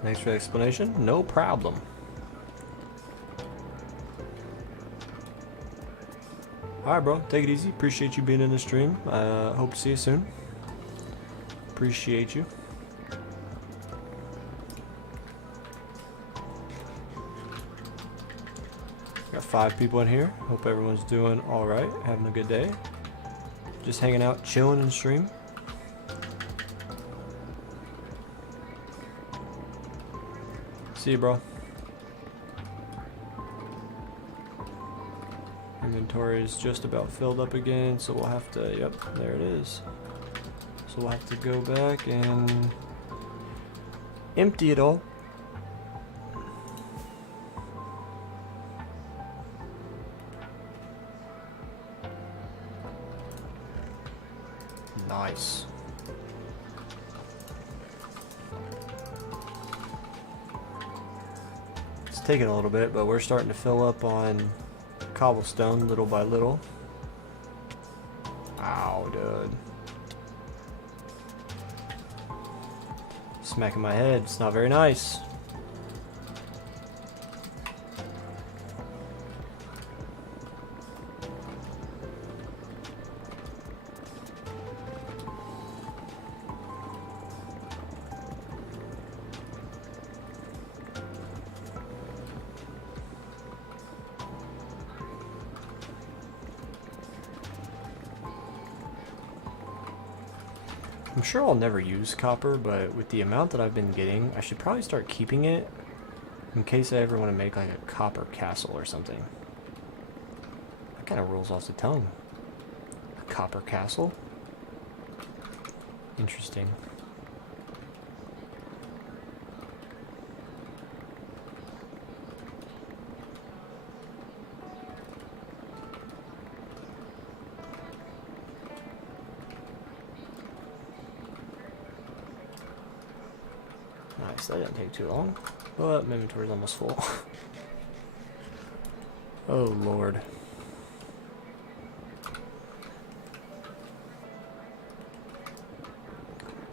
Thanks for the explanation. No problem. Alright, bro. Take it easy. Appreciate you being in the stream. Hope to see you soon. Appreciate you. Got 5 people in here. Hope everyone's doing alright. Having a good day. Just hanging out, chilling in the stream. See you, bro. inventory is just about filled up again, so we'll have to, yep, there it is. So we'll have to go back and empty it all. Nice. It's taking a little bit, but we're starting to fill up on cobblestone little by little. Ow, dude. Smacking my head. It's not very nice. I'm sure I'll never use copper, but with the amount that I've been getting, I should probably start keeping it in case I ever want to make like a copper castle or something. That kind of rolls off the tongue. A copper castle? Interesting. Nice, that didn't take too long, but my inventory's almost full. Oh lord.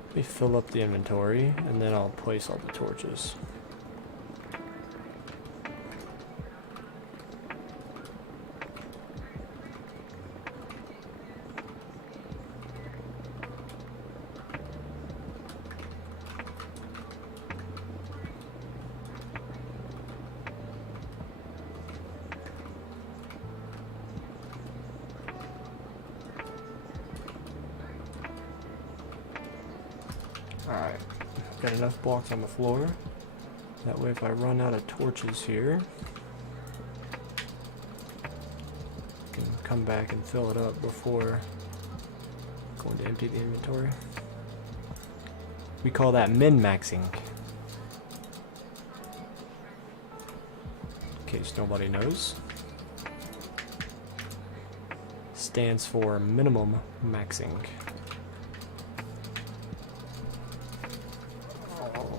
Let me fill up the inventory and then I'll place all the torches. Alright, got enough blocks on the floor. That way if I run out of torches here, I can come back and fill it up before going to empty the inventory. We call that min-maxing. In case nobody knows. Stands for minimum maxing.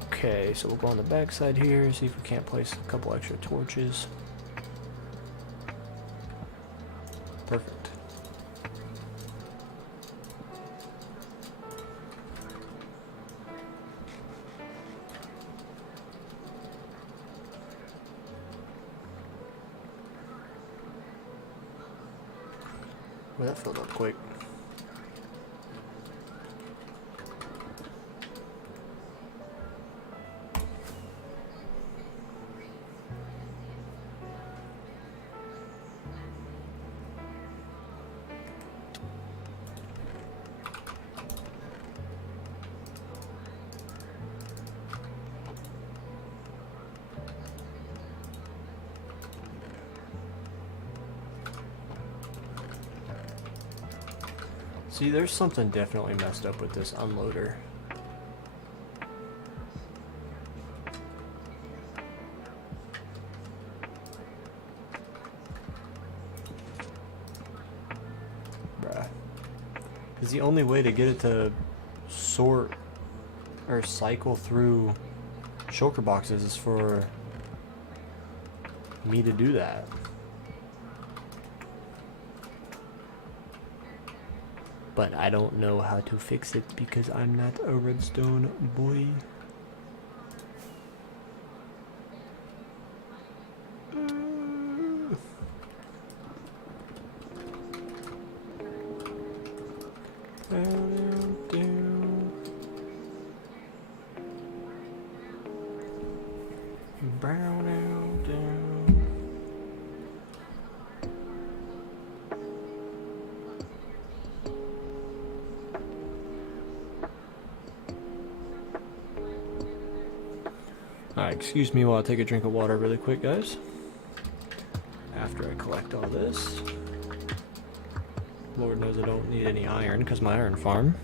Okay, so we'll go on the back side here, see if we can't place a couple extra torches. Perfect. Well, that filled up quick. See, there's something definitely messed up with this unloader. Bruh. Because the only way to get it to sort or cycle through shulker boxes is for me to do that. But I don't know how to fix it because I'm not a redstone boy. Brown out down. Alright, excuse me while I take a drink of water really quick, guys. After I collect all this. Lord knows I don't need any iron because my iron farm.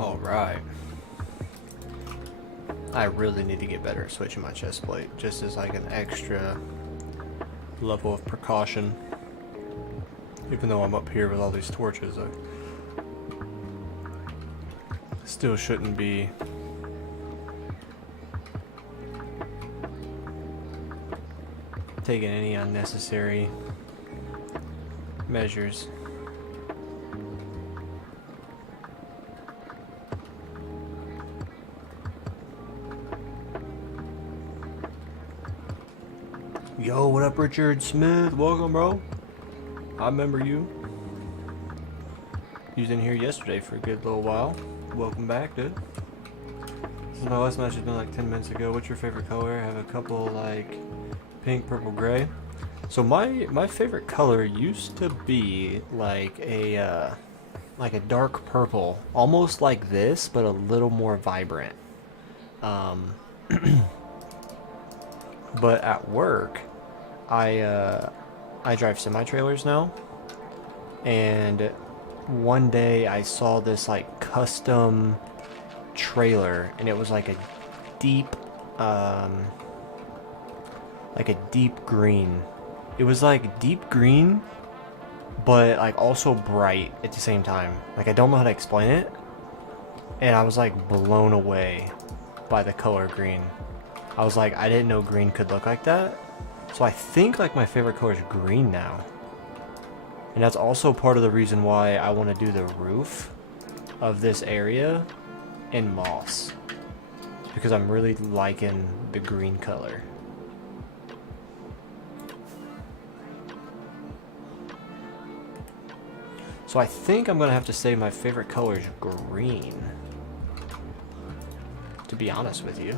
Alright. I really need to get better at switching my chest plate, just as like an extra level of precaution. Even though I'm up here with all these torches, I still shouldn't be taking any unnecessary measures. Yo, what up, Richard Smith? Welcome, bro. I remember you. You was in here yesterday for a good little while. Welcome back, dude. My last match has been like 10 minutes ago. What's your favorite color? I have a couple like pink, purple, gray. So my favorite color used to be like a dark purple, almost like this, but a little more vibrant. But at work, I drive semi-trailers now, and one day I saw this like custom trailer, and it was like a deep green. It was like deep green, but like also bright at the same time. Like, I don't know how to explain it, and I was like blown away by the color green. I was like, I didn't know green could look like that. So I think like my favorite color is green now. And that's also part of the reason why I want to do the roof of this area in moss. It's because I'm really liking the green color. So I think I'm going to have to say my favorite color is green, to be honest with you.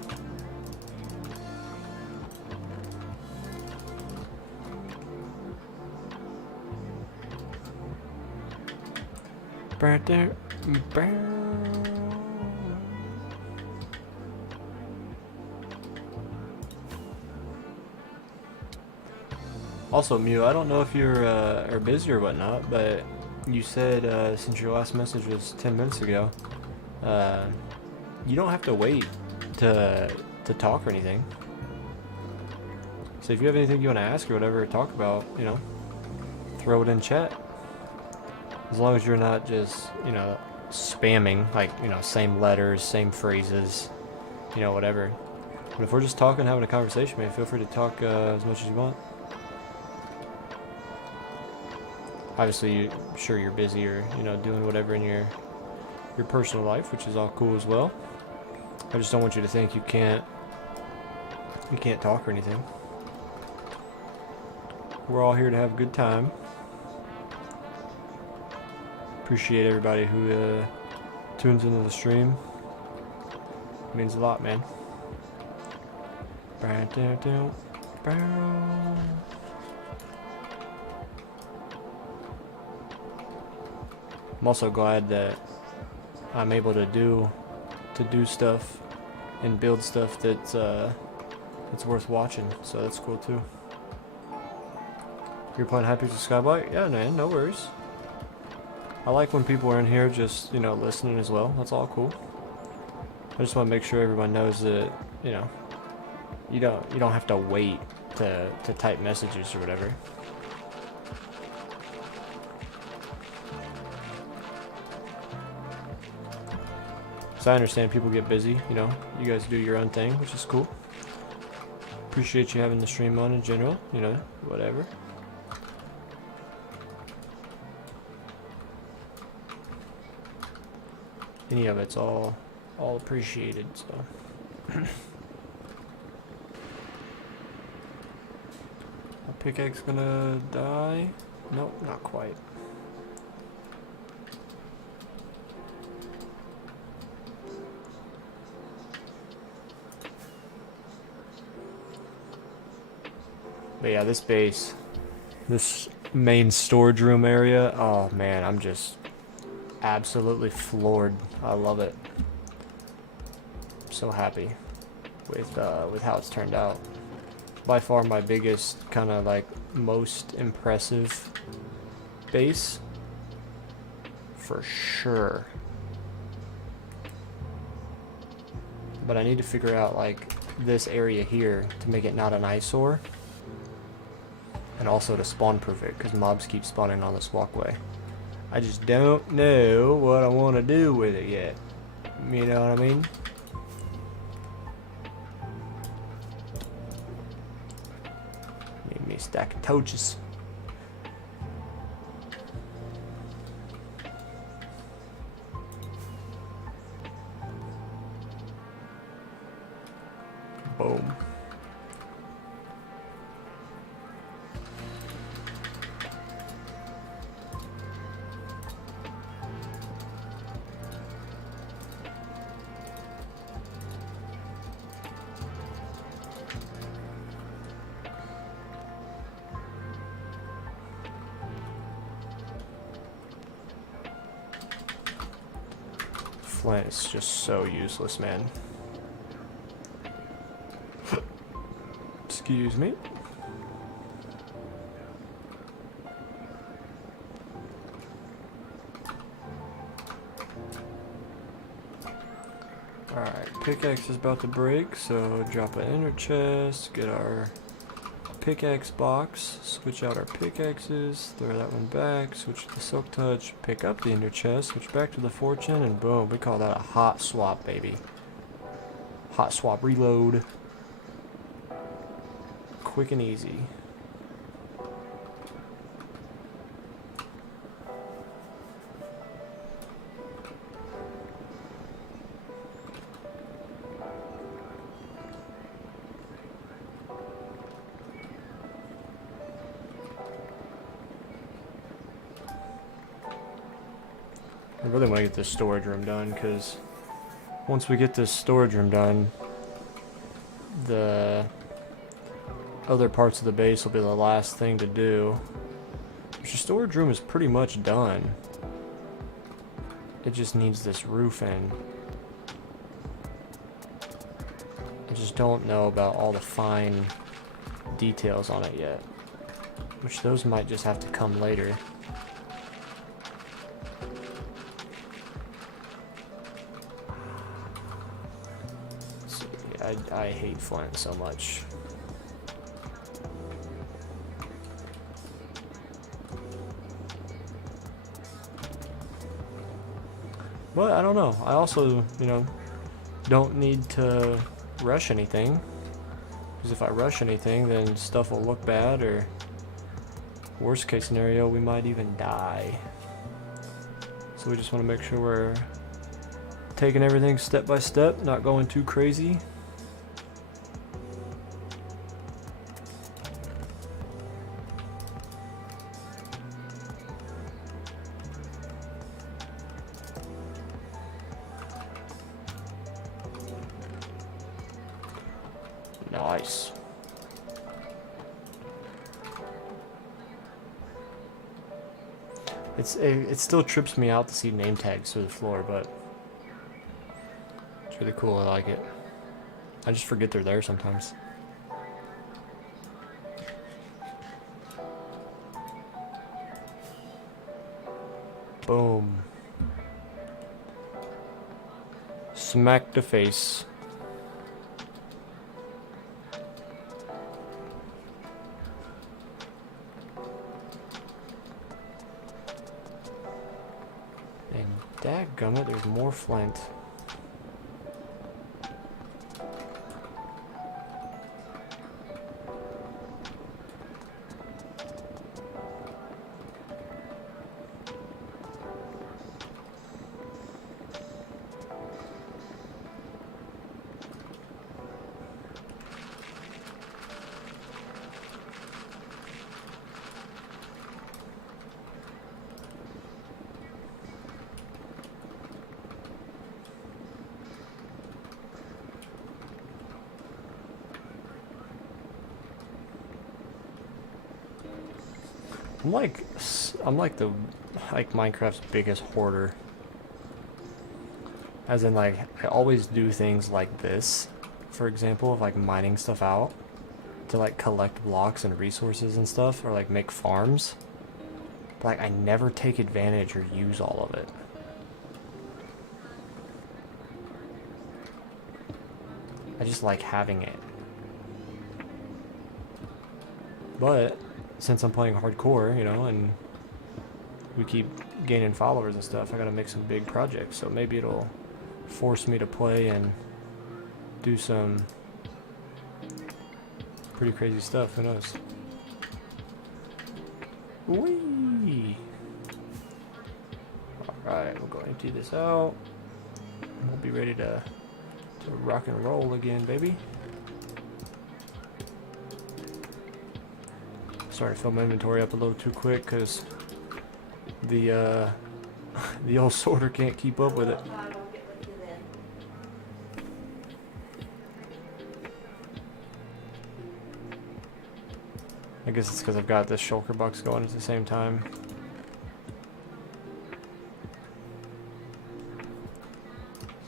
Also, Mew, I don't know if you're are busy or whatnot, but you said since your last message was 10 minutes ago, you don't have to wait to talk or anything. So if you have anything you want to ask or whatever, talk about, you know, throw it in chat. As long as you're not just, you know, spamming, like, you know, same letters, same phrases, you know, whatever. But if we're just talking, having a conversation, man, feel free to talk as much as you want. Obviously, sure you're busy or, you know, doing whatever in your personal life, which is all cool as well. I just don't want you to think you can't talk or anything. We're all here to have a good time. Appreciate everybody who tunes into the stream. It means a lot, man. I'm also glad that I'm able to do stuff and build stuff that's worth watching. So that's cool too. You're playing Hypixel Skyblock? Yeah, man, no worries. I like when people are in here just, you know, listening as well. That's all cool. I just want to make sure everyone knows that, you know, you don't have to wait to type messages or whatever. So I understand people get busy, you know, you guys do your own thing, which is cool. Appreciate you having the stream on in general, you know, whatever. Any of it's all appreciated, so. Pickaxe gonna die? Nope, not quite. But yeah, this base, this main storage room area, oh man, I'm just absolutely floored. I love it. I'm so happy with how it's turned out. By far my biggest, kind of like most impressive base, for sure. But I need to figure out like this area here to make it not an eyesore. And also to spawn proof it, because mobs keep spawning on this walkway. I just don't know what I want to do with it yet. You know what I mean? Need me a stack of torches. Boom. Flint is just so useless, man. Excuse me. Alright, pickaxe is about to break, so drop an inner chest, get our pickaxe box, switch out our pickaxes, throw that one back, switch to the silk touch, pick up the inner chest, switch back to the fortune, and boom, we call that a hot swap, baby. Hot swap reload. Quick and easy. I really want to get this storage room done, because once we get this storage room done, the other parts of the base will be the last thing to do. The storage room is pretty much done. It just needs this roof in. I just don't know about all the fine details on it yet, which those might just have to come later. I hate Flint so much. But I don't know. I also, you know, don't need to rush anything. Because if I rush anything, then stuff will look bad, or worst case scenario, we might even die. So we just want to make sure we're taking everything step by step, not going too crazy. Nice. It still trips me out to see name tags through the floor, but it's really cool. I like it. I just forget they're there sometimes. Boom. Smack the face. And dadgummit, there's more flint. I'm like Minecraft's biggest hoarder. As in, like, I always do things like this, for example, of like mining stuff out to like collect blocks and resources and stuff, or like make farms. But like, I never take advantage or use all of it. I just like having it. But since I'm playing hardcore, you know, and we keep gaining followers and stuff, I gotta make some big projects. So maybe it'll force me to play and do some pretty crazy stuff. Who knows? Whee! Alright, we'll go empty this out. And we'll be ready to rock and roll again, baby. Sorry, fill my inventory up a little too quick because the the old sorter can't keep up with it. I guess it's because I've got this shulker box going at the same time.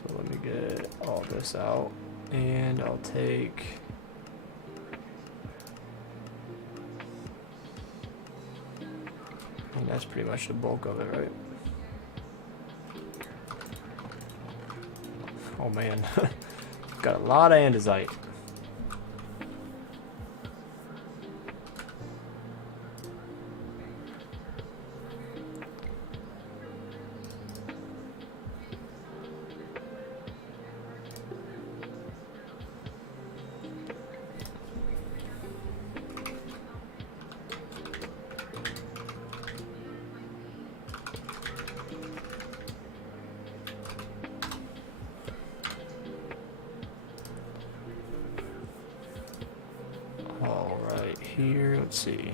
So let me get all this out, and I'll take... I mean, that's pretty much the bulk of it, right? Oh man, got a lot of andesite. Here, let's see.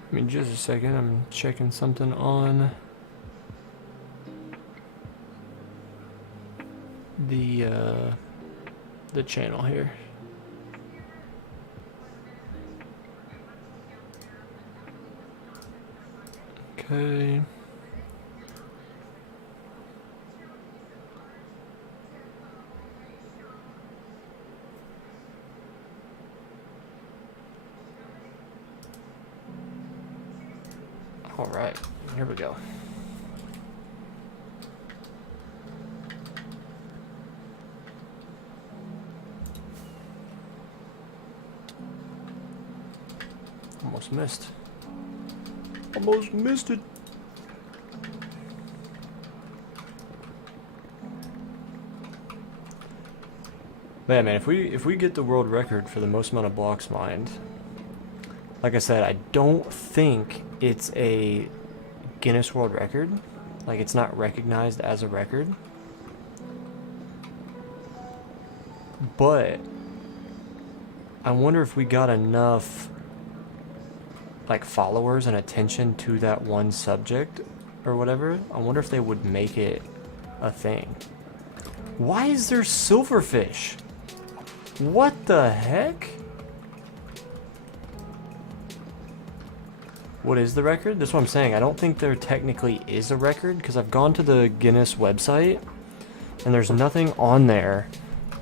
I mean, just a second, I'm checking something on the channel here. Okay. All right, here we go. Almost missed. Almost missed it. Man, if we get the world record for the most amount of blocks mined, like I said, I don't think it's a Guinness World Record. Like, it's not recognized as a record. But I wonder if we got enough like followers and attention to that one subject or whatever. I wonder if they would make it a thing. Why is there silverfish? What the heck? What is the record? That's what I'm saying. I don't think there technically is a record because I've gone to the Guinness website and there's nothing on there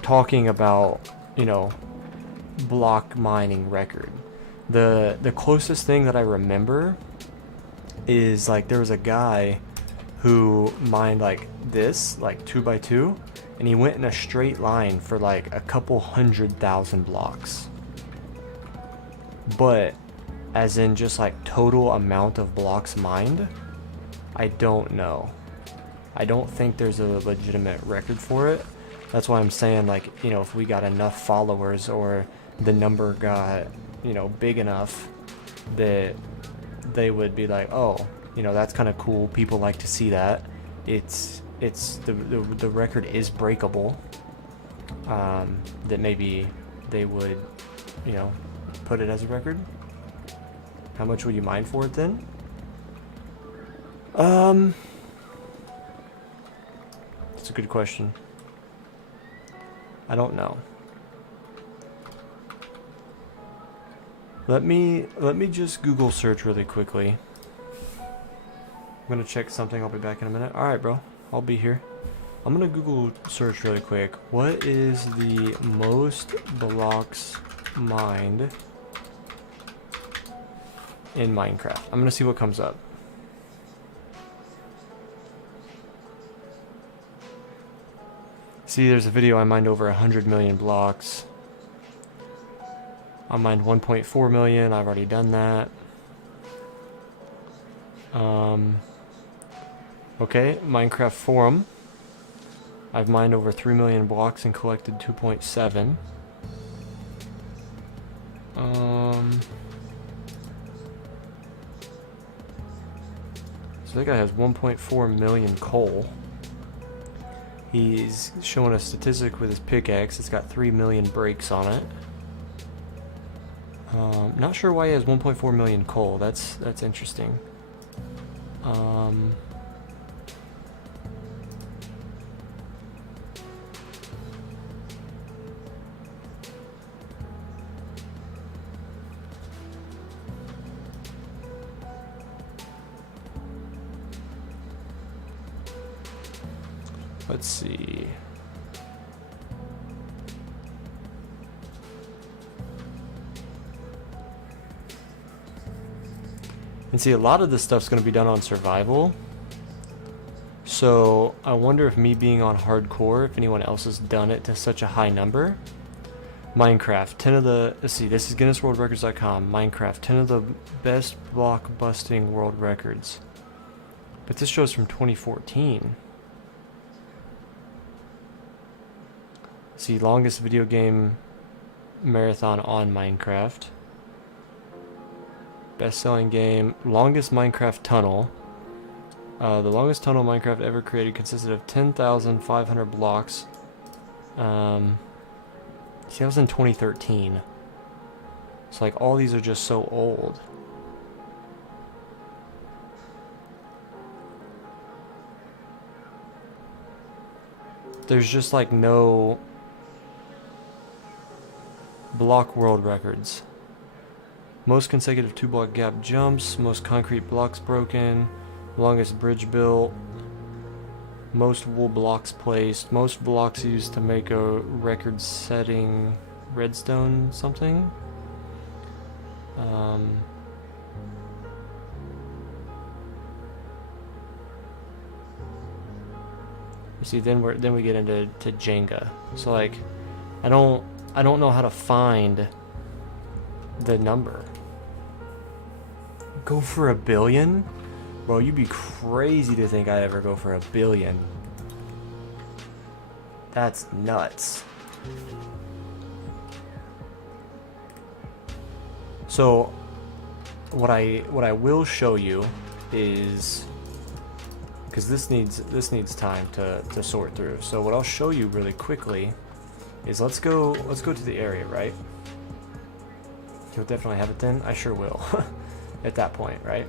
talking about, you know, block mining record. The closest thing that I remember is like there was a guy who mined like this, like 2x2, and he went in a straight line for like a couple 100,000 blocks. But as in just like total amount of blocks mined, I don't know. I don't think there's a legitimate record for it. That's why I'm saying, like, you know, if we got enough followers or the number got, you know, big enough that they would be like, oh, you know, that's kind of cool. People like to see that. It's the record is breakable. That maybe they would, you know, put it as a record. How much would you mine for it then? That's a good question. I don't know. Let me just Google search really quickly. I'm gonna check something. I'll be back in a minute. All right, bro. I'll be here. I'm gonna Google search really quick. What is the most blocks mined in Minecraft? I'm gonna see what comes up. See, there's a video I mined over 100 million blocks. I mined 1.4 million. I've already done that. Okay, Minecraft forum. I've mined over 3 million blocks and collected 2.7. So that guy has 1.4 million coal. He's showing a statistic with his pickaxe. It's got 3 million breaks on it. Not sure why he has 1.4 million coal. That's interesting. Let's see. And see, a lot of this stuff's going to be done on survival. So I wonder if me being on hardcore, if anyone else has done it to such a high number. Minecraft, 10 of the, let's see, this is GuinnessWorldRecords.com. Minecraft, 10 of the best block busting world records. But this show's from 2014. See, longest video game marathon on Minecraft. Best-selling game, longest Minecraft tunnel. The longest tunnel Minecraft ever created consisted of 10,500 blocks. See, that was in 2013. So, like, all these are just so old. There's just, like, no block world records. Most consecutive 2-block gap jumps, most concrete blocks broken, longest bridge built, most wool blocks placed, most blocks used to make a record-setting redstone something. You see, then we get into Jenga. So like, I don't know how to find the number. Go for 1 billion? Bro, you'd be crazy to think I'd ever go for 1 billion. That's nuts. So what I will show you is, because this needs time to sort through. So what I'll show you really quickly is let's go to the area, right? You'll definitely have it then. I sure will. At that point, right?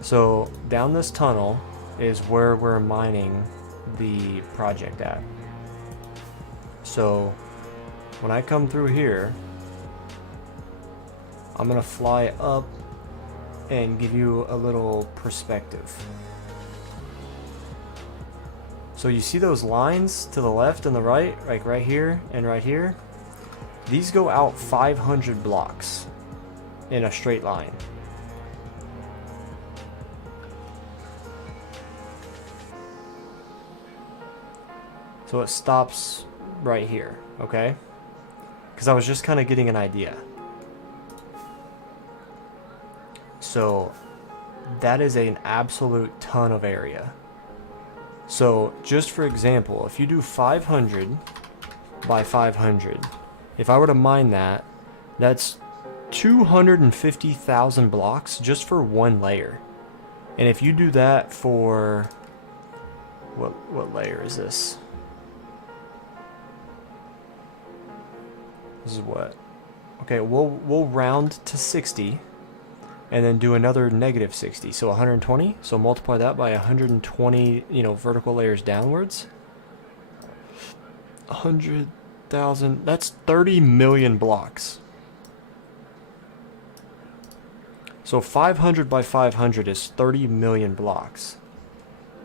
So down this tunnel is where we're mining the project at. So when I come through here, I'm gonna fly up and give you a little perspective. So you see those lines to the left and the right, like right here and right here? These go out 500 blocks in a straight line. So it stops right here, okay? Because I was just kind of getting an idea. So that is an absolute ton of area. So just for example, if you do 500 by 500, if I were to mine that, that's 250,000 blocks just for one layer. And if you do that for, what layer is this? This is what? Okay, we'll round to 60 and then do another -60, so 120. So multiply that by 120, vertical layers downwards. 100,000. That's 30 million blocks. So 500 by 500 is 30 million blocks.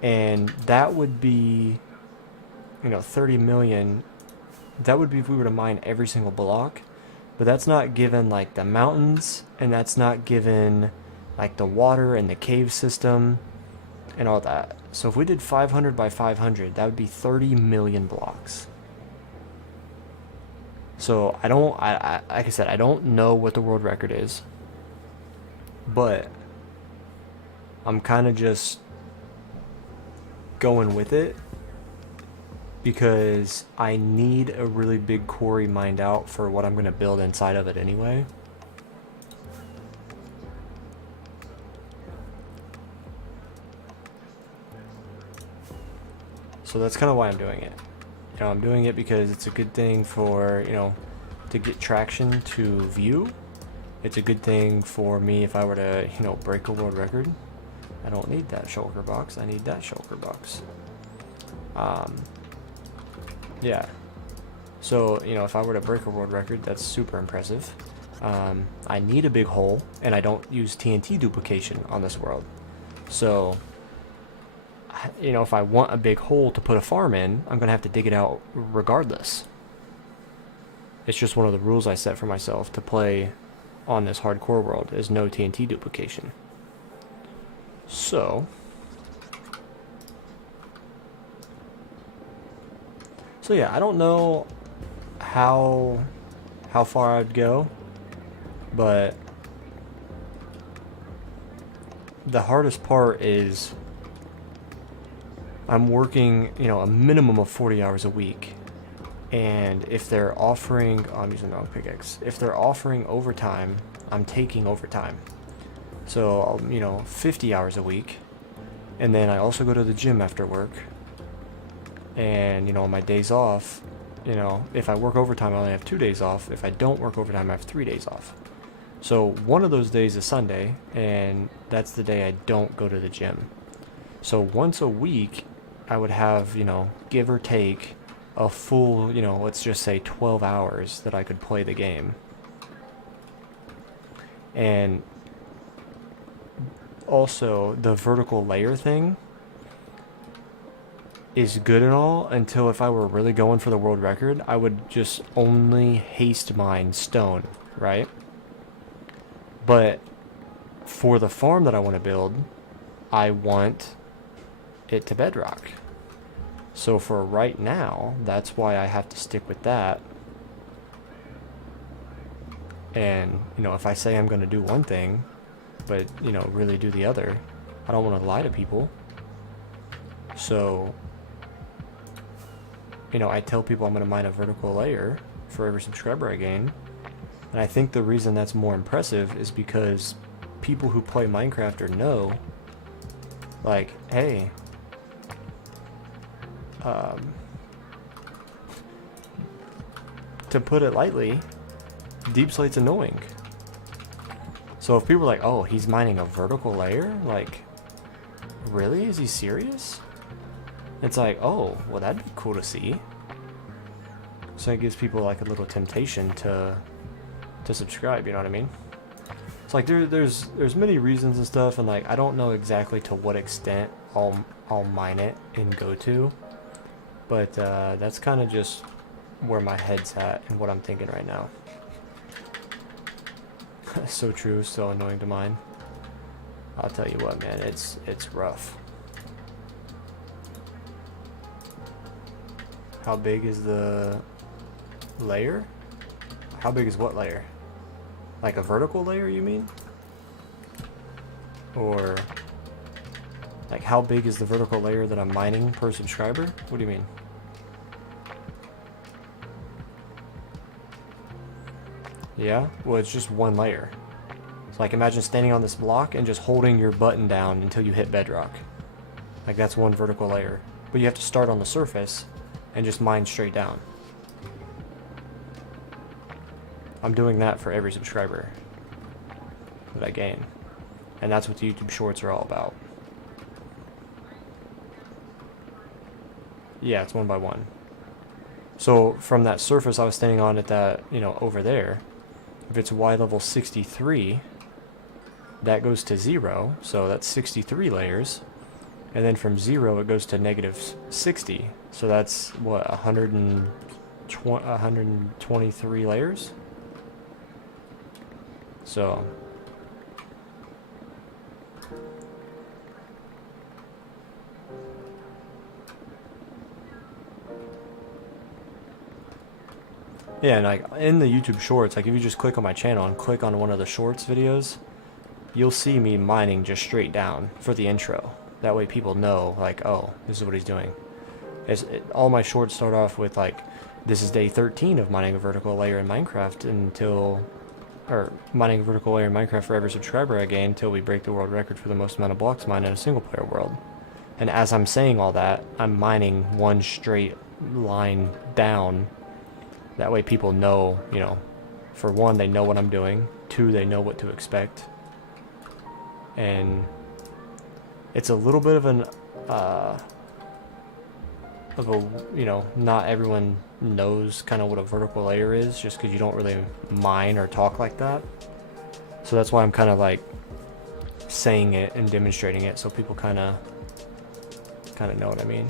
And that would be, 30 million. That would be if we were to mine every single block. But that's not given like the mountains, and that's not given like the water and the cave system and all that. So if we did 500 by 500, that would be 30 million blocks. So like I said, I don't know what the world record is, but I'm kind of just going with it because I need a really big quarry mined out for what I'm going to build inside of it anyway. So that's kind of why I'm doing it. I'm doing it because it's a good thing for, to get traction to view. It's a good thing for me if I were to, break a world record. I don't need that shulker box. I need that shulker box. Yeah. So, if I were to break a world record, that's super impressive. I need a big hole, and I don't use TNT duplication on this world. So, if I want a big hole to put a farm in, I'm going to have to dig it out regardless. It's just one of the rules I set for myself to play on this hardcore world, is no TNT duplication. So yeah, I don't know how far I'd go, but the hardest part is I'm working, a minimum of 40 hours a week. And if they're offering, I'm using the wrong pickaxe. If they're offering overtime, I'm taking overtime. So, 50 hours a week. And then I also go to the gym after work. And, on my days off, if I work overtime, I only have 2 days off. If I don't work overtime, I have 3 days off. So one of those days is Sunday, and that's the day I don't go to the gym. So once a week, I would have, give or take, a full, let's just say 12 hours that I could play the game. And also, the vertical layer thing is good and all until if I were really going for the world record, I would just only haste mine stone, right? But for the farm that I want to build, I want it to bedrock. So for right now, that's why I have to stick with that. And, if I say I'm going to do one thing, but, really do the other, I don't want to lie to people. So, I tell people I'm going to mine a vertical layer for every subscriber I gain. And I think the reason that's more impressive is because people who play Minecraft or know, like, hey, to put it lightly, Deep Slate's annoying. So if people are like, oh, he's mining a vertical layer? Like, really? Is he serious? It's like, oh, well, that'd be cool to see. So it gives people like a little temptation to subscribe, you know what I mean? It's like there's many reasons and stuff, and like I don't know exactly to what extent I'll mine it and go to, but that's kind of just where my head's at and what I'm thinking right now. So true, so annoying to mine. I'll tell you what, man, it's rough. How big is the layer? How big is what layer? Like a vertical layer, you mean? Or like how big is the vertical layer that I'm mining per subscriber? What do you mean? Yeah? Well, it's just one layer. So like imagine standing on this block and just holding your button down until you hit bedrock. Like that's one vertical layer. But you have to start on the surface and just mine straight down. I'm doing that for every subscriber that I gain. And that's what the YouTube Shorts are all about. Yeah, it's 1 by 1. So from that surface I was standing on at that, you know, over there, if it's Y level 63, that goes to 0, so that's 63 layers. And then from 0 it goes to negative 60, so that's what, 123 layers? So yeah, and like in the YouTube shorts, like if you just click on my channel and click on one of the shorts videos, you'll see me mining just straight down for the intro. That way people know, like, oh, this is what he's doing. All my shorts start off with like, this is day 13 of mining a vertical layer in Minecraft or mining a vertical layer in Minecraft for every subscriber I gain until we break the world record for the most amount of blocks mined in a single player world. And as I'm saying all that, I'm mining one straight line down. That way people know, you know, for one, they know what I'm doing. Two, they know what to expect. And it's a little bit of you know, not everyone knows kind of what a vertical layer is just because you don't really mine or talk like that. So that's why I'm kind of like saying it and demonstrating it so people kind of know what I mean.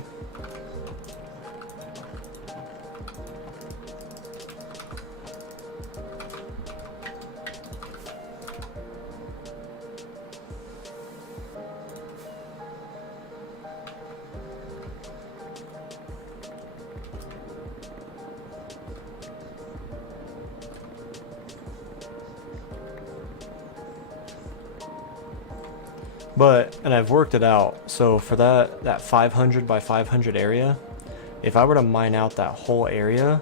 But, and I've worked it out, so for that 500 by 500 area, if I were to mine out that whole area,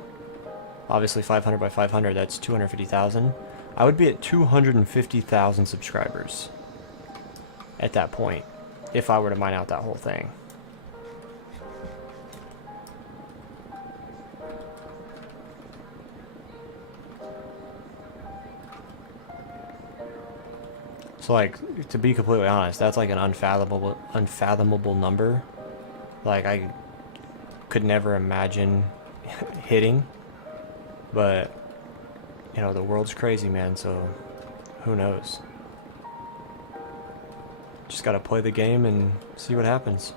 obviously 500 by 500, that's 250,000, I would be at 250,000 subscribers at that point, if I were to mine out that whole thing. So like, to be completely honest, that's like an unfathomable number. Like I could never imagine hitting, but you know, the world's crazy, man, so who knows? Just gotta play the game and see what happens.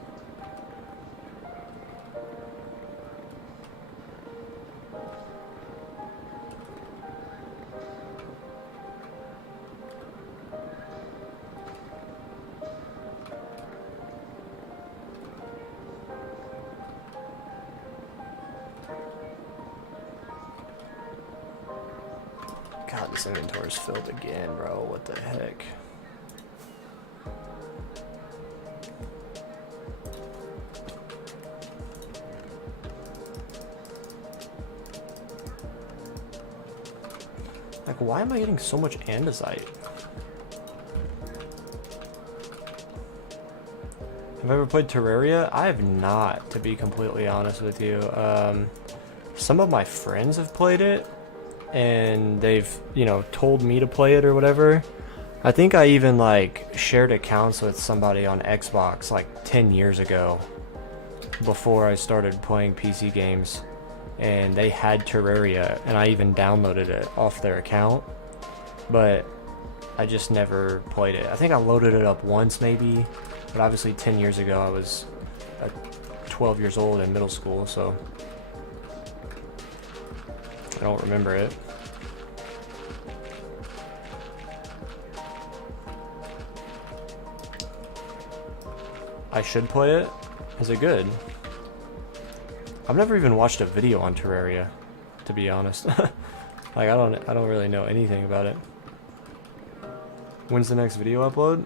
God, this inventory's filled again, bro. What the heck? Like, why am I getting so much andesite? Have I ever played Terraria? I have not, to be completely honest with you. Some of my friends have played it, and they've, you know, told me to play it or whatever. I think I even like shared accounts with somebody on Xbox like 10 years ago before I started playing PC games, and they had Terraria, and I even downloaded it off their account, but I just never played it. I think I loaded it up once maybe, but obviously 10 years ago I was 12 years old in middle school, so I don't remember it. I should play it? Is it good? I've never even watched a video on Terraria, to be honest. Like I don't really know anything about it. When's the next video upload?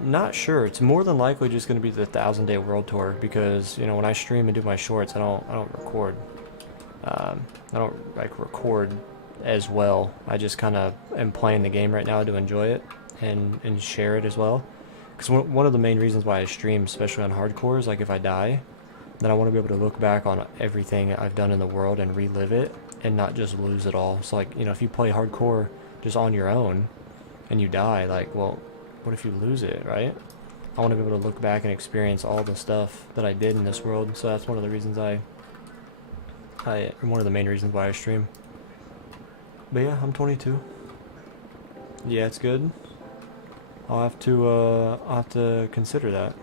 Not sure. It's more than likely just gonna be the 1,000-day world tour because, you know, when I stream and do my shorts, I don't record. I don't like record as well. I just kind of am playing the game right now to enjoy it and share it as well. Because one of the main reasons why I stream, especially on hardcore, is like if I die, then I want to be able to look back on everything I've done in the world and relive it and not just lose it all. So like, you know, if you play hardcore just on your own and you die, like, well, what if you lose it, right? I want to be able to look back and experience all the stuff that I did in this world. So that's one of the reasons I one of the main reasons why I stream. But yeah, I'm 22. Yeah, it's good. I'll have to consider that.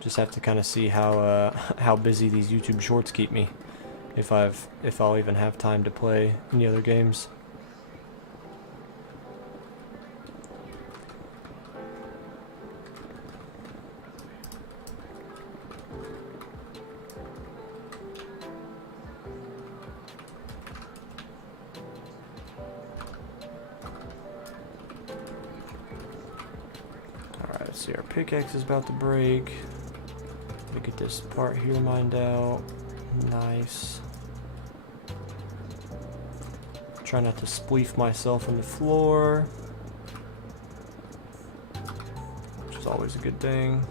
Just have to kind of see how how busy these YouTube shorts keep me. If I'll even have time to play any other games. Alright, let's see, our pickaxe is about to break. Let me get this part here mined out. Nice. Try not to spleef myself on the floor, which is always a good thing.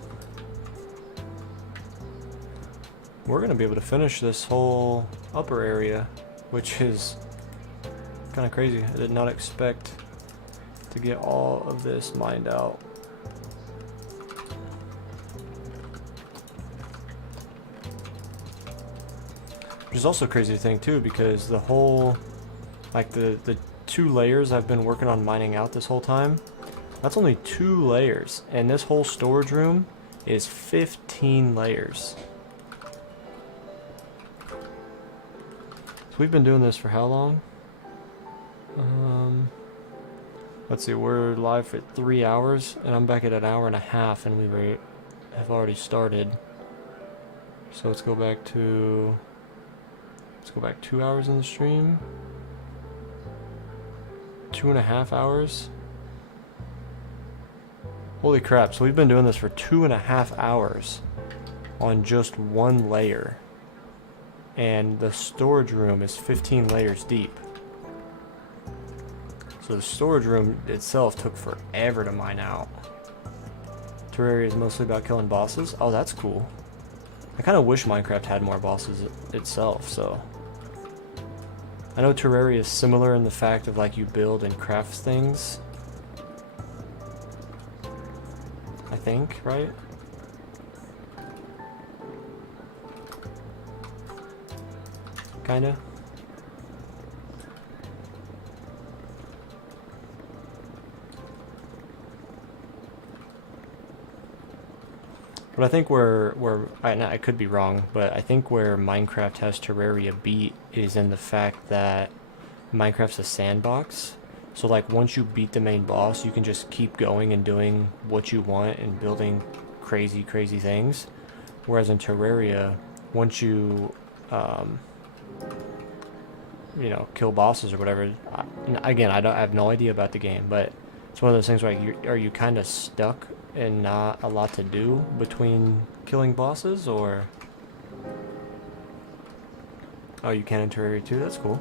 We're gonna be able to finish this whole upper area, which is kind of crazy. I did not expect to get all of this mined out. Which is also crazy to think too, because the whole, like the 2 layers I've been working on mining out this whole time, that's only 2 layers, and this whole storage room is 15 layers. So we've been doing this for how long? Let's see, we're live for 3 hours, and I'm back at an hour and a half, and have already started. So let's go back 2 hours in the stream. 2.5 hours. Holy crap, so we've been doing this for 2.5 hours on just 1 layer. And the storage room is 15 layers deep. So the storage room itself took forever to mine out. Terraria is mostly about killing bosses. Oh, that's cool. I kind of wish Minecraft had more bosses itself, so. I know Terraria is similar in the fact of like you build and craft things. I think, right? Kinda. But I think I could be wrong, but I think where Minecraft has Terraria beat is in the fact that Minecraft's a sandbox. So like once you beat the main boss, you can just keep going and doing what you want and building crazy things. Whereas in Terraria, once you you know, kill bosses or whatever, again, I have no idea about the game, but it's one of those things where are you kind of stuck and not a lot to do between killing bosses, or... Oh, you can in Terraria too? That's cool.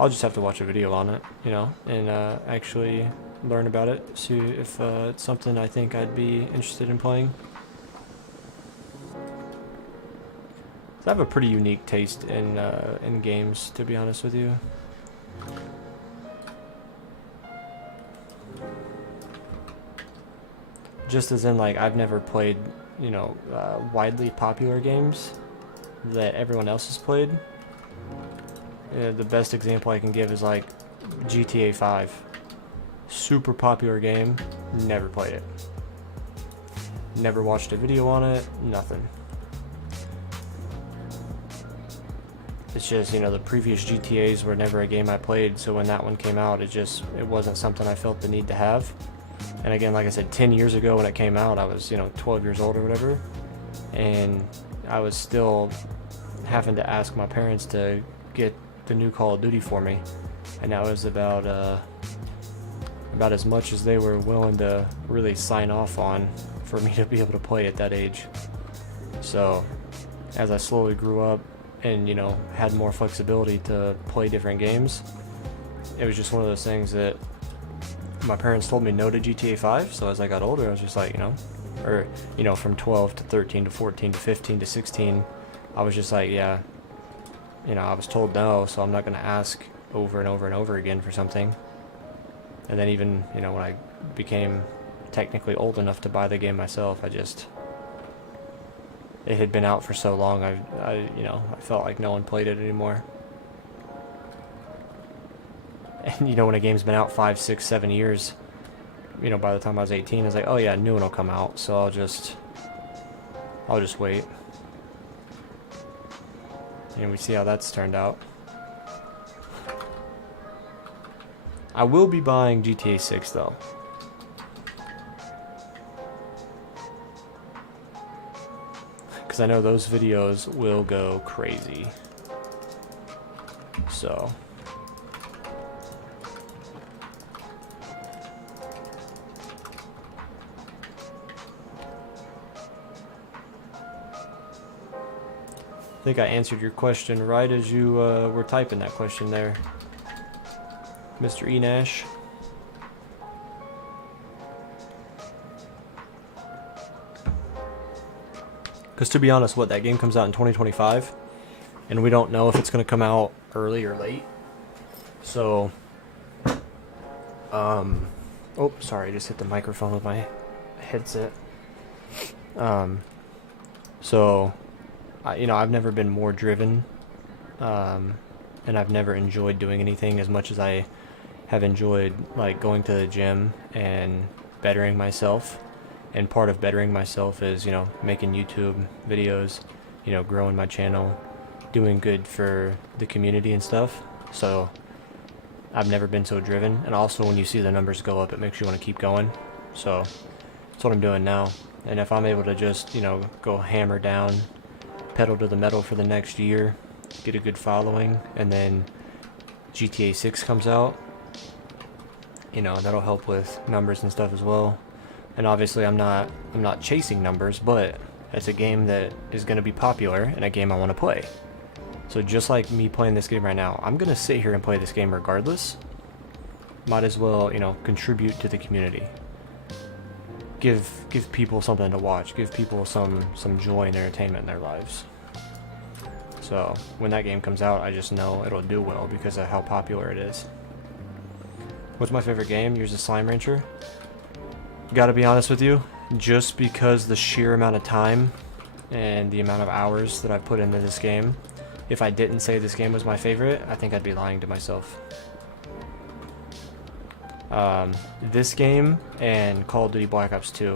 I'll just have to watch a video on it, you know, and actually learn about it, see if it's something I think I'd be interested in playing. I have a pretty unique taste in games, to be honest with you. Just as in, like, I've never played, you know, widely popular games that everyone else has played. The best example I can give is, like, GTA 5. Super popular game, never played it. Never watched a video on it, nothing. It's just, you know, the previous GTAs were never a game I played, so when that one came out, it wasn't something I felt the need to have. And again, like I said, 10 years ago when it came out, I was, you know, 12 years old or whatever, and I was still having to ask my parents to get the new Call of Duty for me, and that was about as much as they were willing to really sign off on for me to be able to play at that age. So, as I slowly grew up and, you know, had more flexibility to play different games, it was just one of those things that my parents told me no to GTA 5, so as I got older, I was just like, you know, or, you know, from 12 to 13 to 14 to 15 to 16, I was just like, yeah, you know, I was told no, so I'm not going to ask over and over and over again for something. And then even, you know, when I became technically old enough to buy the game myself. It had been out for so long, I felt like no one played it anymore. And you know, when a game's been out 5, 6, 7 years, you know, by the time I was 18, I was like, oh yeah, a new one will come out, so I'll just wait. And we see how that's turned out. I will be buying GTA 6 though. Because I know those videos will go crazy. So. I think I answered your question right as you were typing that question there, Mr. E. Nash. Because to be honest, that game comes out in 2025, and we don't know if it's going to come out early or late. So, oh, sorry, I just hit the microphone with my headset. So, I've never been more driven, and I've never enjoyed doing anything as much as I have enjoyed, like, going to the gym and bettering myself. And part of bettering myself is, making YouTube videos, growing my channel, doing good for the community and stuff. So I've never been so driven. And also when you see the numbers go up, it makes you want to keep going. So that's what I'm doing now. And if I'm able to just, go hammer down, pedal to the metal for the next year, get a good following, and then GTA 6 comes out, that'll help with numbers and stuff as well. And obviously I'm not chasing numbers, but it's a game that is going to be popular and a game I want to play. So just like me playing this game right now, I'm going to sit here and play this game regardless. Might as well, contribute to the community. Give people something to watch. Give people some joy and entertainment in their lives. So when that game comes out, I just know it'll do well because of how popular it is. What's my favorite game? Yours is Slime Rancher. Gotta be honest with you, just because the sheer amount of time and the amount of hours that I've put into this game, if I didn't say this game was my favorite, I think I'd be lying to myself. This game and Call of Duty Black Ops 2.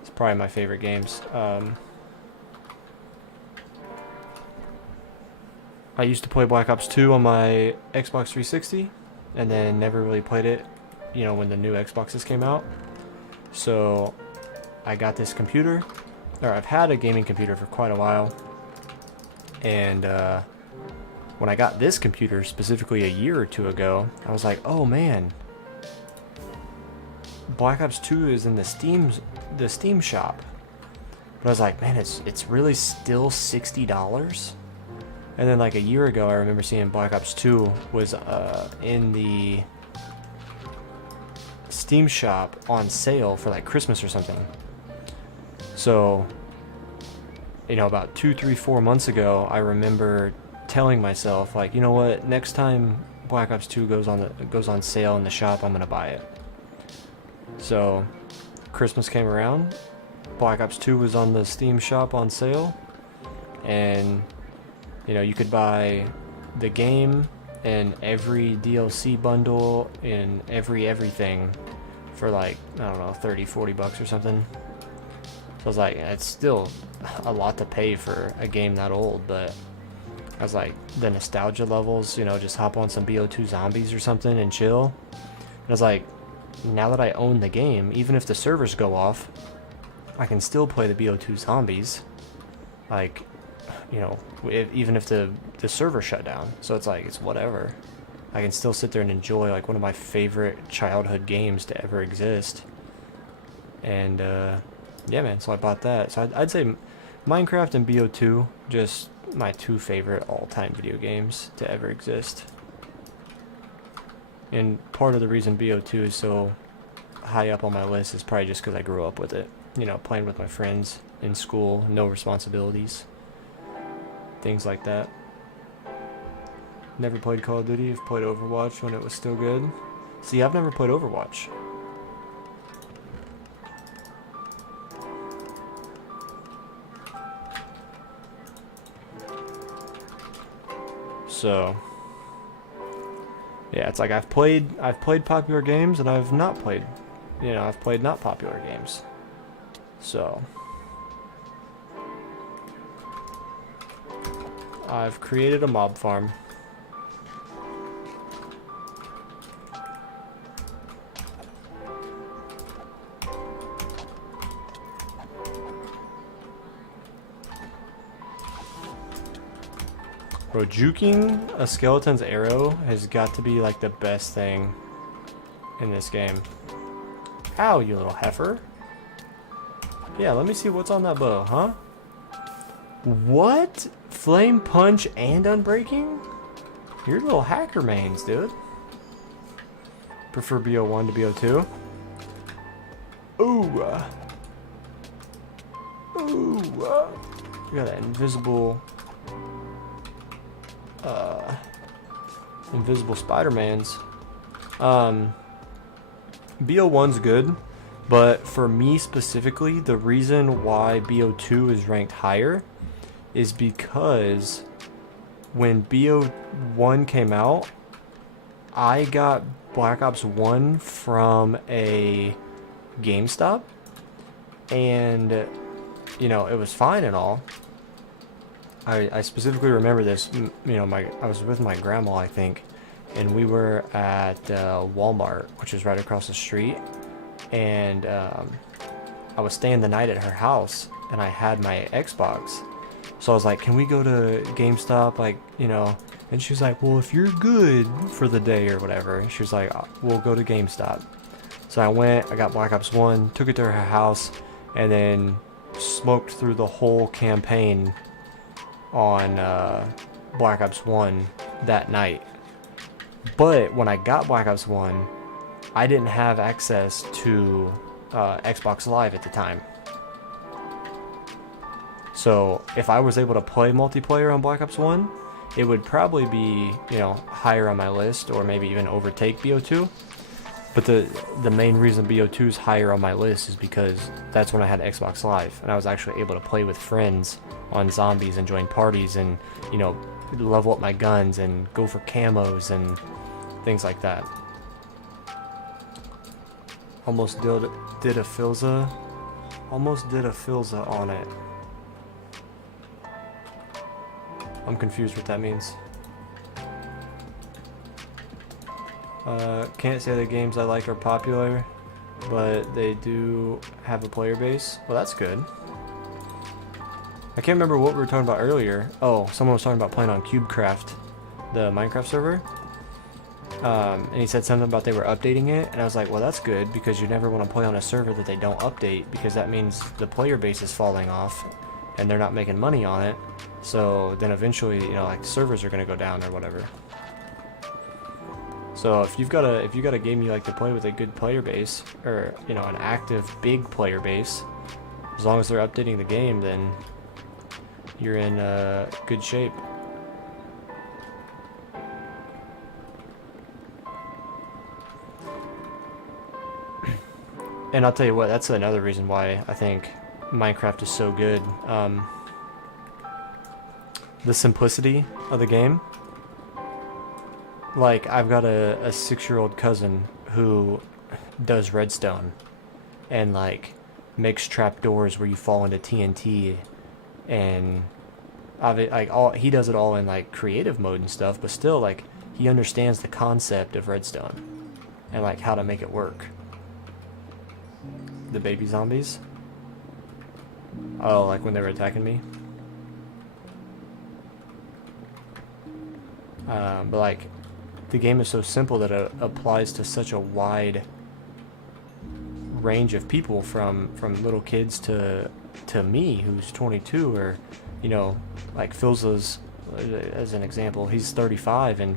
It's probably my favorite games. I used to play Black Ops 2 on my Xbox 360 and then never really played it, when the new Xboxes came out. So I got this computer, or I've had a gaming computer for quite a while, and when I got this computer specifically a year or two ago, I was like, oh man, Black Ops 2 is in the Steam shop. But I was like, man, it's really still $60. And then like a year ago, I remember seeing Black Ops 2 was in the Steam shop on sale for like Christmas or something. So, about 2, 3, 4 months ago, I remember telling myself, like, you know what, next time Black Ops 2 goes on sale in the shop, I'm gonna buy it. So Christmas came around, Black Ops 2 was on the Steam shop on sale, and you could buy the game and every DLC bundle and everything for like, I don't know, 30, 40 bucks or something. So I was like, it's still a lot to pay for a game that old, but I was like, the nostalgia levels, just hop on some BO2 Zombies or something and chill. And I was like, now that I own the game, even if the servers go off, I can still play the BO2 Zombies. Like, even if the server shut down. So it's like, it's whatever. I can still sit there and enjoy like one of my favorite childhood games to ever exist. And yeah, man, so I bought that. So I'd say Minecraft and BO2, just my two favorite all-time video games to ever exist. And part of the reason BO2 is so high up on my list is probably just because I grew up with it. Playing with my friends in school, no responsibilities, things like that. Never played Call of Duty. I've played Overwatch when it was still good. See, I've never played Overwatch. So yeah, it's like I've played popular games and I've not played, I've played not popular games. So I've created a mob farm. Bro, juking a skeleton's arrow has got to be like the best thing in this game. Ow, you little heifer. Yeah, let me see what's on that bow, huh? What? Flame punch and unbreaking? You're little hacker mains, dude. Prefer BO1 to BO2. Ooh. Ooh. We got that invisible Spider-Mans. BO1's good, but for me specifically, the reason why BO2 is ranked higher is because when BO1 came out, I got Black Ops 1 from a GameStop, and it was fine and all. I specifically remember this. I was with my grandma, I think, and we were at Walmart, which is right across the street, and I was staying the night at her house, and I had my Xbox, so I was like, "Can we go to GameStop?" And she was like, "Well, if you're good for the day or whatever," she was like, "We'll go to GameStop." So I went, I got Black Ops 1, took it to her house, and then smoked through the whole campaign on Black Ops 1 that night. But when I got Black Ops 1, I didn't have access to Xbox Live at the time. So if I was able to play multiplayer on Black Ops 1, it would probably be, higher on my list, or maybe even overtake BO2. But the main reason BO2 is higher on my list is because that's when I had Xbox Live, and I was actually able to play with friends on zombies and join parties and, level up my guns and go for camos and things like that. Almost did a Filza. Almost did a Filza on it. I'm confused what that means. Can't say the games I like are popular, but they do have a player base. Well, that's good. I can't remember what we were talking about earlier. Oh, someone was talking about playing on CubeCraft, the Minecraft server. And he said something about they were updating it, and I was like, well, that's good, because you never want to play on a server that they don't update, because that means the player base is falling off, and they're not making money on it. So then eventually, the servers are going to go down or whatever. So if you've got a game you like to play with a good player base, or an active big player base, as long as they're updating the game, then you're in good shape. And I'll tell you what, that's another reason why I think Minecraft is so good. The simplicity of the game. Like, I've got a 6-year-old cousin who does redstone and makes trapdoors where you fall into TNT, and he does it all in creative mode and stuff, but still he understands the concept of redstone and how to make it work. The baby zombies. Oh, when they were attacking me. But the game is so simple that it applies to such a wide range of people, from little kids to me, who's 22, or Filza's, as an example, he's 35, and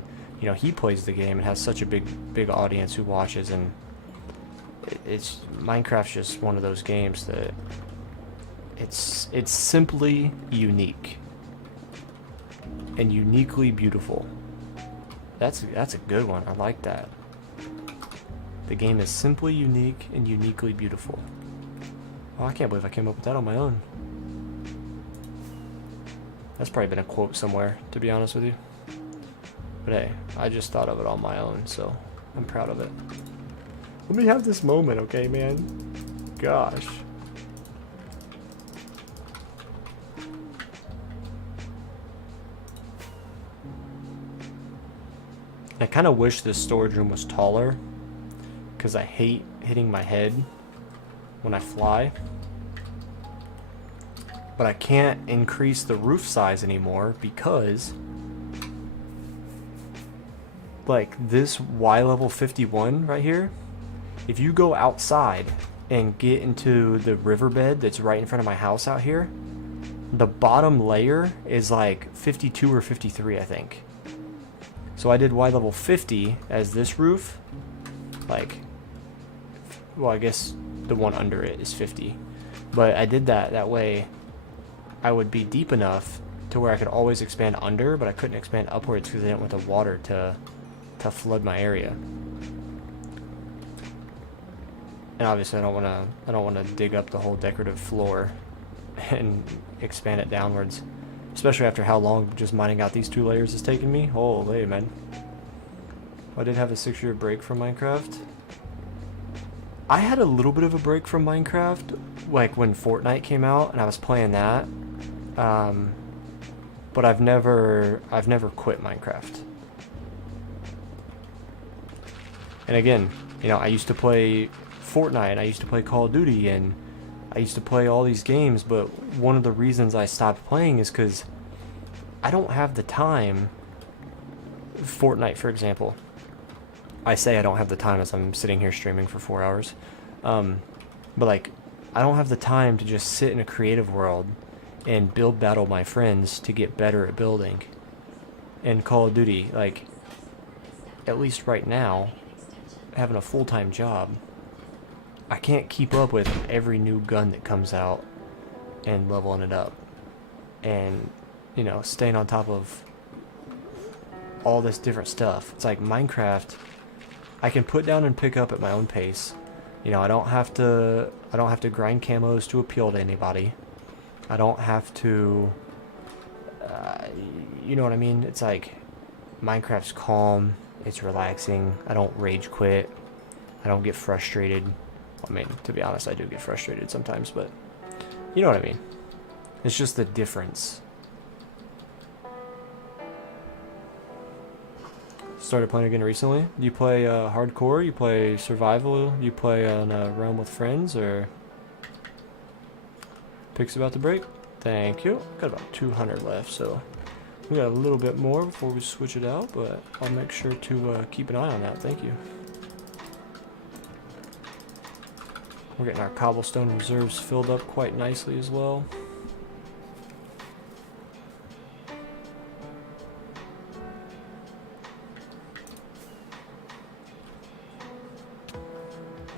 he plays the game and has such a big audience who watches, and it's Minecraft's just one of those games that it's simply unique and uniquely beautiful. That's a good one. I like that. The game is simply unique and uniquely beautiful. Oh, I can't believe I came up with that on my own. That's probably been a quote somewhere, to be honest with you. But hey, I just thought of it on my own, so I'm proud of it. Let me have this moment, okay, man? Gosh. I kind of wish this storage room was taller, because I hate hitting my head when I fly. But I can't increase the roof size anymore because, like, this Y level 51 right here, if you go outside and get into the riverbed that's right in front of my house out here, the bottom layer is like 52 or 53, I think. So I did Y level 50 as this roof, like, well, I guess the one under it is 50, but I did that way I would be deep enough to where I could always expand under, but I couldn't expand upwards because I didn't want the water to flood my area. And obviously I don't want to dig up the whole decorative floor and expand it downwards, especially after how long just mining out these 2 layers has taken me. Holy man. I did have a 6-year break from Minecraft. I had a little bit of a break from Minecraft, like when Fortnite came out and I was playing that. But I've never quit Minecraft. And again, you know, I used to play Fortnite, and I used to play Call of Duty, and I used to play all these games, but one of the reasons I stopped playing is because I don't have the time. Fortnite, for example. I say I don't have the time as I'm sitting here streaming for 4 hours. But like, I don't have the time to just sit in a creative world and build battle my friends to get better at building. And Call of Duty, like, at least right now, having a full-time job, I can't keep up with every new gun that comes out and leveling it up. And, you know, staying on top of all this different stuff. It's like Minecraft, I can put down and pick up at my own pace. You know, I don't have to grind camos to appeal to anybody. I don't have to, you know what I mean? It's like, Minecraft's calm, it's relaxing, I don't rage quit, I don't get frustrated. I mean, to be honest, I do get frustrated sometimes, but you know what I mean? It's just the difference. Started playing again recently. Do you play hardcore? You play survival? You play on a realm with friends? Or picks about to break? Thank you. Got about 200 left, so we got a little bit more before we switch it out, but I'll make sure to keep an eye on that. Thank you. We're getting our cobblestone reserves filled up quite nicely as well.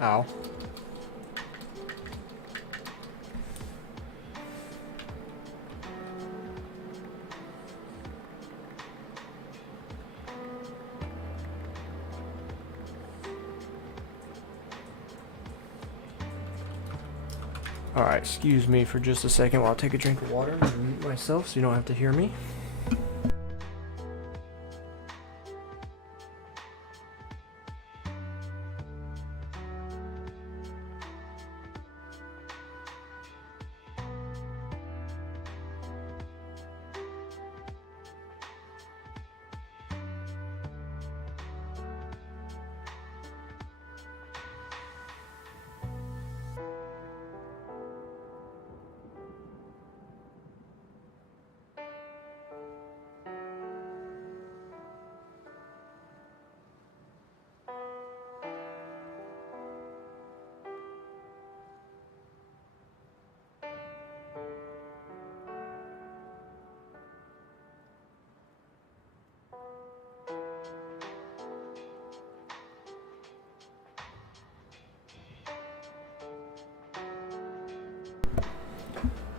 Ow. Alright, excuse me for just a second while I take a drink of water and mute myself so you don't have to hear me.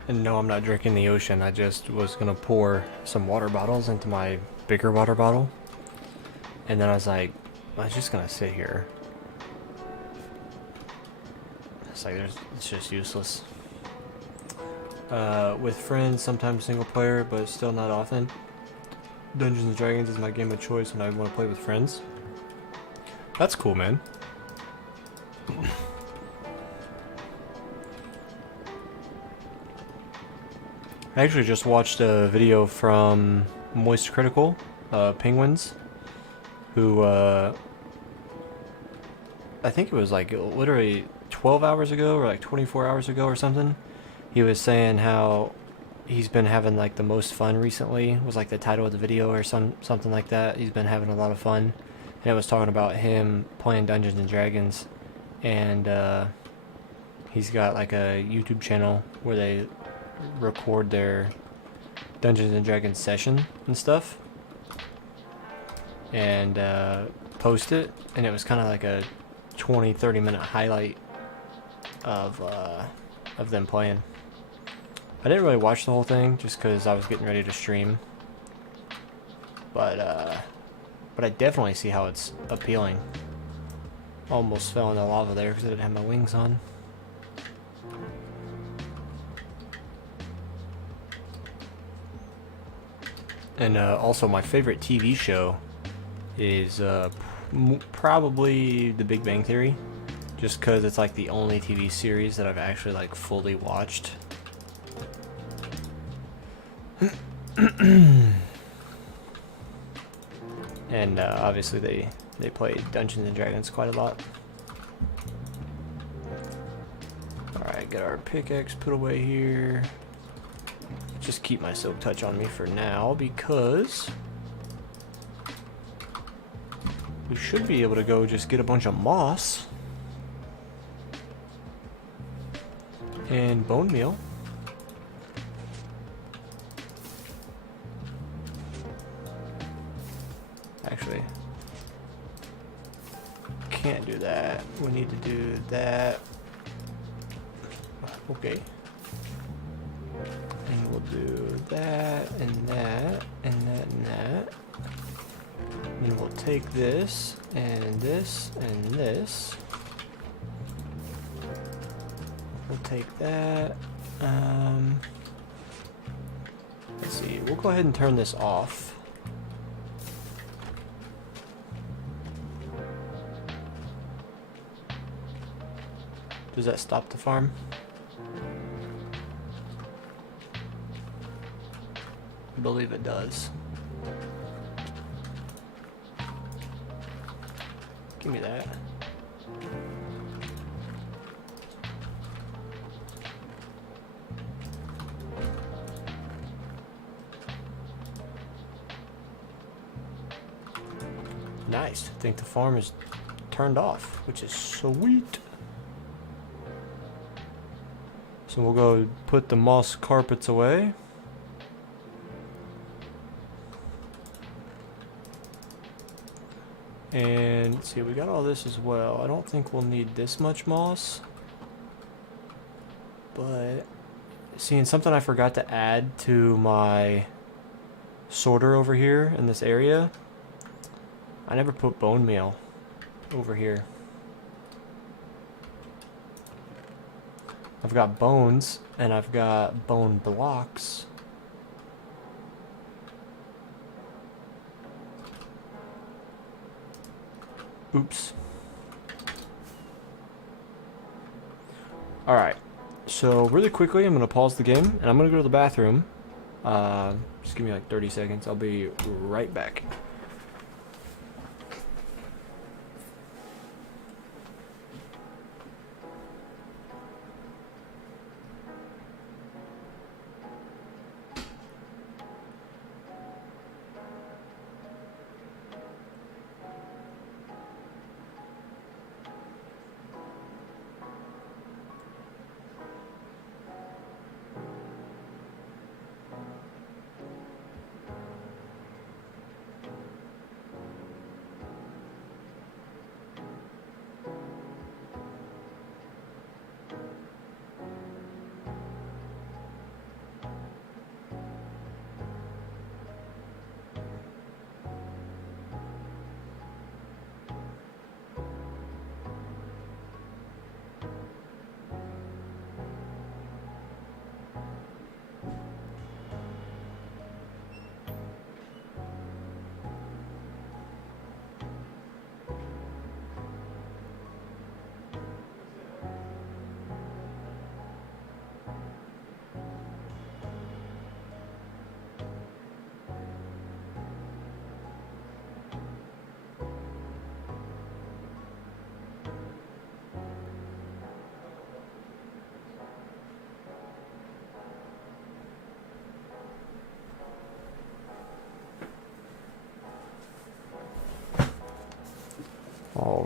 And no, I'm not drinking the ocean. I just was gonna pour some water bottles into my bigger water bottle. And then I was like, I was just gonna sit here. It's like, it's just useless. With friends, sometimes single player, but still not often. Dungeons and Dragons is my game of choice when I want to play with friends. That's cool, man. I actually just watched a video from Moist Critical, Penguins, who, I think it was like literally 12 hours ago or like 24 hours ago or something. He was saying how he's been having like the most fun recently, was like the title of the video or something like that. He's been having a lot of fun. And it was talking about him playing Dungeons and Dragons, and he's got like a YouTube channel where they record their Dungeons and Dragons session and stuff, and post it, and it was kind of like a 20-30 minute highlight of them playing. I didn't really watch the whole thing just because I was getting ready to stream, but I definitely see how it's appealing. Almost fell in the lava there because I didn't have my wings on. And also my favorite TV show is probably The Big Bang Theory, just because it's like the only TV series that I've actually like fully watched. And obviously they play Dungeons and Dragons quite a lot. Alright, get our pickaxe put away here. Just keep my silk touch on me for now because we should be able to go just get a bunch of moss and bone meal. Actually, can't do that. We need to do that. Okay. And we'll do that and that and that and that. And then we'll take this and this and this. We'll take that. Let's see. We'll go ahead and turn this off. Does that stop the farm? I believe it does. Give me that. Nice. I think the farm is turned off, which is sweet. So we'll go put the moss carpets away. And let's see, we got all this as well. I don't think we'll need this much moss. But seeing something I forgot to add to my sorter over here in this area. I never put bone meal over here. I've got bones and I've got bone blocks. Oops. Alright, so really quickly I'm going to pause the game and I'm going to go to the bathroom. Just give me like 30 seconds. I'll be right back.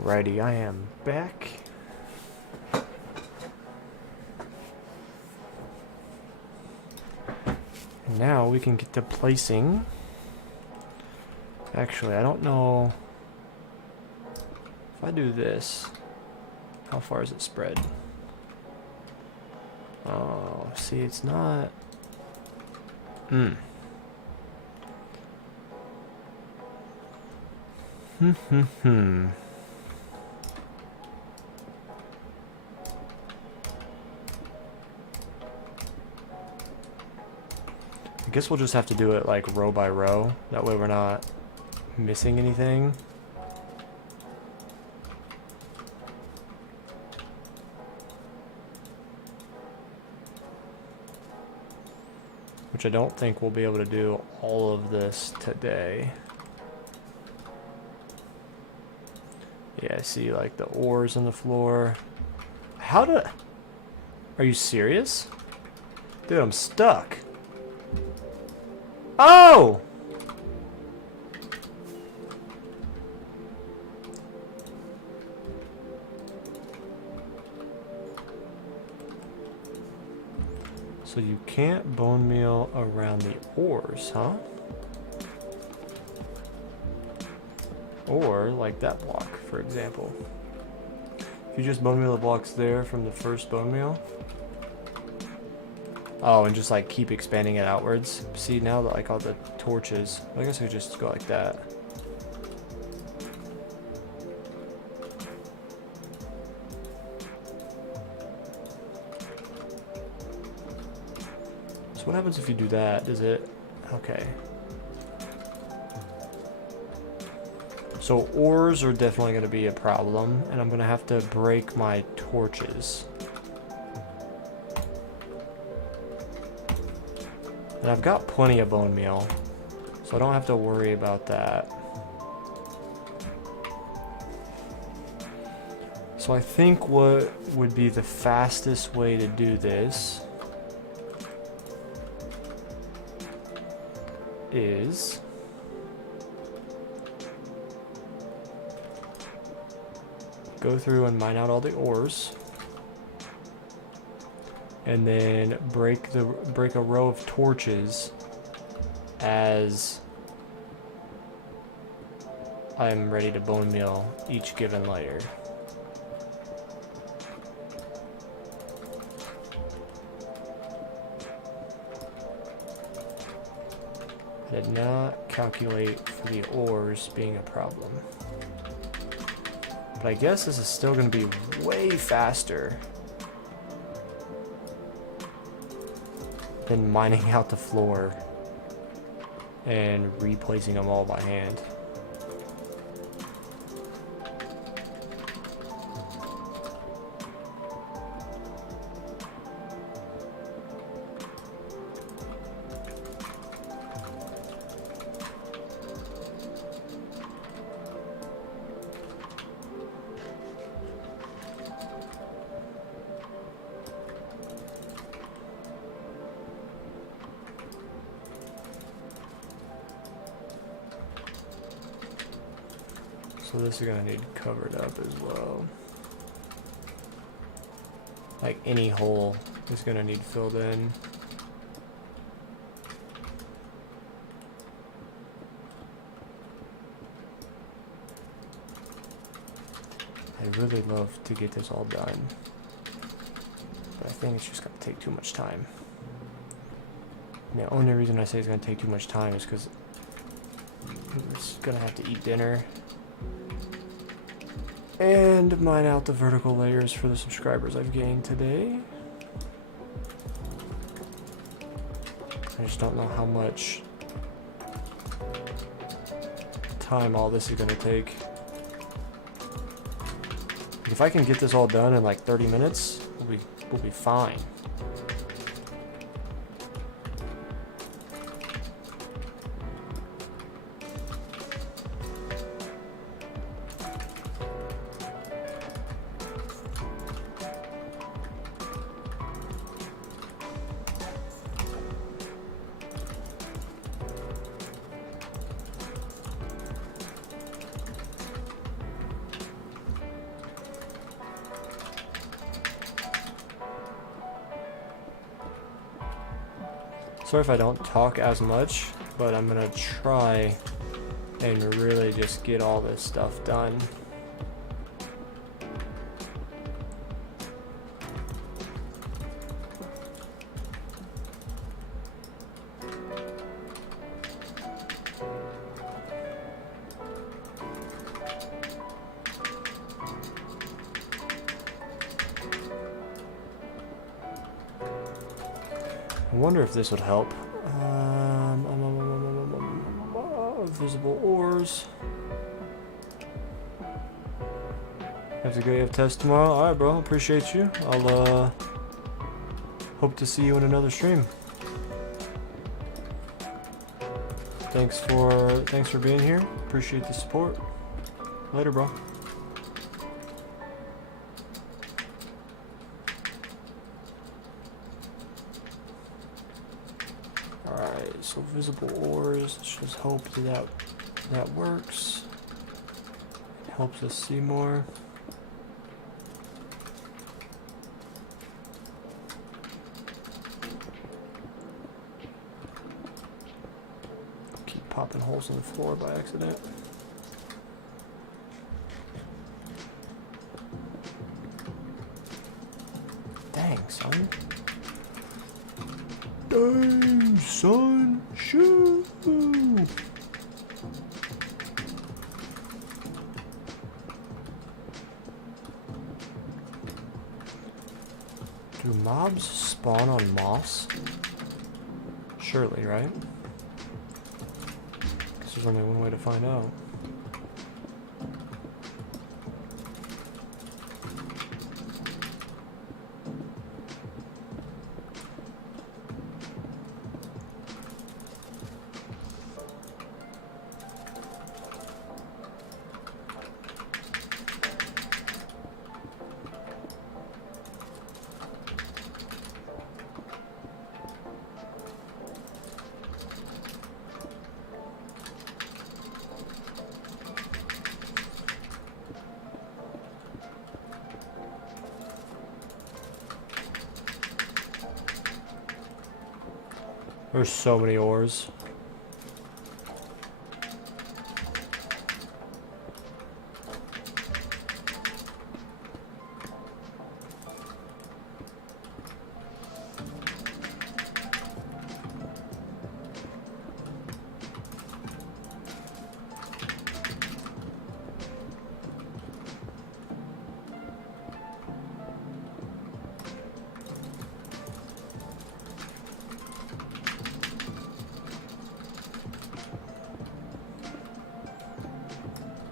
Alrighty, I am back. And now we can get to placing. Actually, I don't know if I do this, how far is it spread? Oh, see, it's not. Hmm. I guess we'll just have to do it like row by row. That way we're not missing anything. Which I don't think we'll be able to do all of this today. Yeah, I see like the oars on the floor. How do... Are you serious? Dude, I'm stuck. Oh! So you can't bone meal around the oars, huh? Or like that block, for example. If you just bone meal the blocks there from the first bone meal. Oh, and just like keep expanding it outwards. See, now that like all the torches, I guess I could just go like that. So what happens if you do that? Does it... Okay. So oars are definitely going to be a problem, and I'm going to have to break my torches. And I've got plenty of bone meal, so I don't have to worry about that. So I think what would be the fastest way to do this is go through and mine out all the ores, and then break a row of torches as I'm ready to bone meal each given layer. I did not calculate for the ores being a problem. But I guess this is still going to be way faster than mining out the floor and replacing them all by hand. So this is gonna need covered up as well. Like any hole is gonna need filled in. I'd really love to get this all done, but I think it's just gonna take too much time. And the only reason I say it's gonna take too much time is because I'm just gonna have to eat dinner and mine out the vertical layers for the subscribers I've gained today. I just don't know how much time all this is going to take. If I can get this all done in like 30 minutes, we'll be fine. Sorry if I don't talk as much, but I'm gonna try and really just get all this stuff done. I wonder if this would help. Visible ores. Have a great test tomorrow. All right, bro. Appreciate you. I'll hope to see you in another stream. Thanks for being here. Appreciate the support. Later, bro. Alright, so visible ores. Let's just hope that works. It helps us see more. Keep popping holes in the floor by accident. Dang, son. Dang, son. Shoo. Do mobs spawn on moss? Surely, right? Because there's only one way to find out. There's so many ores.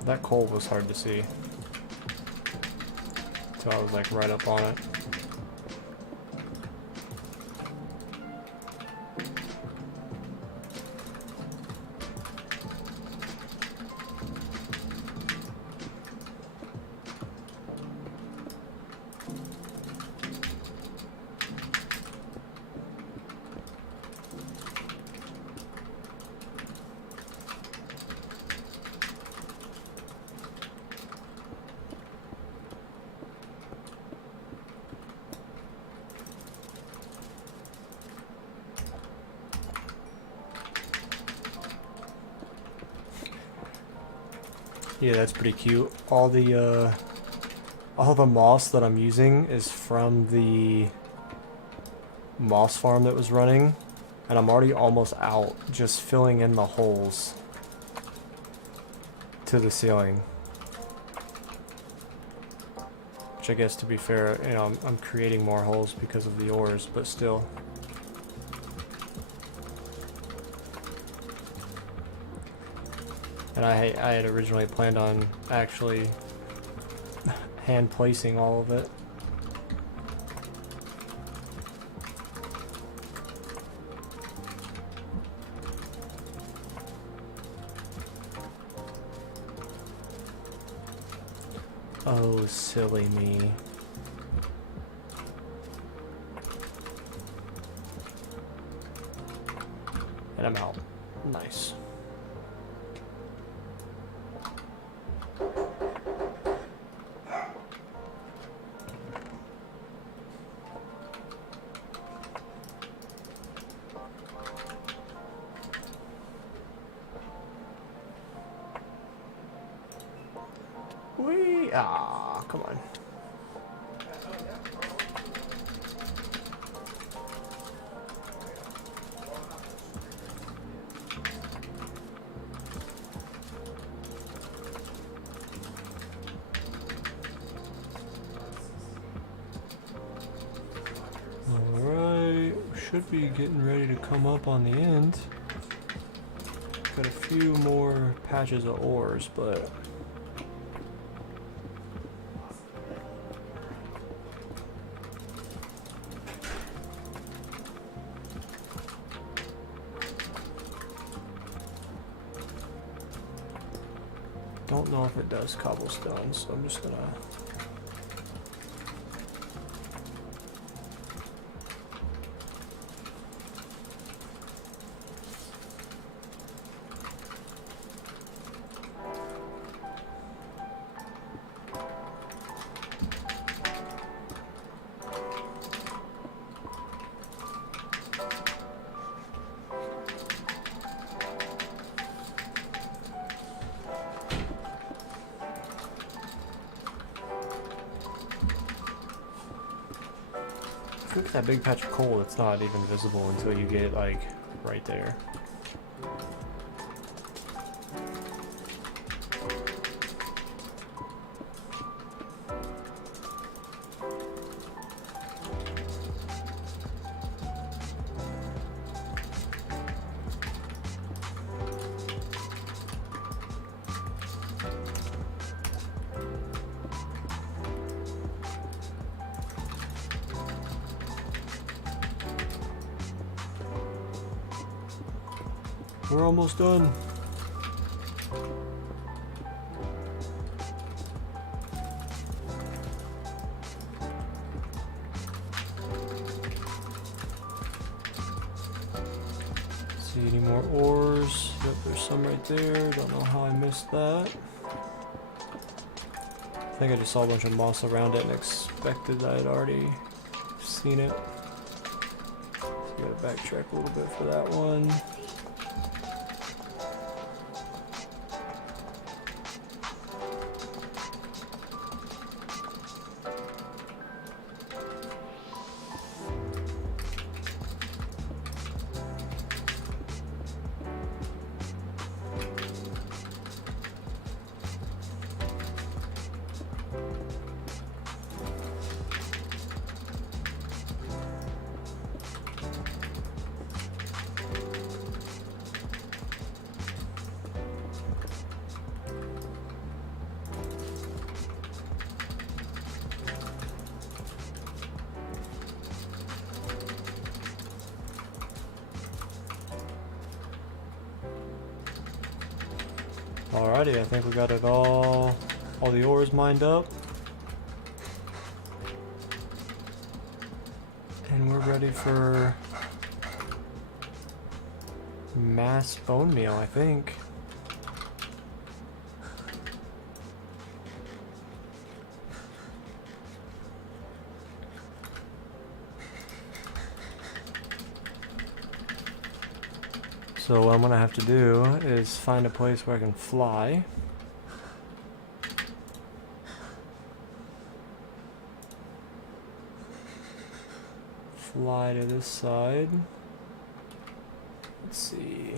That coal was hard to see. So I was like right up on it. Yeah, that's pretty cute. All the moss that I'm using is from the moss farm that was running, and I'm already almost out just filling in the holes to the ceiling. Which I guess, to be fair, you know, I'm creating more holes because of the ores, but still. And I had originally planned on actually hand placing all of it. Oh, silly me. And I'm out. Nice. Ah, come on. Alright, should be getting ready to come up on the end. Got a few more patches of ores, but don't know if it does cobblestone, so I'm just gonna look at that big patch of coal that's not even visible until you get like right there. We're almost done. See any more ores? Yep, there's some right there. Don't know how I missed that. I think I just saw a bunch of moss around it and expected I had already seen it. So you gotta backtrack a little bit for that one. Alrighty, I think we got it all the ores mined up. And we're ready for mass bone meal, I think. So what I'm gonna have to do is find a place where I can fly. Fly to this side. Let's see.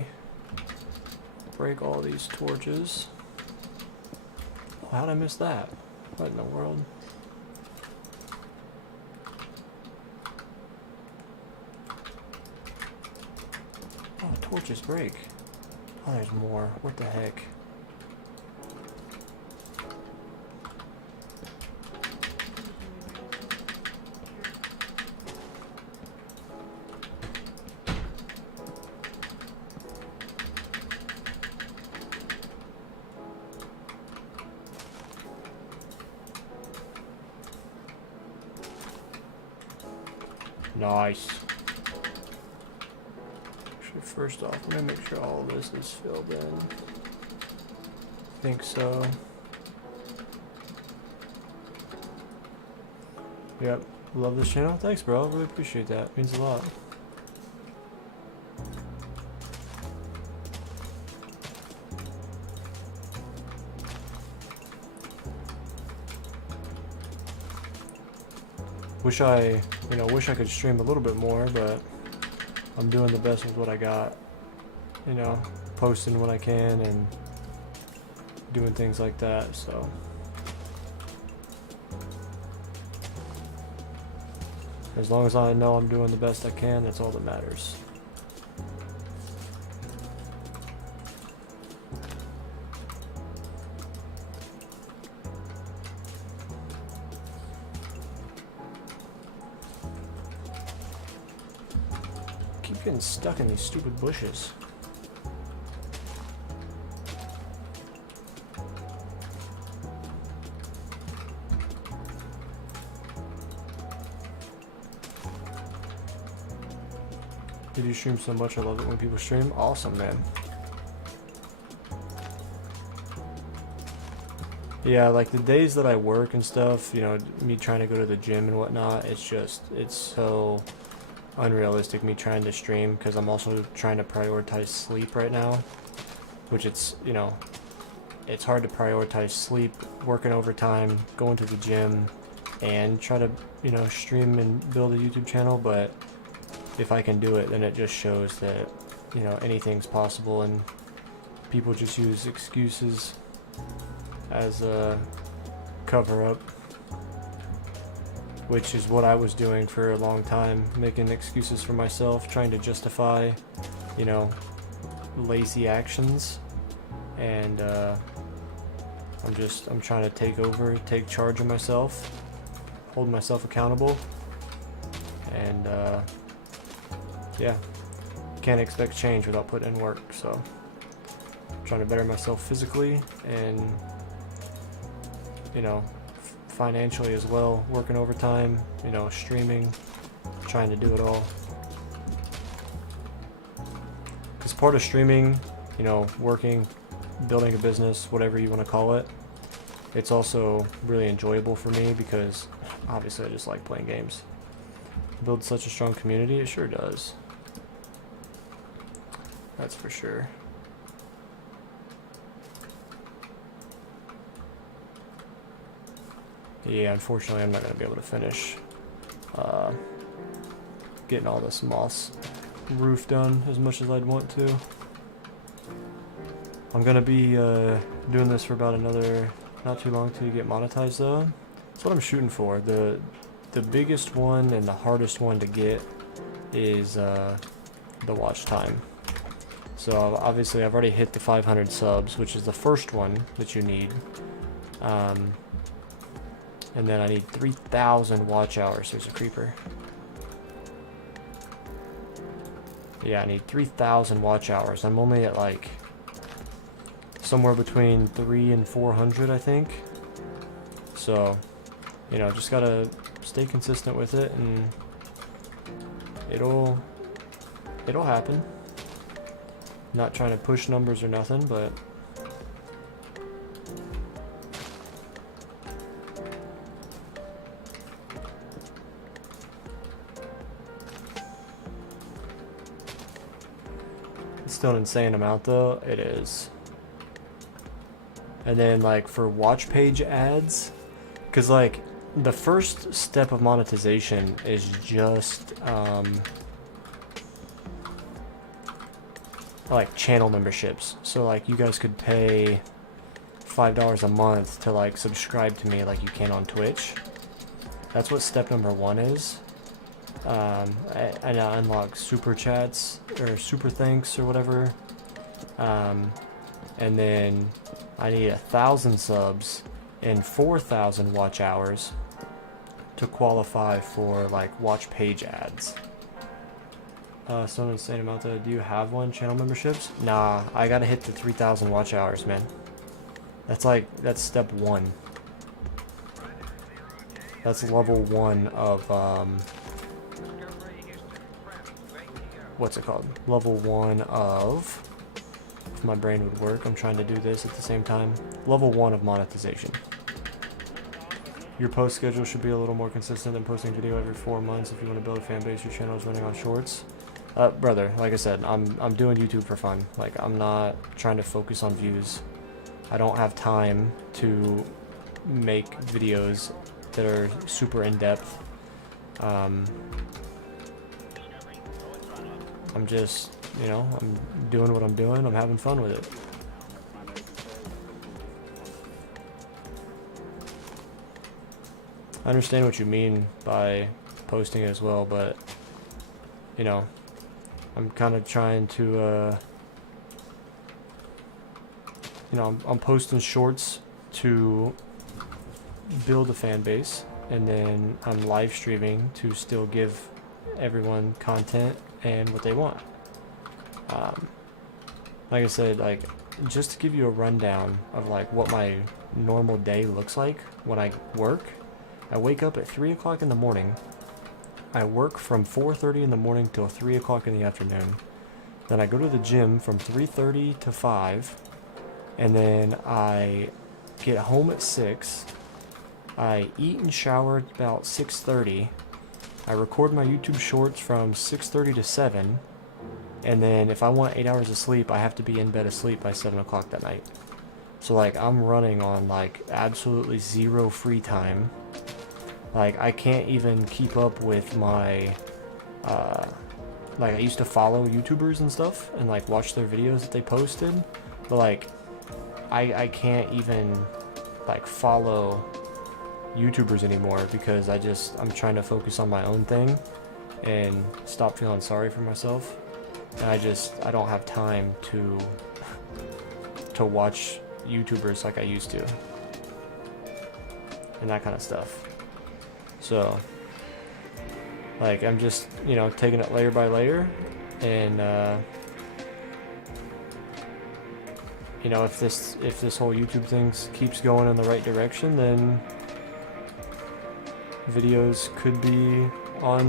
Break all these torches. Oh, how'd I miss that? What in the world? Oh, torches break. Oh, there's more. What the heck? Nice. Actually, first off, I'm gonna make sure all of this is filled in. I think so. Yep. Love this channel. Thanks, bro. Really appreciate that. Means a lot. Wish I could stream a little bit more, but I'm doing the best with what I got. You know, posting when I can and doing things like that, so. As long as I know I'm doing the best I can, that's all that matters. Keep getting stuck in these stupid bushes. Did you stream so much? I love it when people stream. Awesome, man. Yeah, like the days that I work and stuff, you know, me trying to go to the gym and whatnot, it's so unrealistic me trying to stream because I'm also trying to prioritize sleep right now, which it's, you know, it's hard to prioritize sleep, working overtime, going to the gym, and try to, you know, stream and build a YouTube channel, but if I can do it, then it just shows that, you know, anything's possible, and people just use excuses as a cover-up, which is what I was doing for a long time, making excuses for myself, trying to justify, you know, lazy actions, and I'm trying to take charge of myself, hold myself accountable, and yeah, can't expect change without putting in work, so I'm trying to better myself physically and, you know, financially as well, working overtime, you know, streaming, trying to do it all. Because part of streaming, you know, working, building a business, whatever you want to call it, it's also really enjoyable for me because obviously I just like playing games. Build such a strong community, it sure does. That's for sure. Yeah, unfortunately I'm not going to be able to finish getting all this moss roof done as much as I'd want to. I'm going to be doing this for about another, not too long till you get monetized though. That's what I'm shooting for. The biggest one and the hardest one to get is the watch time. So obviously I've already hit the 500 subs, which is the first one that you need. And then I need 3,000 watch hours. There's a creeper. Yeah, I need 3,000 watch hours. I'm only at like somewhere between 300 and 400, I think. So, you know, just gotta stay consistent with it, and it'll happen. Not trying to push numbers or nothing, but it's still an insane amount though. It is. And then like for watch page ads, because like the first step of monetization is just like channel memberships. So like you guys could pay $5 a month to like subscribe to me like you can on Twitch. That's what step number 1 is. And I unlock super chats or super thanks or whatever. And then I need 1,000 subs and 4,000 watch hours to qualify for like watch page ads. So an insane amount though. Do you have one? Channel memberships? Nah, I gotta hit the 3,000 watch hours, man. That's step 1. That's level 1 of what's it called? Level 1 of, if my brain would work, I'm trying to do this at the same time. Level 1 of monetization. Your post schedule should be a little more consistent than posting video every 4 months if you want to build a fan base. Your channel is running on shorts. Brother, like I said, I'm doing YouTube for fun. Like, I'm not trying to focus on views. I don't have time to make videos that are super in-depth. I'm just, you know, I'm doing what I'm doing. I'm having fun with it. I understand what you mean by posting it as well, but, you know, I'm kind of trying to, you know, I'm posting shorts to build a fan base, and then I'm live streaming to still give everyone content and what they want. Like I said, like, just to give you a rundown of like what my normal day looks like when I work. I wake up at 3 o'clock in the morning. I work from 4:30 in the morning till 3 o'clock in the afternoon. Then I go to the gym from 3:30 to 5. And then I get home at 6. I eat and shower about 6:30. I record my YouTube shorts from 6:30 to 7. And then if I want 8 hours of sleep, I have to be in bed asleep by 7 o'clock that night. So like I'm running on like absolutely zero free time. Like I can't even keep up with my like I used to follow YouTubers and stuff and like watch their videos that they posted, but like I can't even like follow YouTubers anymore because I'm trying to focus on my own thing and stop feeling sorry for myself. And I don't have time to watch YouTubers like I used to and that kind of stuff. So like I'm just, you know, taking it layer by layer, and you know, if this whole YouTube thing keeps going in the right direction, then videos could be on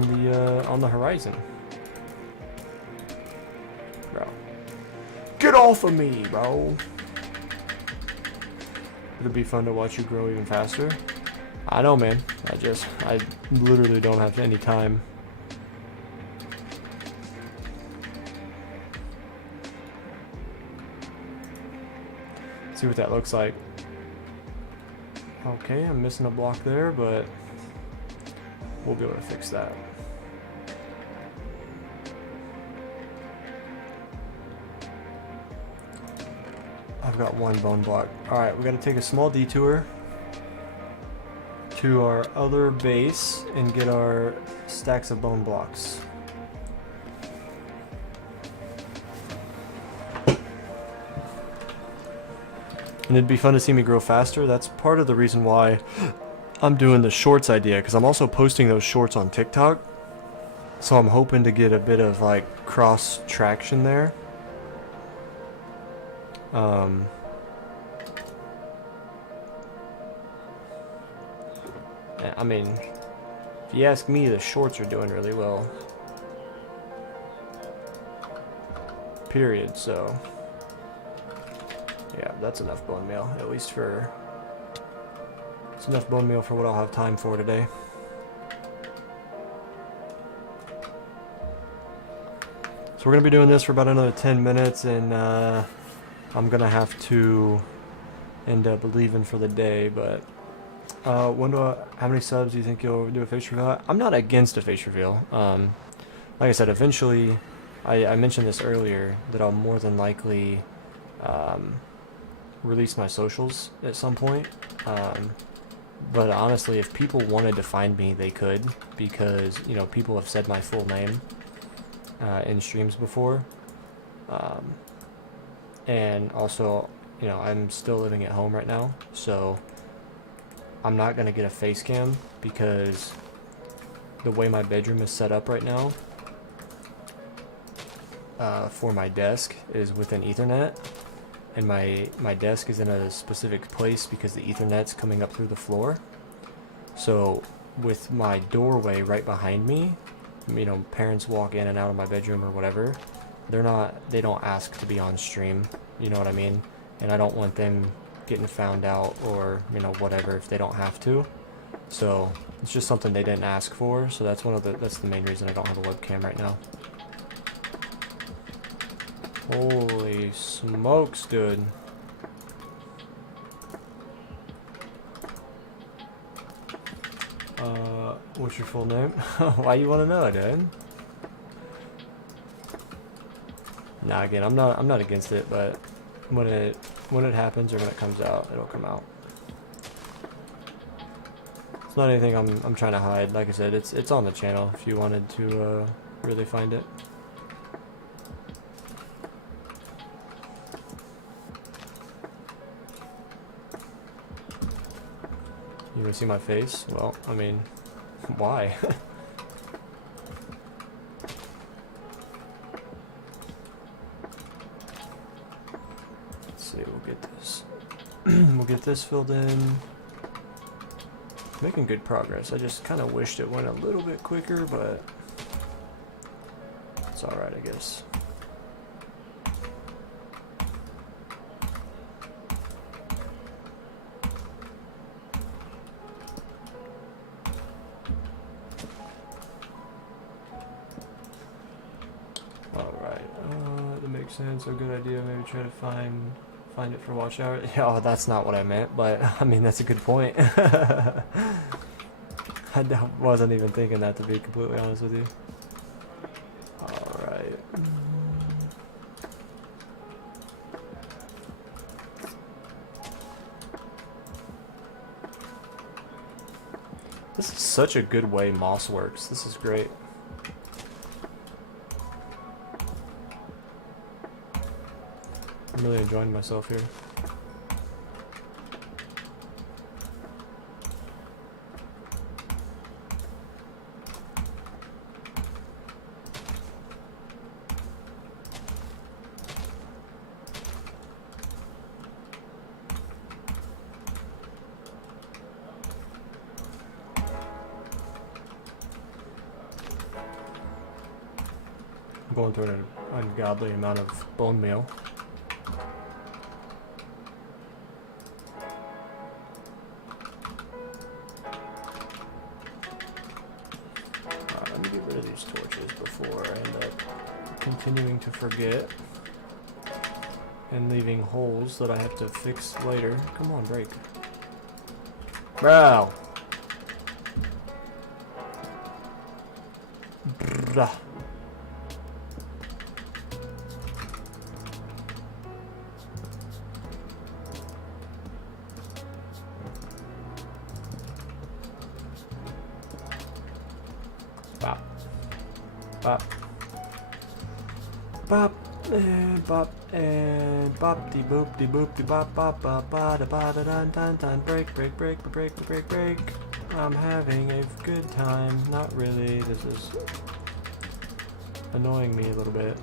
the horizon. Bro, get off of me, bro. It'd be fun to watch you grow even faster. I know, man. I literally don't have any time. See what that looks like. Okay, I'm missing a block there, but we'll be able to fix that. I've got one bone block. Alright, we gotta take a small detour to our other base and get our stacks of bone blocks. And it'd be fun to see me grow faster. That's part of the reason why I'm doing the shorts idea, because I'm also posting those shorts on TikTok. So I'm hoping to get a bit of like cross traction there. I mean, if you ask me, the shorts are doing really well. Period, so. Yeah, that's enough bone meal, at least for... It's enough bone meal for what I'll have time for today. So we're going to be doing this for about another 10 minutes, and I'm going to have to end up leaving for the day, but... how many subs do you think you'll do a face reveal? I'm not against a face reveal. Like I said, eventually, I mentioned this earlier, that I'll more than likely release my socials at some point. But honestly, if people wanted to find me, they could, because, you know, people have said my full name in streams before. And also, you know, I'm still living at home right now, so I'm not going to get a face cam because the way my bedroom is set up right now for my desk is with an Ethernet, and my desk is in a specific place because the Ethernet's coming up through the floor. So with my doorway right behind me, you know, parents walk in and out of my bedroom or whatever, they don't ask to be on stream, you know what I mean? And I don't want them getting found out or, you know, whatever if they don't have to. So it's just something they didn't ask for, so that's the main reason I don't have a webcam right now. Holy smokes, dude. What's your full name? Why you want to know, dude? Nah, again, I'm not against it, but when it happens or when it comes out, it'll come out. It's not anything I'm trying to hide. Like I said, it's on the channel if you wanted to really find it. You gonna see my face? Well, I mean, why? Let's see, we'll get this. We'll get this filled in. Making good progress. I just kind of wished it went a little bit quicker, but it's alright, I guess. Alright, that makes sense. A good idea. Maybe try to find it for watch hour. Oh, that's not what I meant, but I mean, that's a good point. I wasn't even thinking that, to be completely honest with you. Alright. This is such a good way moss works. This is great. I'm really enjoying myself here. I'm going through an ungodly amount of bone meal. Let me get rid of these torches before I end up continuing to forget and leaving holes that I have to fix later. Come on, break. Bro! Bruh. Bop. Bop. Bop. And bop. And bop. De boop. De boop. De bop. Bop. Bop. Ba da ba da dun dun dun. Break. Break. Break. Break. Break. Break. I'm having a good time. Not really. This is annoying me a little bit.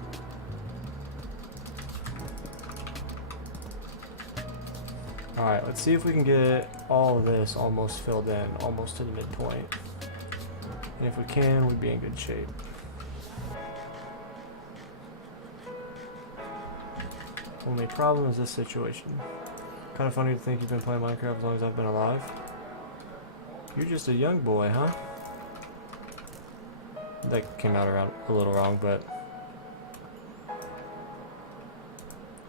Alright, let's see if we can get all of this almost filled in, almost to the midpoint. And if we can, we'd be in good shape. Only problem is this situation. Kind of funny to think you've been playing Minecraft as long as I've been alive. You're just a young boy, huh? That came out around a little wrong, but...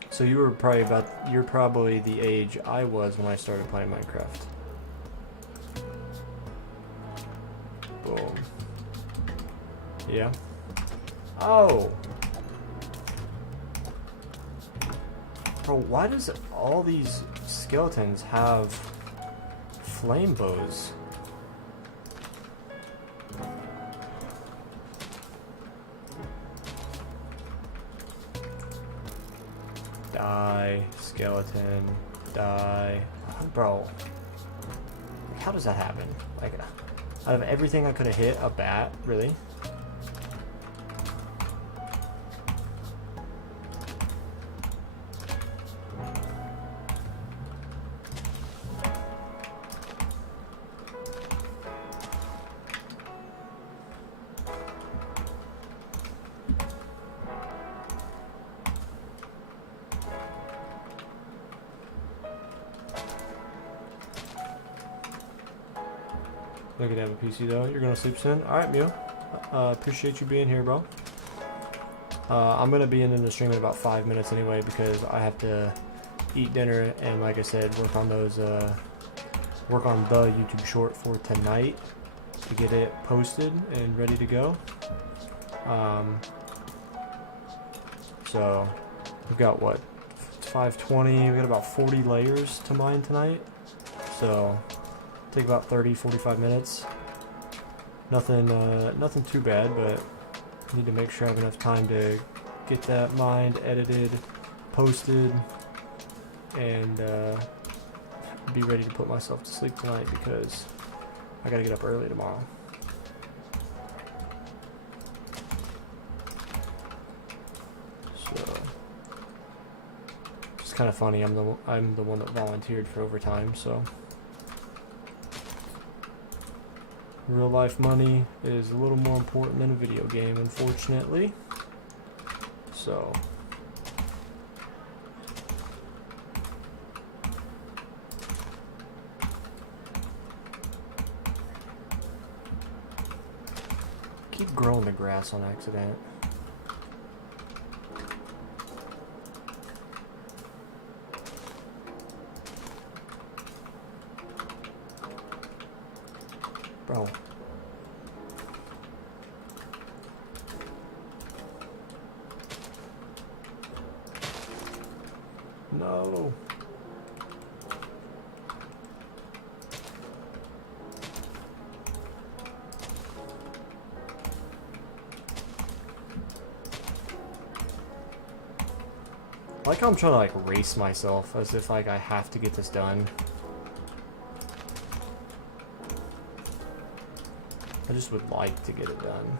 So you were probably you're probably the age I was when I started playing Minecraft. Boom. Yeah. Oh! Bro, why does all these skeletons have flame bows? Die, skeleton, die. Bro, how does that happen? Like, out of everything I could have hit, a bat? Really? Look at that, have a PC though. You're gonna sleep soon? Alright, Mew. Appreciate you being here, bro. I'm gonna be in the stream in about 5 minutes anyway because I have to eat dinner and, like I said, work on those, work on the YouTube short for tonight. to get it posted and ready to go. So we've got what, 520, we've got about 40 layers to mine tonight. So take about 30-45 minutes. Nothing too bad, but need to make sure I have enough time to get that mined, edited, posted, and be ready to put myself to sleep tonight because I gotta get up early tomorrow. So it's kind of funny. I'm the one that volunteered for overtime, so real life money is a little more important than a video game, unfortunately. So keep growing the grass on accident. Bro. No. I like how I'm trying to like race myself as if like I have to get this done. I just would like to get it done.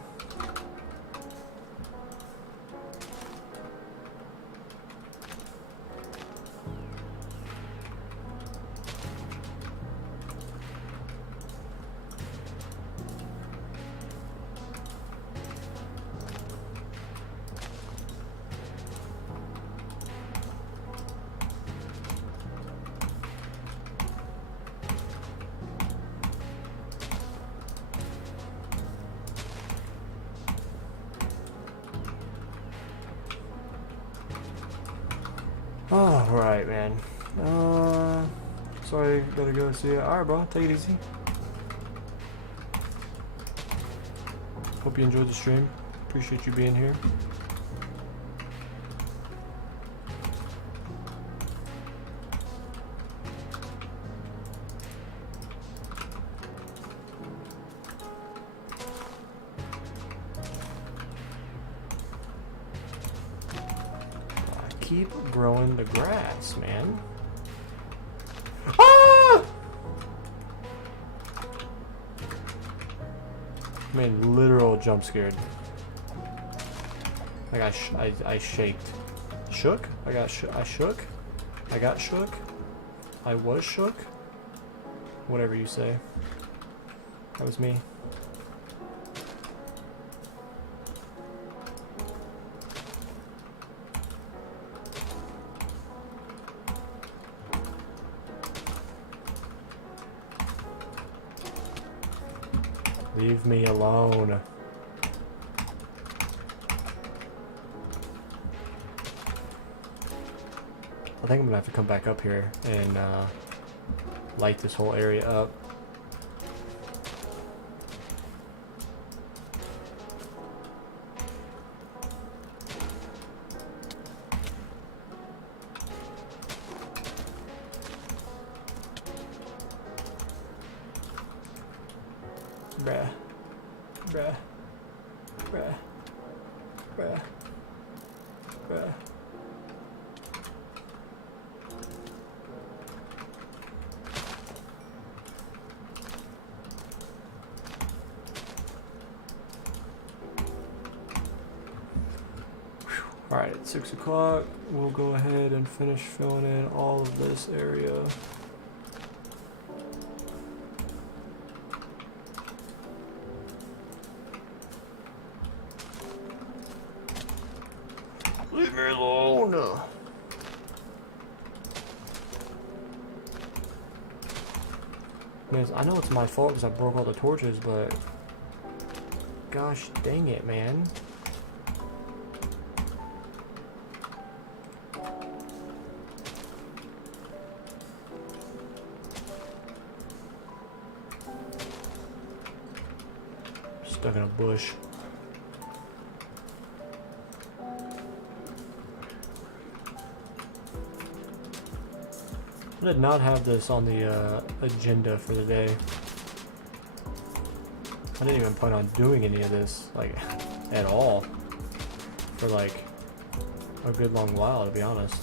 Alright, man. Sorry, gotta go see you. Alright, bro. Take it easy. Hope you enjoyed the stream. Appreciate you being here. Keep growing the grass, man. Ah! Man, literal jump scared. I got I shaked. Shook? I shook. I got shook. I was shook. Whatever you say. That was me. Leave me alone. I think I'm gonna have to come back up here and light this whole area up. Bruh. Bruh. Bruh. Bruh. Bruh. Alright, at 6 o'clock, we'll go ahead and finish filling in all of this area. Leave me alone! Man, I know it's my fault because I broke all the torches, but gosh dang it, man. Stuck in a bush. I did not have this on the agenda for the day. I didn't even plan on doing any of this, like, at all. For, like, a good long while, to be honest.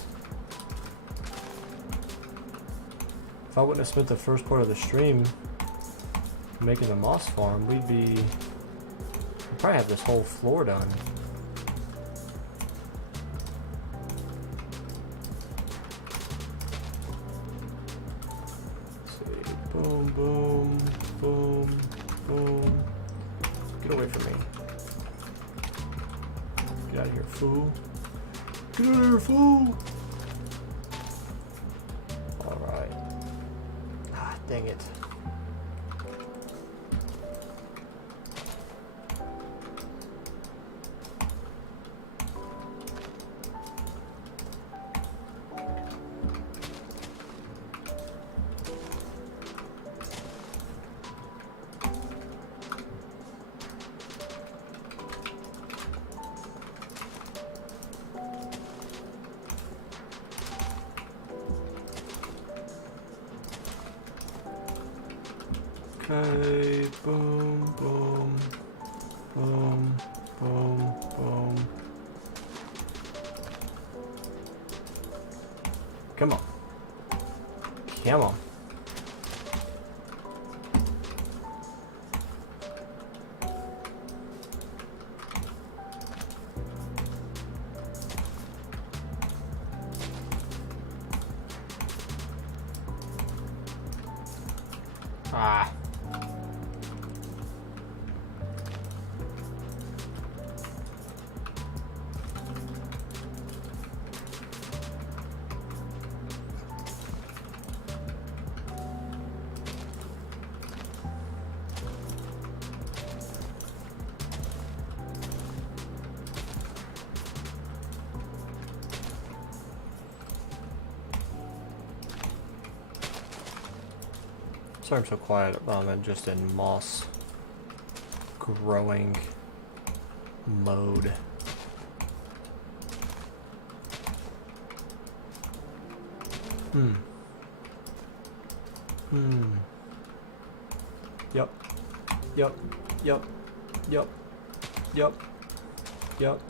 If I wouldn't have spent the first part of the stream making the moss farm, we'd probably have this whole floor done. Let's see. Boom, boom, boom, boom. Get away from me. Get out of here, fool. Get out of here, fool! Alright. Ah, dang it. Okay, boom, boom, boom, boom, boom. Come on. Come on. Ah. Sorry I'm so quiet. I'm just in moss growing mode. Yep. Yep. Yep. Yep. Yep. Yep.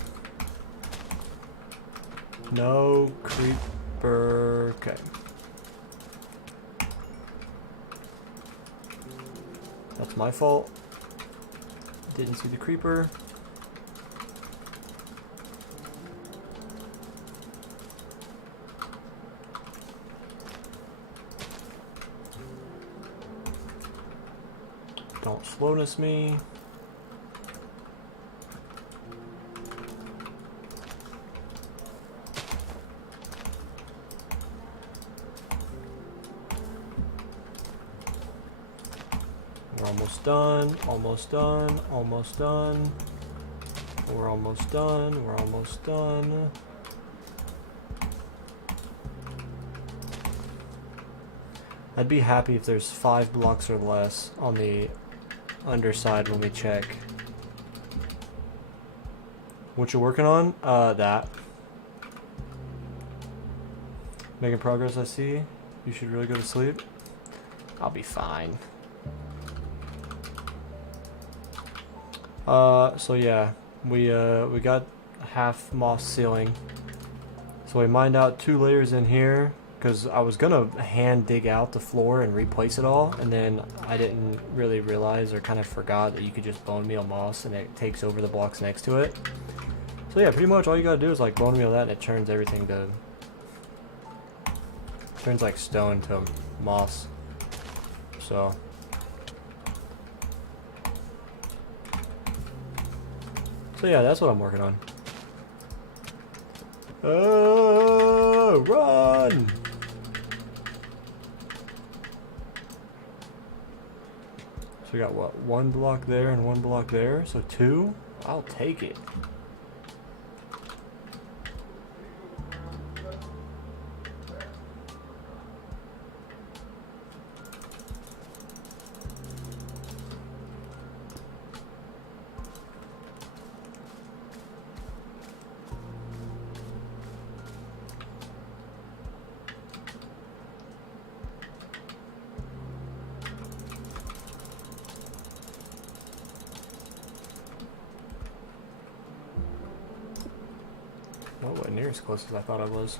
No creeper. Okay. That's my fault. Didn't see the creeper. Don't slowness me. We're almost done, almost done, almost done. We're almost done, we're almost done. I'd be happy if there's 5 blocks or less on the underside when we check. What you working on? That. Making progress, I see. You should really go to sleep. I'll be fine. So yeah, we got half moss ceiling. So we mined out 2 layers in here, because I was gonna hand dig out the floor and replace it all, and then I didn't really realize or kind of forgot that you could just bone meal moss and it takes over the blocks next to it. So yeah, pretty much all you gotta do is like bone meal that and it turns everything to, turns like stone to moss. So yeah, that's what I'm working on. Run! So we got what, 1 block there and 1 block there, so 2? I'll take it. Well, it wasn't near as close as I thought it was.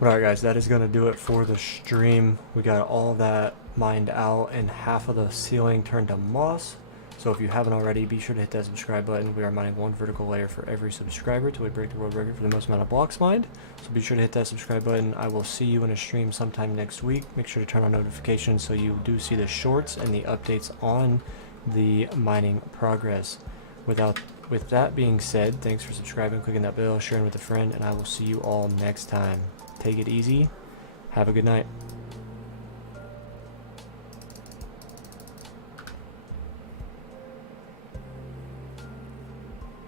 Alright guys, that is going to do it for the stream. We got all that mined out and half of the ceiling turned to moss. So if you haven't already, be sure to hit that subscribe button. We are mining 1 vertical layer for every subscriber till we break the world record for the most amount of blocks mined. So be sure to hit that subscribe button. I will see you in a stream sometime next week. Make sure to turn on notifications so you do see the shorts and the updates on the mining progress. With that being said, thanks for subscribing, clicking that bell, sharing with a friend, and I will see you all next time. Take it easy. Have a good night.